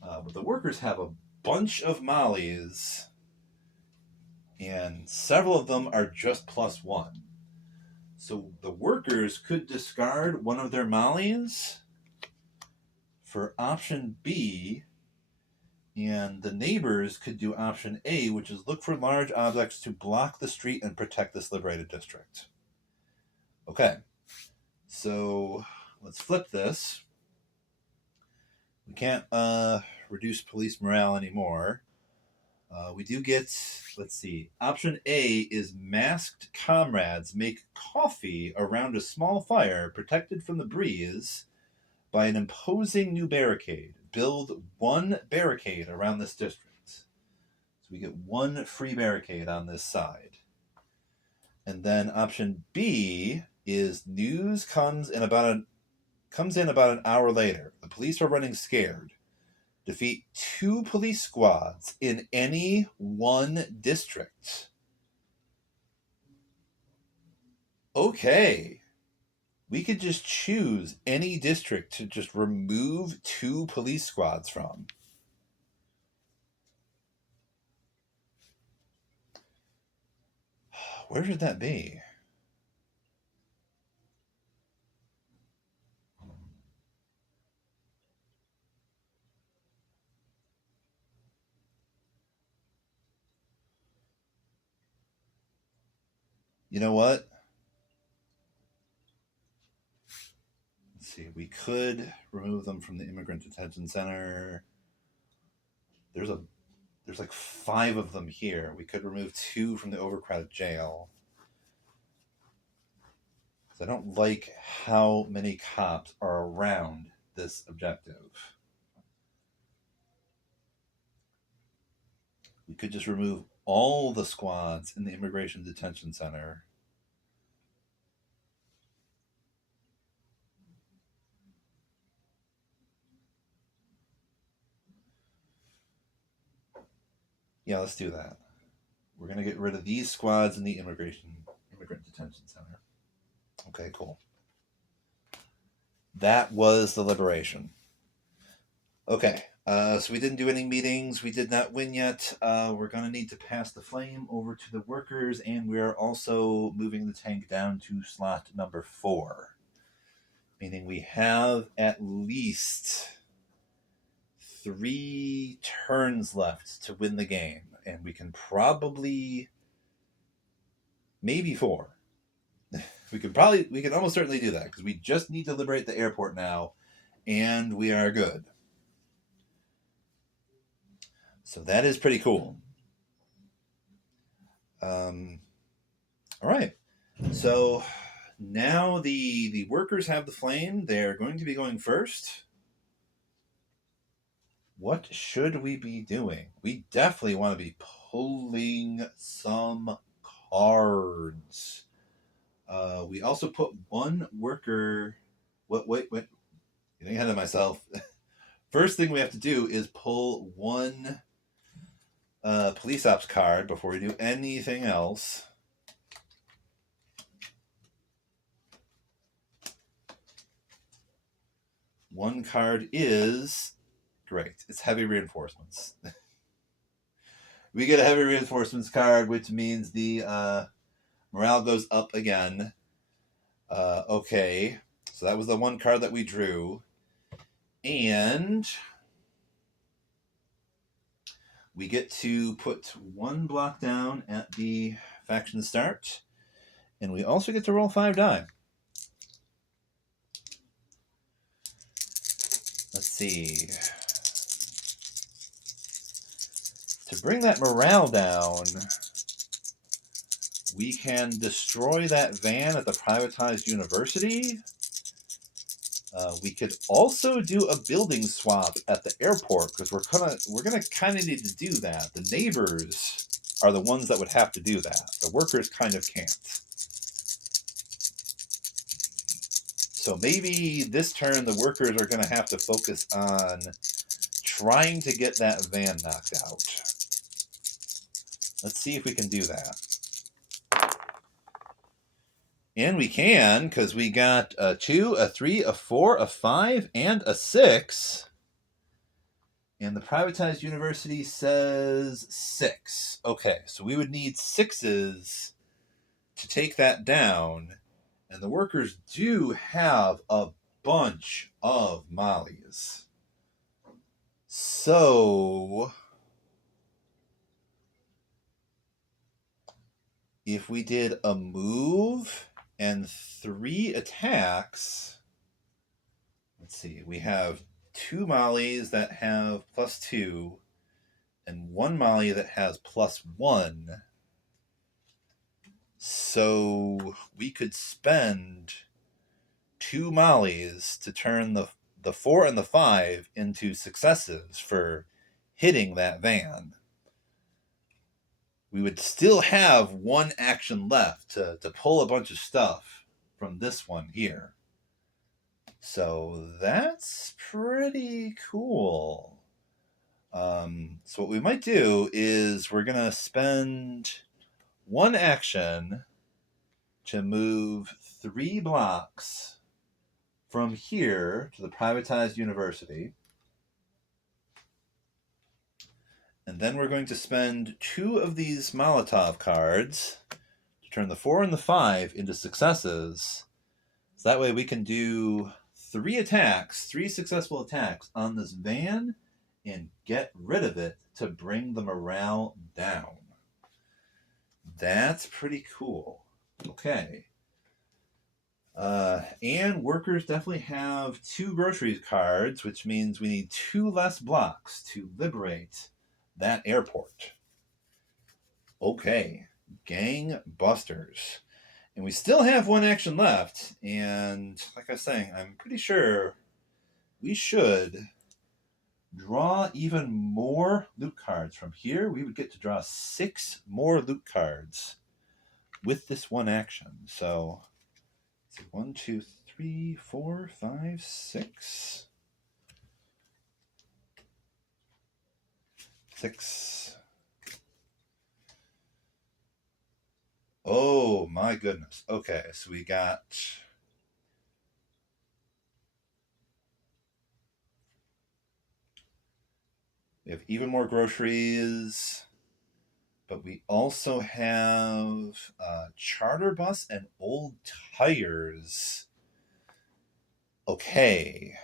But the workers have a bunch of mollies, and several of them are just +1. So the workers could discard one of their mollies for option B, and the neighbors could do option A, which is look for large objects to block the street and protect this liberated district. Okay, so let's flip this. We can't reduce police morale anymore. We do get, let's see, option A is masked comrades make coffee around a small fire protected from the breeze by an imposing new barricade. Build 1 barricade around this district. So we get one free barricade on this side. And then option B is news comes in about an hour later. The police are running scared. Defeat 2 police squads in any one district. Okay. We could just choose any district to just remove 2 police squads from. Where should that be? You know what? Let's see. We could remove them from the immigrant detention center. There's like 5 of them here. We could remove 2 from the overcrowded jail. I don't like how many cops are around this objective. We could just remove all the squads in the immigration detention center. Yeah, let's do that. We're going to get rid of these squads in the immigrant detention center. Okay, cool. That was the liberation. Okay, so we didn't do any meetings. We did not win yet. We're going to need to pass the flame over to the workers, and we're also moving the tank down to slot number 4. Meaning we have at least 3 turns left to win the game. And we can probably, maybe 4. we can almost certainly do that because we just need to liberate the airport now and we are good. So that is pretty cool. All right. So now the workers have the flame. They're going to be going first. What should we be doing? We definitely want to be pulling some cards. We also put one worker. Wait. Getting ahead of myself. First thing we have to do is pull one police ops card before we do anything else. One card is great. It's heavy reinforcements. We get a heavy reinforcements card, which means the morale goes up again. Okay, so that was the one card that we drew. And we get to put one block down at the faction start. And we also get to roll 5 die. Let's see. To bring that morale down, we can destroy that van at the privatized university. We could also do a building swap at the airport because we're gonna kind of need to do that. The neighbors are the ones that would have to do that. The workers kind of can't. So maybe this turn the workers are going to have to focus on trying to get that van knocked out. Let's see if we can do that. And we can, because we got a 2, a 3, a 4, a 5, and a 6. And the privatized university says 6. Okay, so we would need 6s to take that down. And the workers do have a bunch of mollies. So if we did a move and 3 attacks, let's see, we have 2 mollies that have +2 and 1 molly that has +1. So we could spend 2 mollies to turn the 4 and the 5 into successes for hitting that van. we would still have one action left to pull a bunch of stuff from this one here. So that's pretty cool. So what we might do is we're going to spend one action to move 3 blocks from here to the privatized university. And then we're going to spend 2 of these Molotov cards to turn the 4 and the 5 into successes. So that way we can do 3 attacks, 3 successful attacks on this van and get rid of it to bring the morale down. That's pretty cool. Okay. And workers definitely have 2 groceries cards, which means we need 2 less blocks to liberate that airport. Okay. Gangbusters. And we still have 1 action left, and like I was saying, I'm pretty sure we should draw even more loot cards. From here, we would get to draw 6 more loot cards with this 1 action. So, 1, 2, 3, 4, 5, 6. 6. Oh my goodness. Okay, so we got... We have even more groceries, but we also have charter bus and old tires. Okay.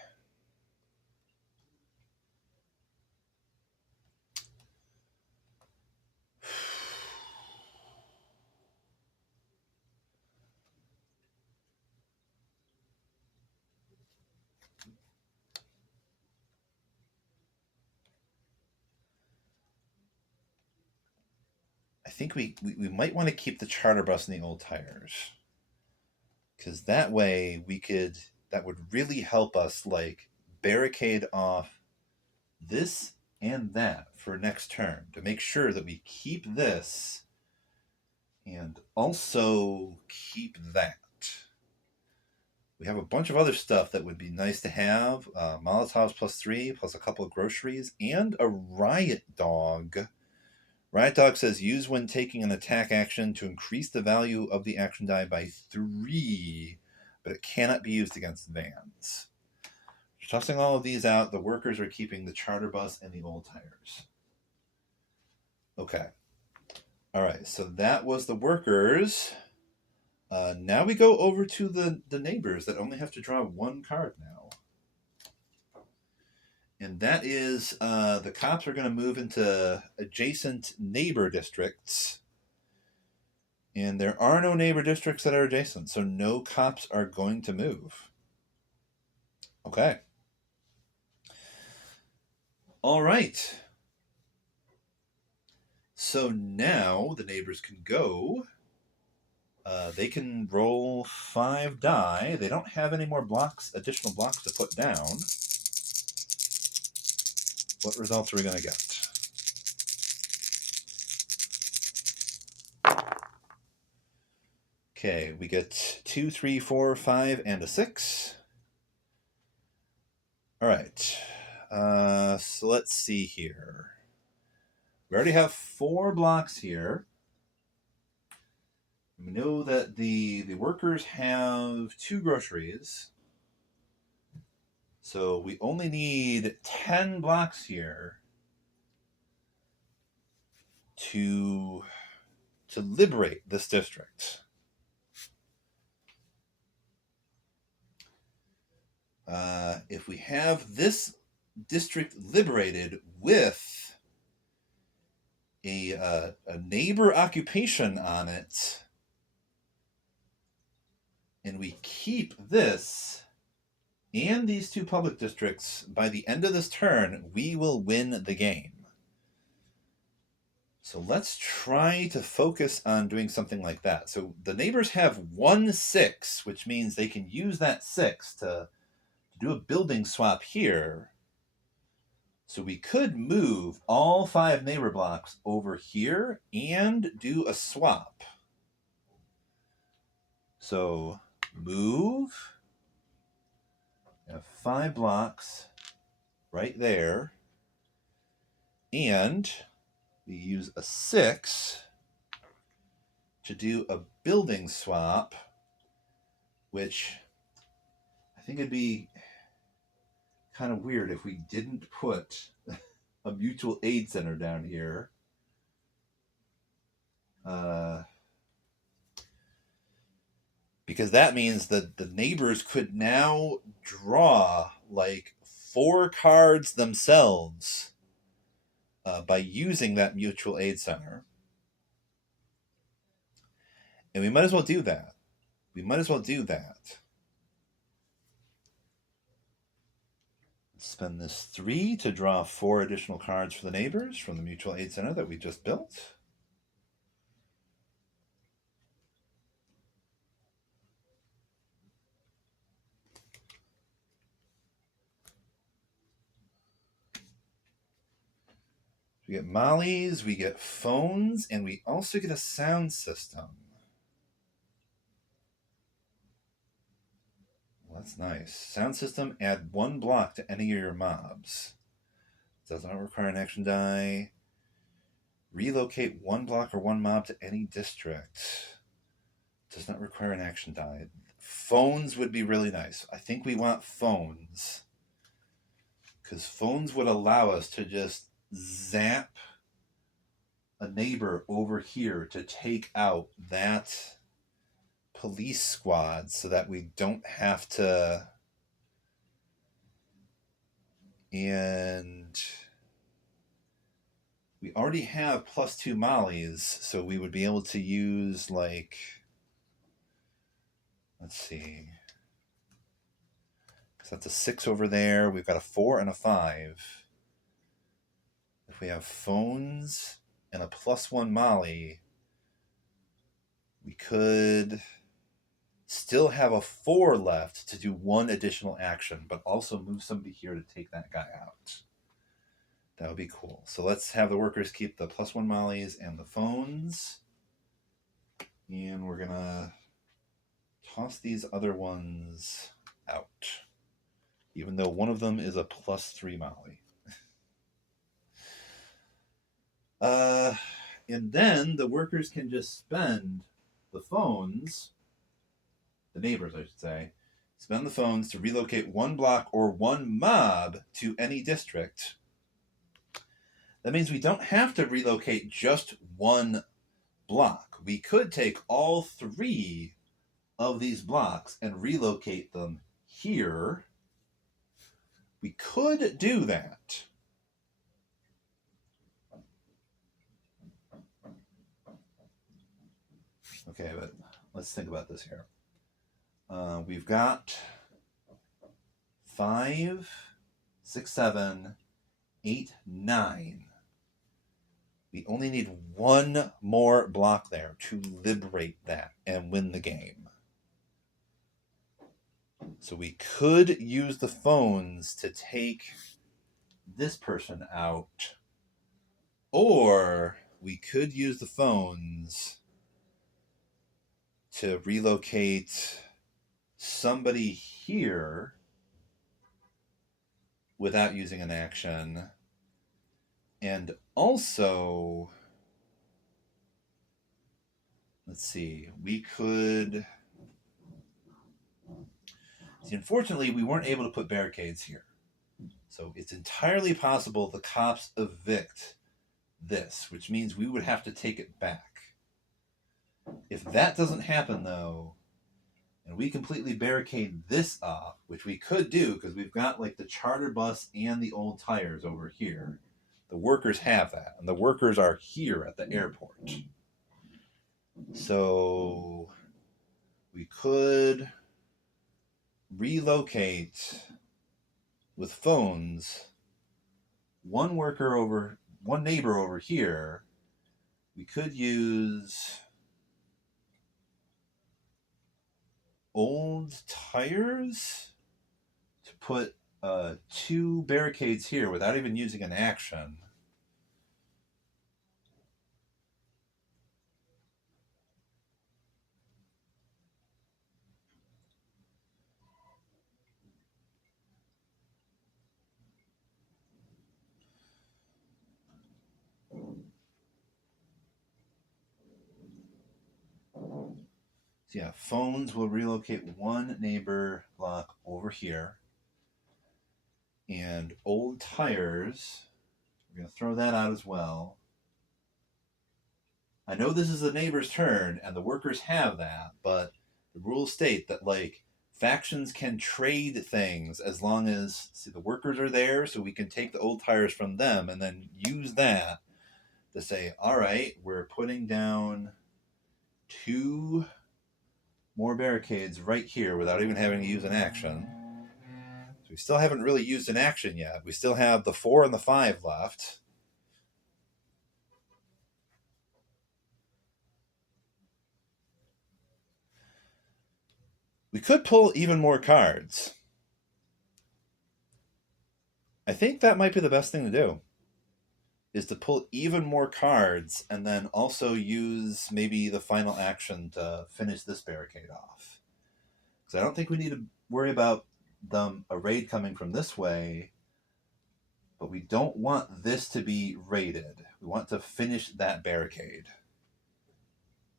I think we might want to keep the charter bus and the old tires, because that way that would really help us like barricade off this and that for next turn to make sure that we keep this and also keep that. We have a bunch of other stuff that would be nice to have. Molotovs +3, plus a couple of groceries, and a riot dog. Riot dog says use when taking an attack action to increase the value of the action die by 3, but it cannot be used against vans. Tossing all of these out, the workers are keeping the charter bus and the old tires. Okay. All right, so that was the workers. Now we go over to the neighbors that only have to draw 1 card now. And that is the cops are going to move into adjacent neighbor districts. And there are no neighbor districts that are adjacent, so no cops are going to move. Okay. All right. So now the neighbors can go. They can roll 5 die. They don't have any more additional blocks to put down. What results are we going to get? Okay, we get 2, 3, 4, 5, and a 6. All right. So let's see here. We already have 4 blocks here. We know that the workers have 2 groceries. So we only need 10 blocks here to liberate this district. If we have this district liberated with a neighbor occupation on it, and we keep this and these 2 public districts, by the end of this turn, we will win the game. So let's try to focus on doing something like that. So the neighbors have 1 6, which means they can use that 6 to do a building swap here. So we could move all 5 neighbor blocks over here and do a swap. So move. We have 5 blocks right there. And we use a 6 to do a building swap, which I think it'd be kind of weird if we didn't put a mutual aid center down here. Because that means that the neighbors could now draw like 4 cards themselves by using that mutual aid center. And we might as well do that. Spend this 3 to draw 4 additional cards for the neighbors from the mutual aid center that we just built. We get mollies, we get phones, and we also get a sound system. Well, that's nice. Sound system, add 1 block to any of your mobs. Does not require an action die. Relocate 1 block or 1 mob to any district. Does not require an action die. Phones would be really nice. I think we want phones. Because phones would allow us to just zap a neighbor over here to take out that police squad so that we don't have to. And we already have +2 mollies, so we would be able to use, like, let's see. So that's a 6 over there. We've got a 4 and a 5. If we have phones and a +1 molly, we could still have a 4 left to do 1 additional action, but also move somebody here to take that guy out. That would be cool. So let's have the workers keep the +1 mollies and the phones. And we're going to toss these other ones out, even though one of them is a +3 molly. And then the workers can just spend the phones, the neighbors, I should say, spend the phones to relocate 1 block or 1 mob to any district. That means we don't have to relocate just 1 block. We could take all 3 of these blocks and relocate them here. We could do that. Okay, but let's think about this here. We've got 5, 6, 7, 8, 9. We only need 1 more block there to liberate that and win the game. So we could use the phones to take this person out, or we could use the phones to relocate somebody here without using an action. And also, let's see, we could. See, unfortunately, we weren't able to put barricades here. So it's entirely possible the cops evict this, which means we would have to take it back. If that doesn't happen, though, and we completely barricade this off, which we could do because we've got like the charter bus and the old tires over here. The workers have that, and the workers are here at the airport. So we could relocate with phones 1 neighbor over here. We could use old tires to put 2 barricades here without even using an action. So yeah, phones will relocate 1 neighbor block over here. And old tires, we're going to throw that out as well. I know this is the neighbor's turn, and the workers have that, but the rules state that, like, factions can trade things as long as, see, the workers are there, so we can take the old tires from them and then use that to say, all right, we're putting down 2 more barricades right here without even having to use an action. So we still haven't really used an action yet. We still have the 4 and the 5 left. We could pull even more cards. I think that might be the best thing to do, is to pull even more cards and then also use maybe the final action to finish this barricade off. Because I don't think we need to worry about a raid coming from this way, but we don't want this to be raided. We want to finish that barricade.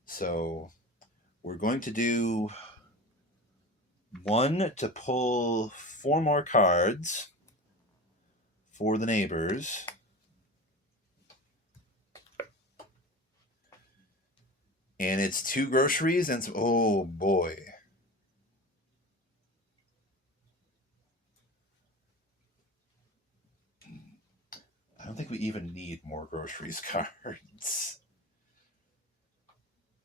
So we're going to do 1 to pull 4 more cards for the neighbors. And it's 2 groceries and some, oh boy. I don't think we even need more groceries cards.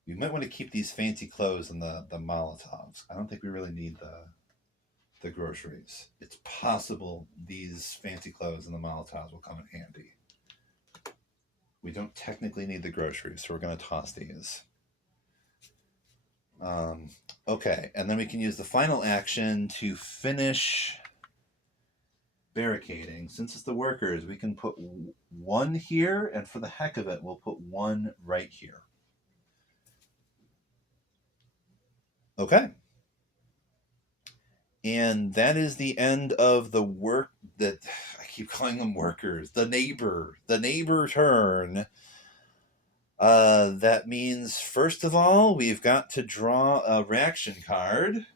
We might want to keep these fancy clothes and the Molotovs. I don't think we really need the groceries. It's possible these fancy clothes and the Molotovs will come in handy. We don't technically need the groceries, so we're going to toss these. Okay, and then we can use the final action to finish barricading. Since it's the workers, we can put 1 here, and for the heck of it, we'll put 1 right here. Okay. And that is the end of the work that I keep calling them workers. The neighbor turn. That means, first of all, we've got to draw a reaction card.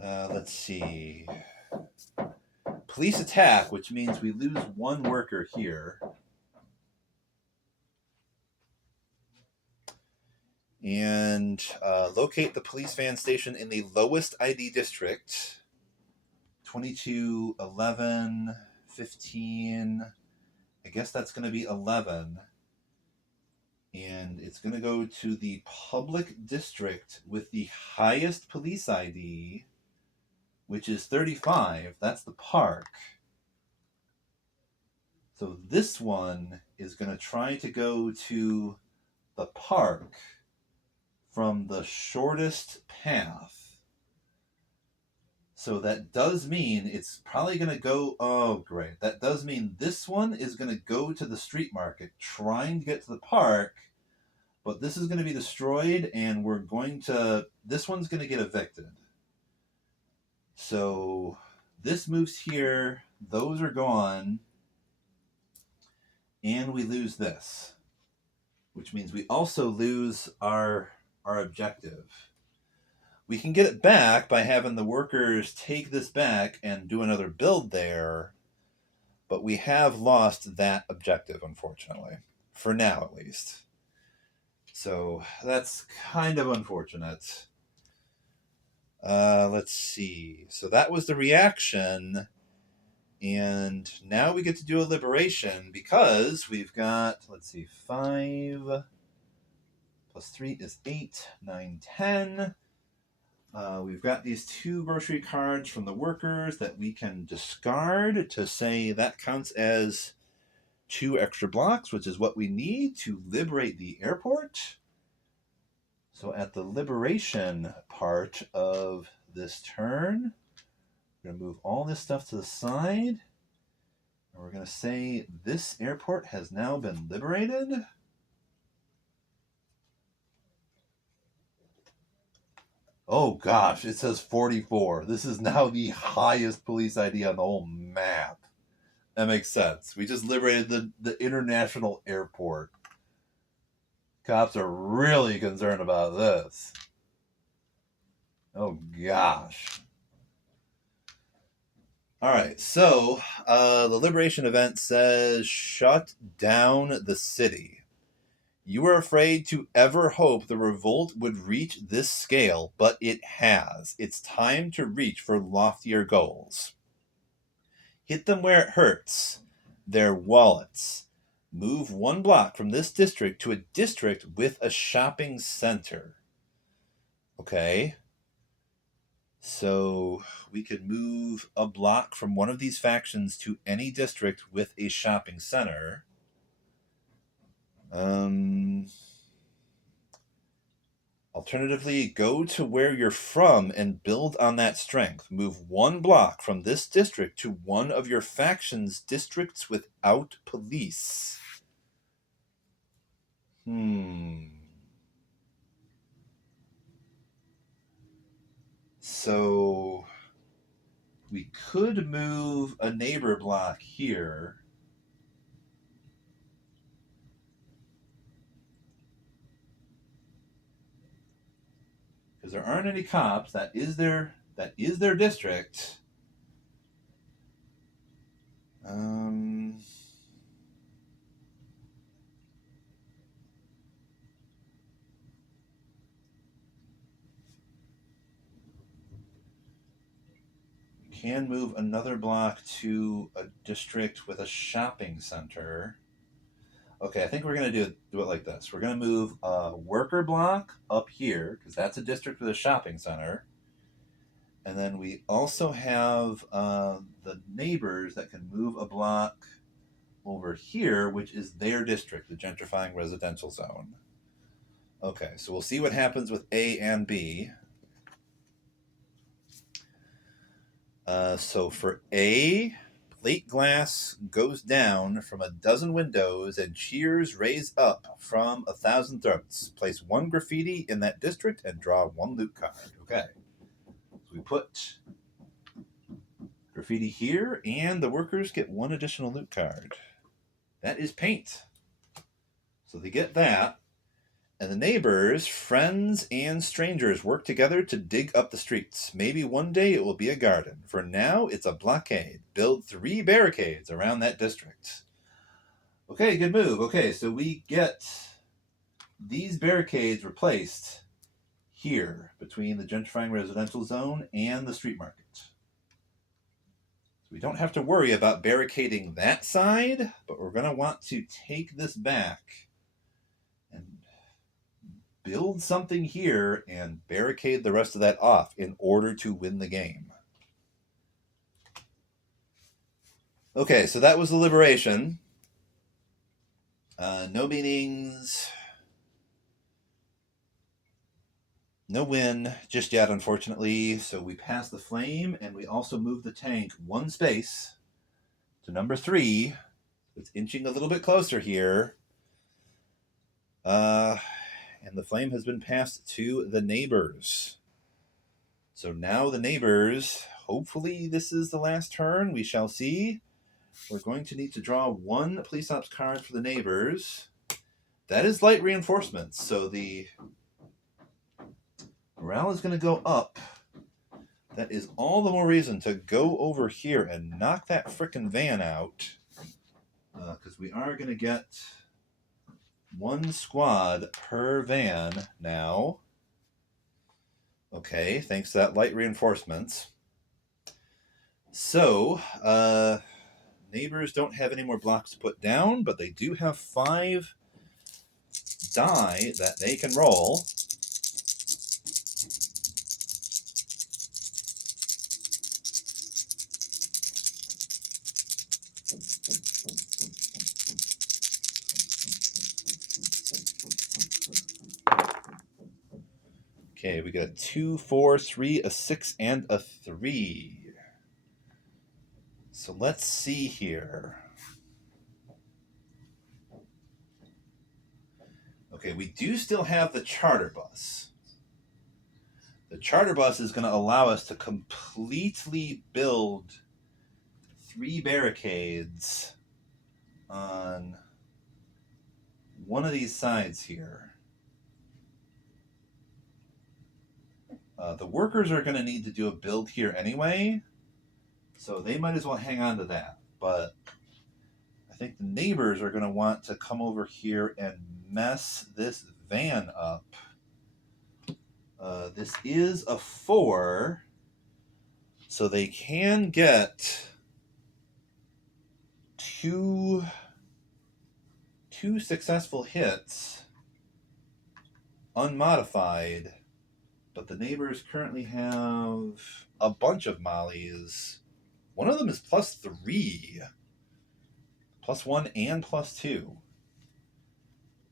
Let's see. Police attack, which means we lose 1 worker here. And locate the police van station in the lowest ID district. 22, 11, 15. I guess that's going to be 11. And it's going to go to the public district with the highest police ID, which is 35. That's the park. So this one is going to try to go to the park from the shortest path. So that does mean it's probably going to go, oh great, that does mean this one is going to go to the street market trying to get to the park, but this is going to be destroyed and this one's going to get evicted. So this moves here, those are gone, and we lose this, which means we also lose our objective. We can get it back by having the workers take this back and do another build there, but we have lost that objective, unfortunately, for now at least. So that's kind of unfortunate. Let's see. So that was the reaction, and now we get to do a liberation because we've got, let's see, 5 plus 3 is 8, 9, 10. We've got these 2 grocery cards from the workers that we can discard to say that counts as 2 extra blocks, which is what we need to liberate the airport. So at the liberation part of this turn, we're going to move all this stuff to the side. And we're going to say this airport has now been liberated. Oh gosh, it says 44. This is now the highest police ID on the whole map. That makes sense. We just liberated the international airport. Cops are really concerned about this. Oh gosh. All right, so the liberation event says shut down the city. You were afraid to ever hope the revolt would reach this scale, but it has. It's time to reach for loftier goals. Hit them where it hurts. Their wallets. Move 1 block from this district to a district with a shopping center. Okay. So we could move a block from one of these factions to any district with a shopping center. Alternatively, go to where you're from and build on that strength. Move 1 block from this district to one of your faction's districts without police. So we could move a neighbor block here. Because there aren't any cops. That is their district. Can move another block to a district with a shopping center. Okay, I think we're going to do it like this. We're going to move a worker block up here, because that's a district with a shopping center. And then we also have the neighbors that can move a block over here, which is their district, the gentrifying residential zone. Okay, so we'll see what happens with A and B. So for A, plate glass goes down from 12 windows and cheers raise up from 1,000 throats. Place 1 graffiti in that district and draw 1 loot card. Okay. So we put graffiti here, and the workers get 1 additional loot card. That is paint. So they get that. And the neighbors, friends, and strangers work together to dig up the streets. Maybe one day it will be a garden. For now, it's a blockade. Build 3 barricades around that district. Okay, good move. Okay, so we get these barricades replaced here between the gentrifying residential zone and the street market. So we don't have to worry about barricading that side, but we're going to want to take this back and build something here and barricade the rest of that off in order to win the game. Okay, so that was the liberation. No meetings. No win just yet, unfortunately. So we pass the flame, and we also move the tank 1 space to number 3. It's inching a little bit closer here. And the flame has been passed to the neighbors. So now the neighbors, hopefully this is the last turn. We shall see. We're going to need to draw 1 police ops card for the neighbors. That is light reinforcements, so the morale is going to go up. That is all the more reason to go over here and knock that frickin' van out. Because we are going to get 1 squad per van now. Okay, thanks to that light reinforcements. So, neighbors don't have any more blocks to put down, but they do have 5 die that they can roll. Okay, we got a 2, 4, 3, a 6, and a 3. So let's see here. Okay, we do still have the charter bus. The charter bus is going to allow us to completely build 3 barricades on one of these sides here. The workers are going to need to do a build here anyway, so they might as well hang on to that. But I think the neighbors are going to want to come over here and mess this van up. This is a 4, so they can get two successful hits unmodified, but the neighbors currently have a bunch of mollies. One of them is +3, +1 and +2.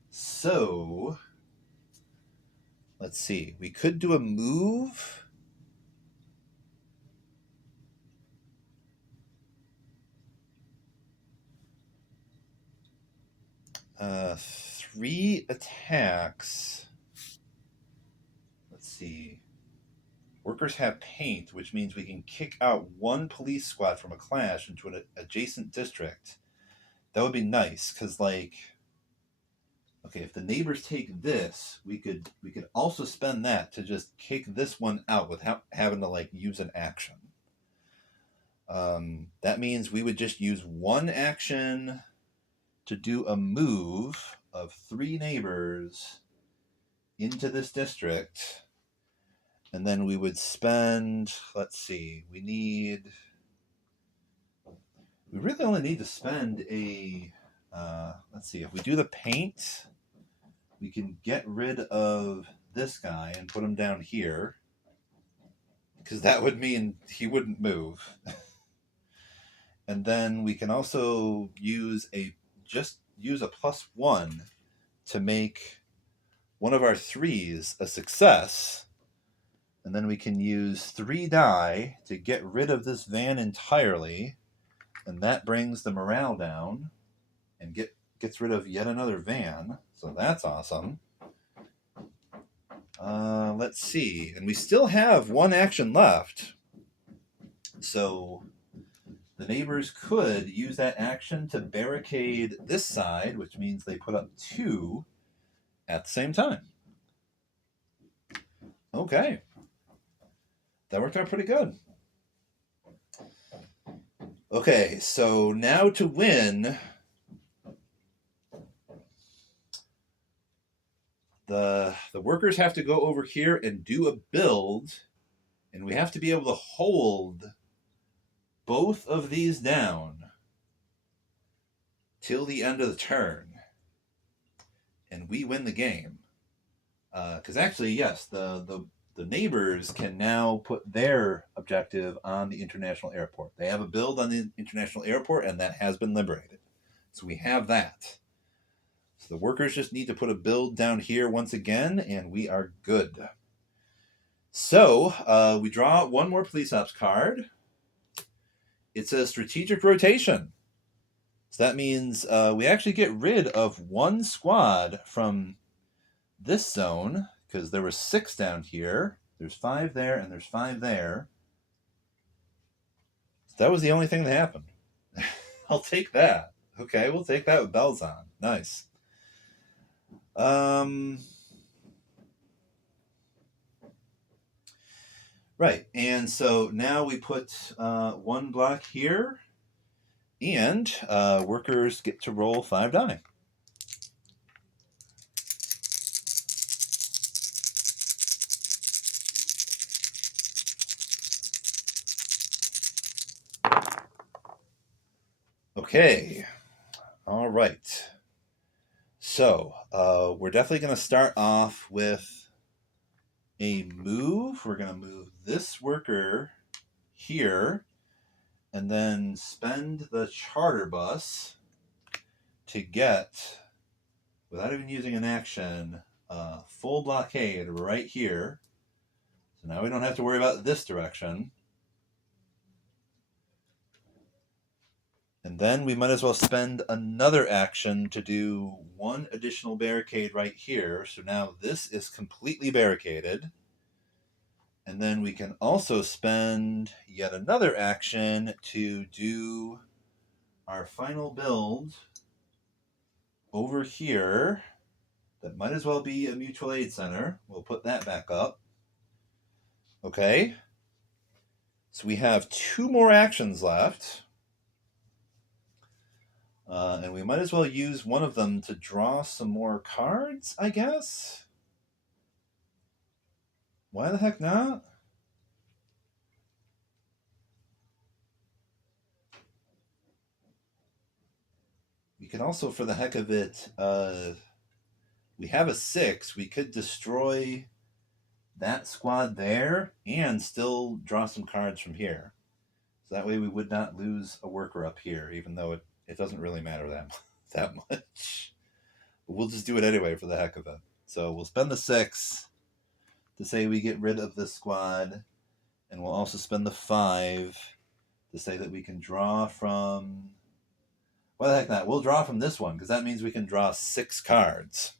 So let's see, we could do a move. Uh, 3 attacks. Let's see. Workers have paint, which means we can kick out 1 police squad from a clash into an adjacent district. That would be nice, because, like, okay, if the neighbors take this, we could also spend that to just kick this one out without having to, like, use an action. That means we would just use 1 action to do a move of 3 neighbors into this district, and then we would spend, let's see, we really only need to spend a, let's see, if we do the paint, we can get rid of this guy and put him down here, because that would mean he wouldn't move. And then we can also use a +1 to make one of our 3s a success. And then we can use 3 die to get rid of this van entirely. And that brings the morale down and gets rid of yet another van. So that's awesome. Let's see. And we still have 1 action left. So the neighbors could use that action to barricade this side, which means they put up 2 at the same time. Okay. That worked out pretty good. Okay, so now to win, the workers have to go over here and do a build, and we have to be able to hold both of these down till the end of the turn, and we win the game. Because actually, yes, the neighbors can now put their objective on the international airport. They have a build on the international airport, and that has been liberated. So we have that. So the workers just need to put a build down here once again, and we are good. So we draw 1 more police ops card. It's a strategic rotation. So that means we actually get rid of 1 squad from this zone, because there were 6 down here. There's 5 there, and there's 5 there. So that was the only thing that happened. I'll take that. Okay, we'll take that with bells on. Nice. Right, and so now we put 1 block here, and workers get to roll 5 die. Okay, all right. So we're definitely going to start off with a move. We're going to move this worker here, and then spend the charter bus to get, without even using an action, full blockade right here. So now we don't have to worry about this direction. And then we might as well spend another action to do one additional barricade right here. So now this is completely barricaded. And then we can also spend yet another action to do our final build over here. That might as well be a mutual aid center. We'll put that back up. Okay. So we have 2 more actions left. And we might as well use one of them to draw some more cards, I guess? Why the heck not? We could also, for the heck of it, we have a 6. We could destroy that squad there and still draw some cards from here. So that way we would not lose a worker up here, even though it doesn't really matter that much. But we'll just do it anyway for the heck of it. So we'll spend the 6 to say we get rid of this squad, and we'll also spend the 5 to say that we can draw from... Why the heck not? We'll draw from this one, because that means we can draw 6 cards.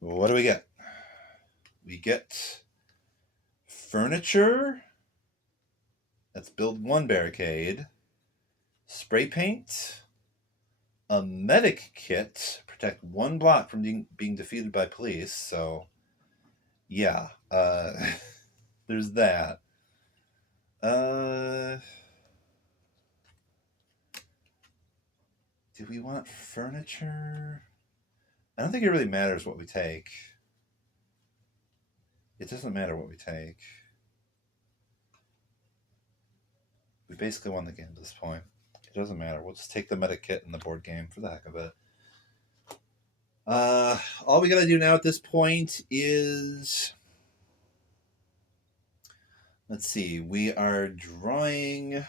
Well, what do we get? We get furniture. Let's build 1 barricade. Spray paint. A medic kit. Protect 1 block from being defeated by police. So, yeah. There's that. Do we want furniture? I don't think it really matters what we take. It doesn't matter what we take. We basically won the game at this point. It doesn't matter. We'll just take the meta kit in the board game for the heck of it. All we gotta do now at this point is... Let's see. We are drawing...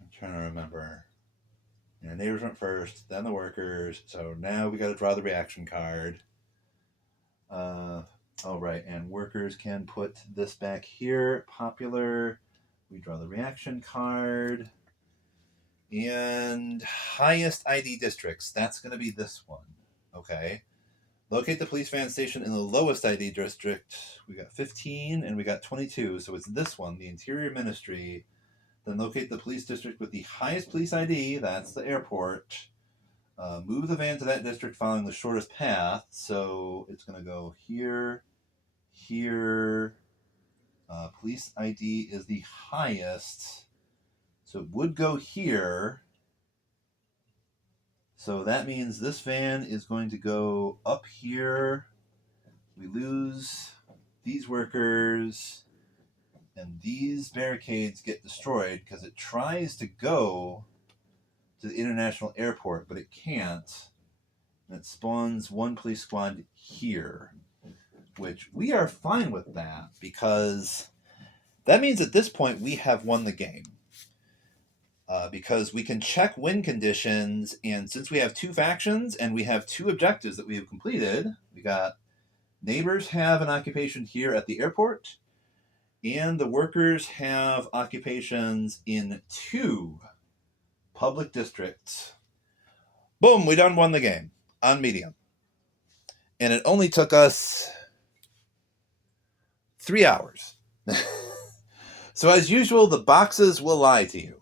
I'm trying to remember. Neighbors went first, then the workers. So now we got to draw the reaction card. Oh, right. And workers can put this back here. Popular. We draw the reaction card. And highest ID districts. That's going to be this one. Okay. Locate the police van station in the lowest ID district. We got 15 and we got 22. So it's this one, the Interior Ministry. Then locate the police district with the highest police ID. That's the airport. Move the van to that district following the shortest path. So it's going to go here, here. Police ID is the highest. So it would go here. So that means this van is going to go up here. We lose these workers. And these barricades get destroyed because it tries to go to the international airport, but it can't. And it spawns 1 police squad here, which we are fine with that because that means at this point we have won the game. Because we can check win conditions, and since we have 2 factions and we have 2 objectives that we have completed, we got neighbors have an occupation here at the airport, and the workers have occupations in 2 public districts. Boom, we done won the game on medium. And it only took us 3 hours. So as usual, the boxes will lie to you.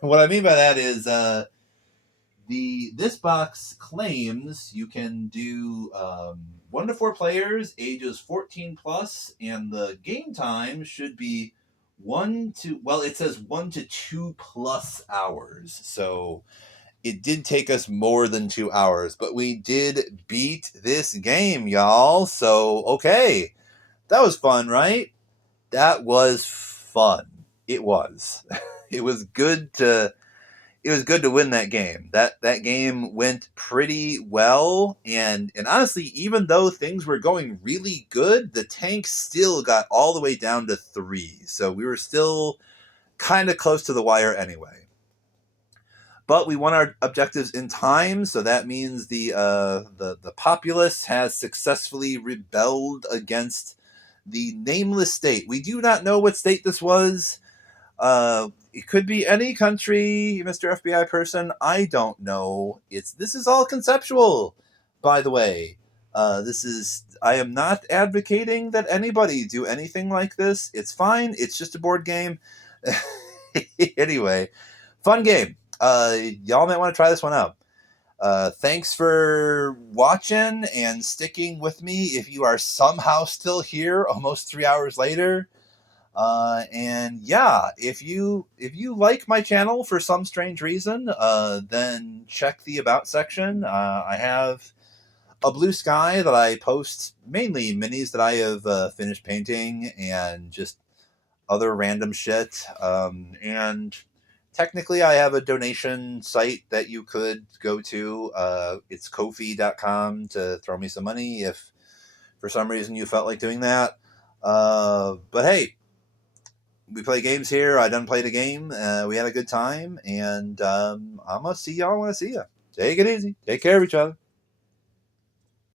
What I mean by that is this box claims you can do 1 to 4 players, ages 14 plus, and the game time should be 1 to 2 plus hours. So it did take us more than 2 hours, but we did beat this game, y'all. So, okay. That was fun, right? That was fun. It was. It was good to win that game. That game went pretty well, and honestly, even though things were going really good, the tank still got all the way down to 3. So we were still kind of close to the wire anyway. But we won our objectives in time, so that means the populace has successfully rebelled against the nameless state. We do not know what state this was. It could be any country, Mr. FBI person. I don't know. This is all conceptual, by the way. I am not advocating that anybody do anything like this. It's fine. It's just a board game. Anyway, fun game. Y'all might want to try this one out. Thanks for watching and sticking with me if you are somehow still here almost 3 hours later. And yeah, if you like my channel for some strange reason, then check the about section. I have a blue sky that I post mainly minis that I have finished painting and just other random shit. And technically I have a donation site that you could go to. It's Ko-fi.com to throw me some money if for some reason you felt like doing that. But hey, we play games here. I done played a game. We had a good time, and I'm gonna see y'all when I see ya. Take it easy. Take care of each other.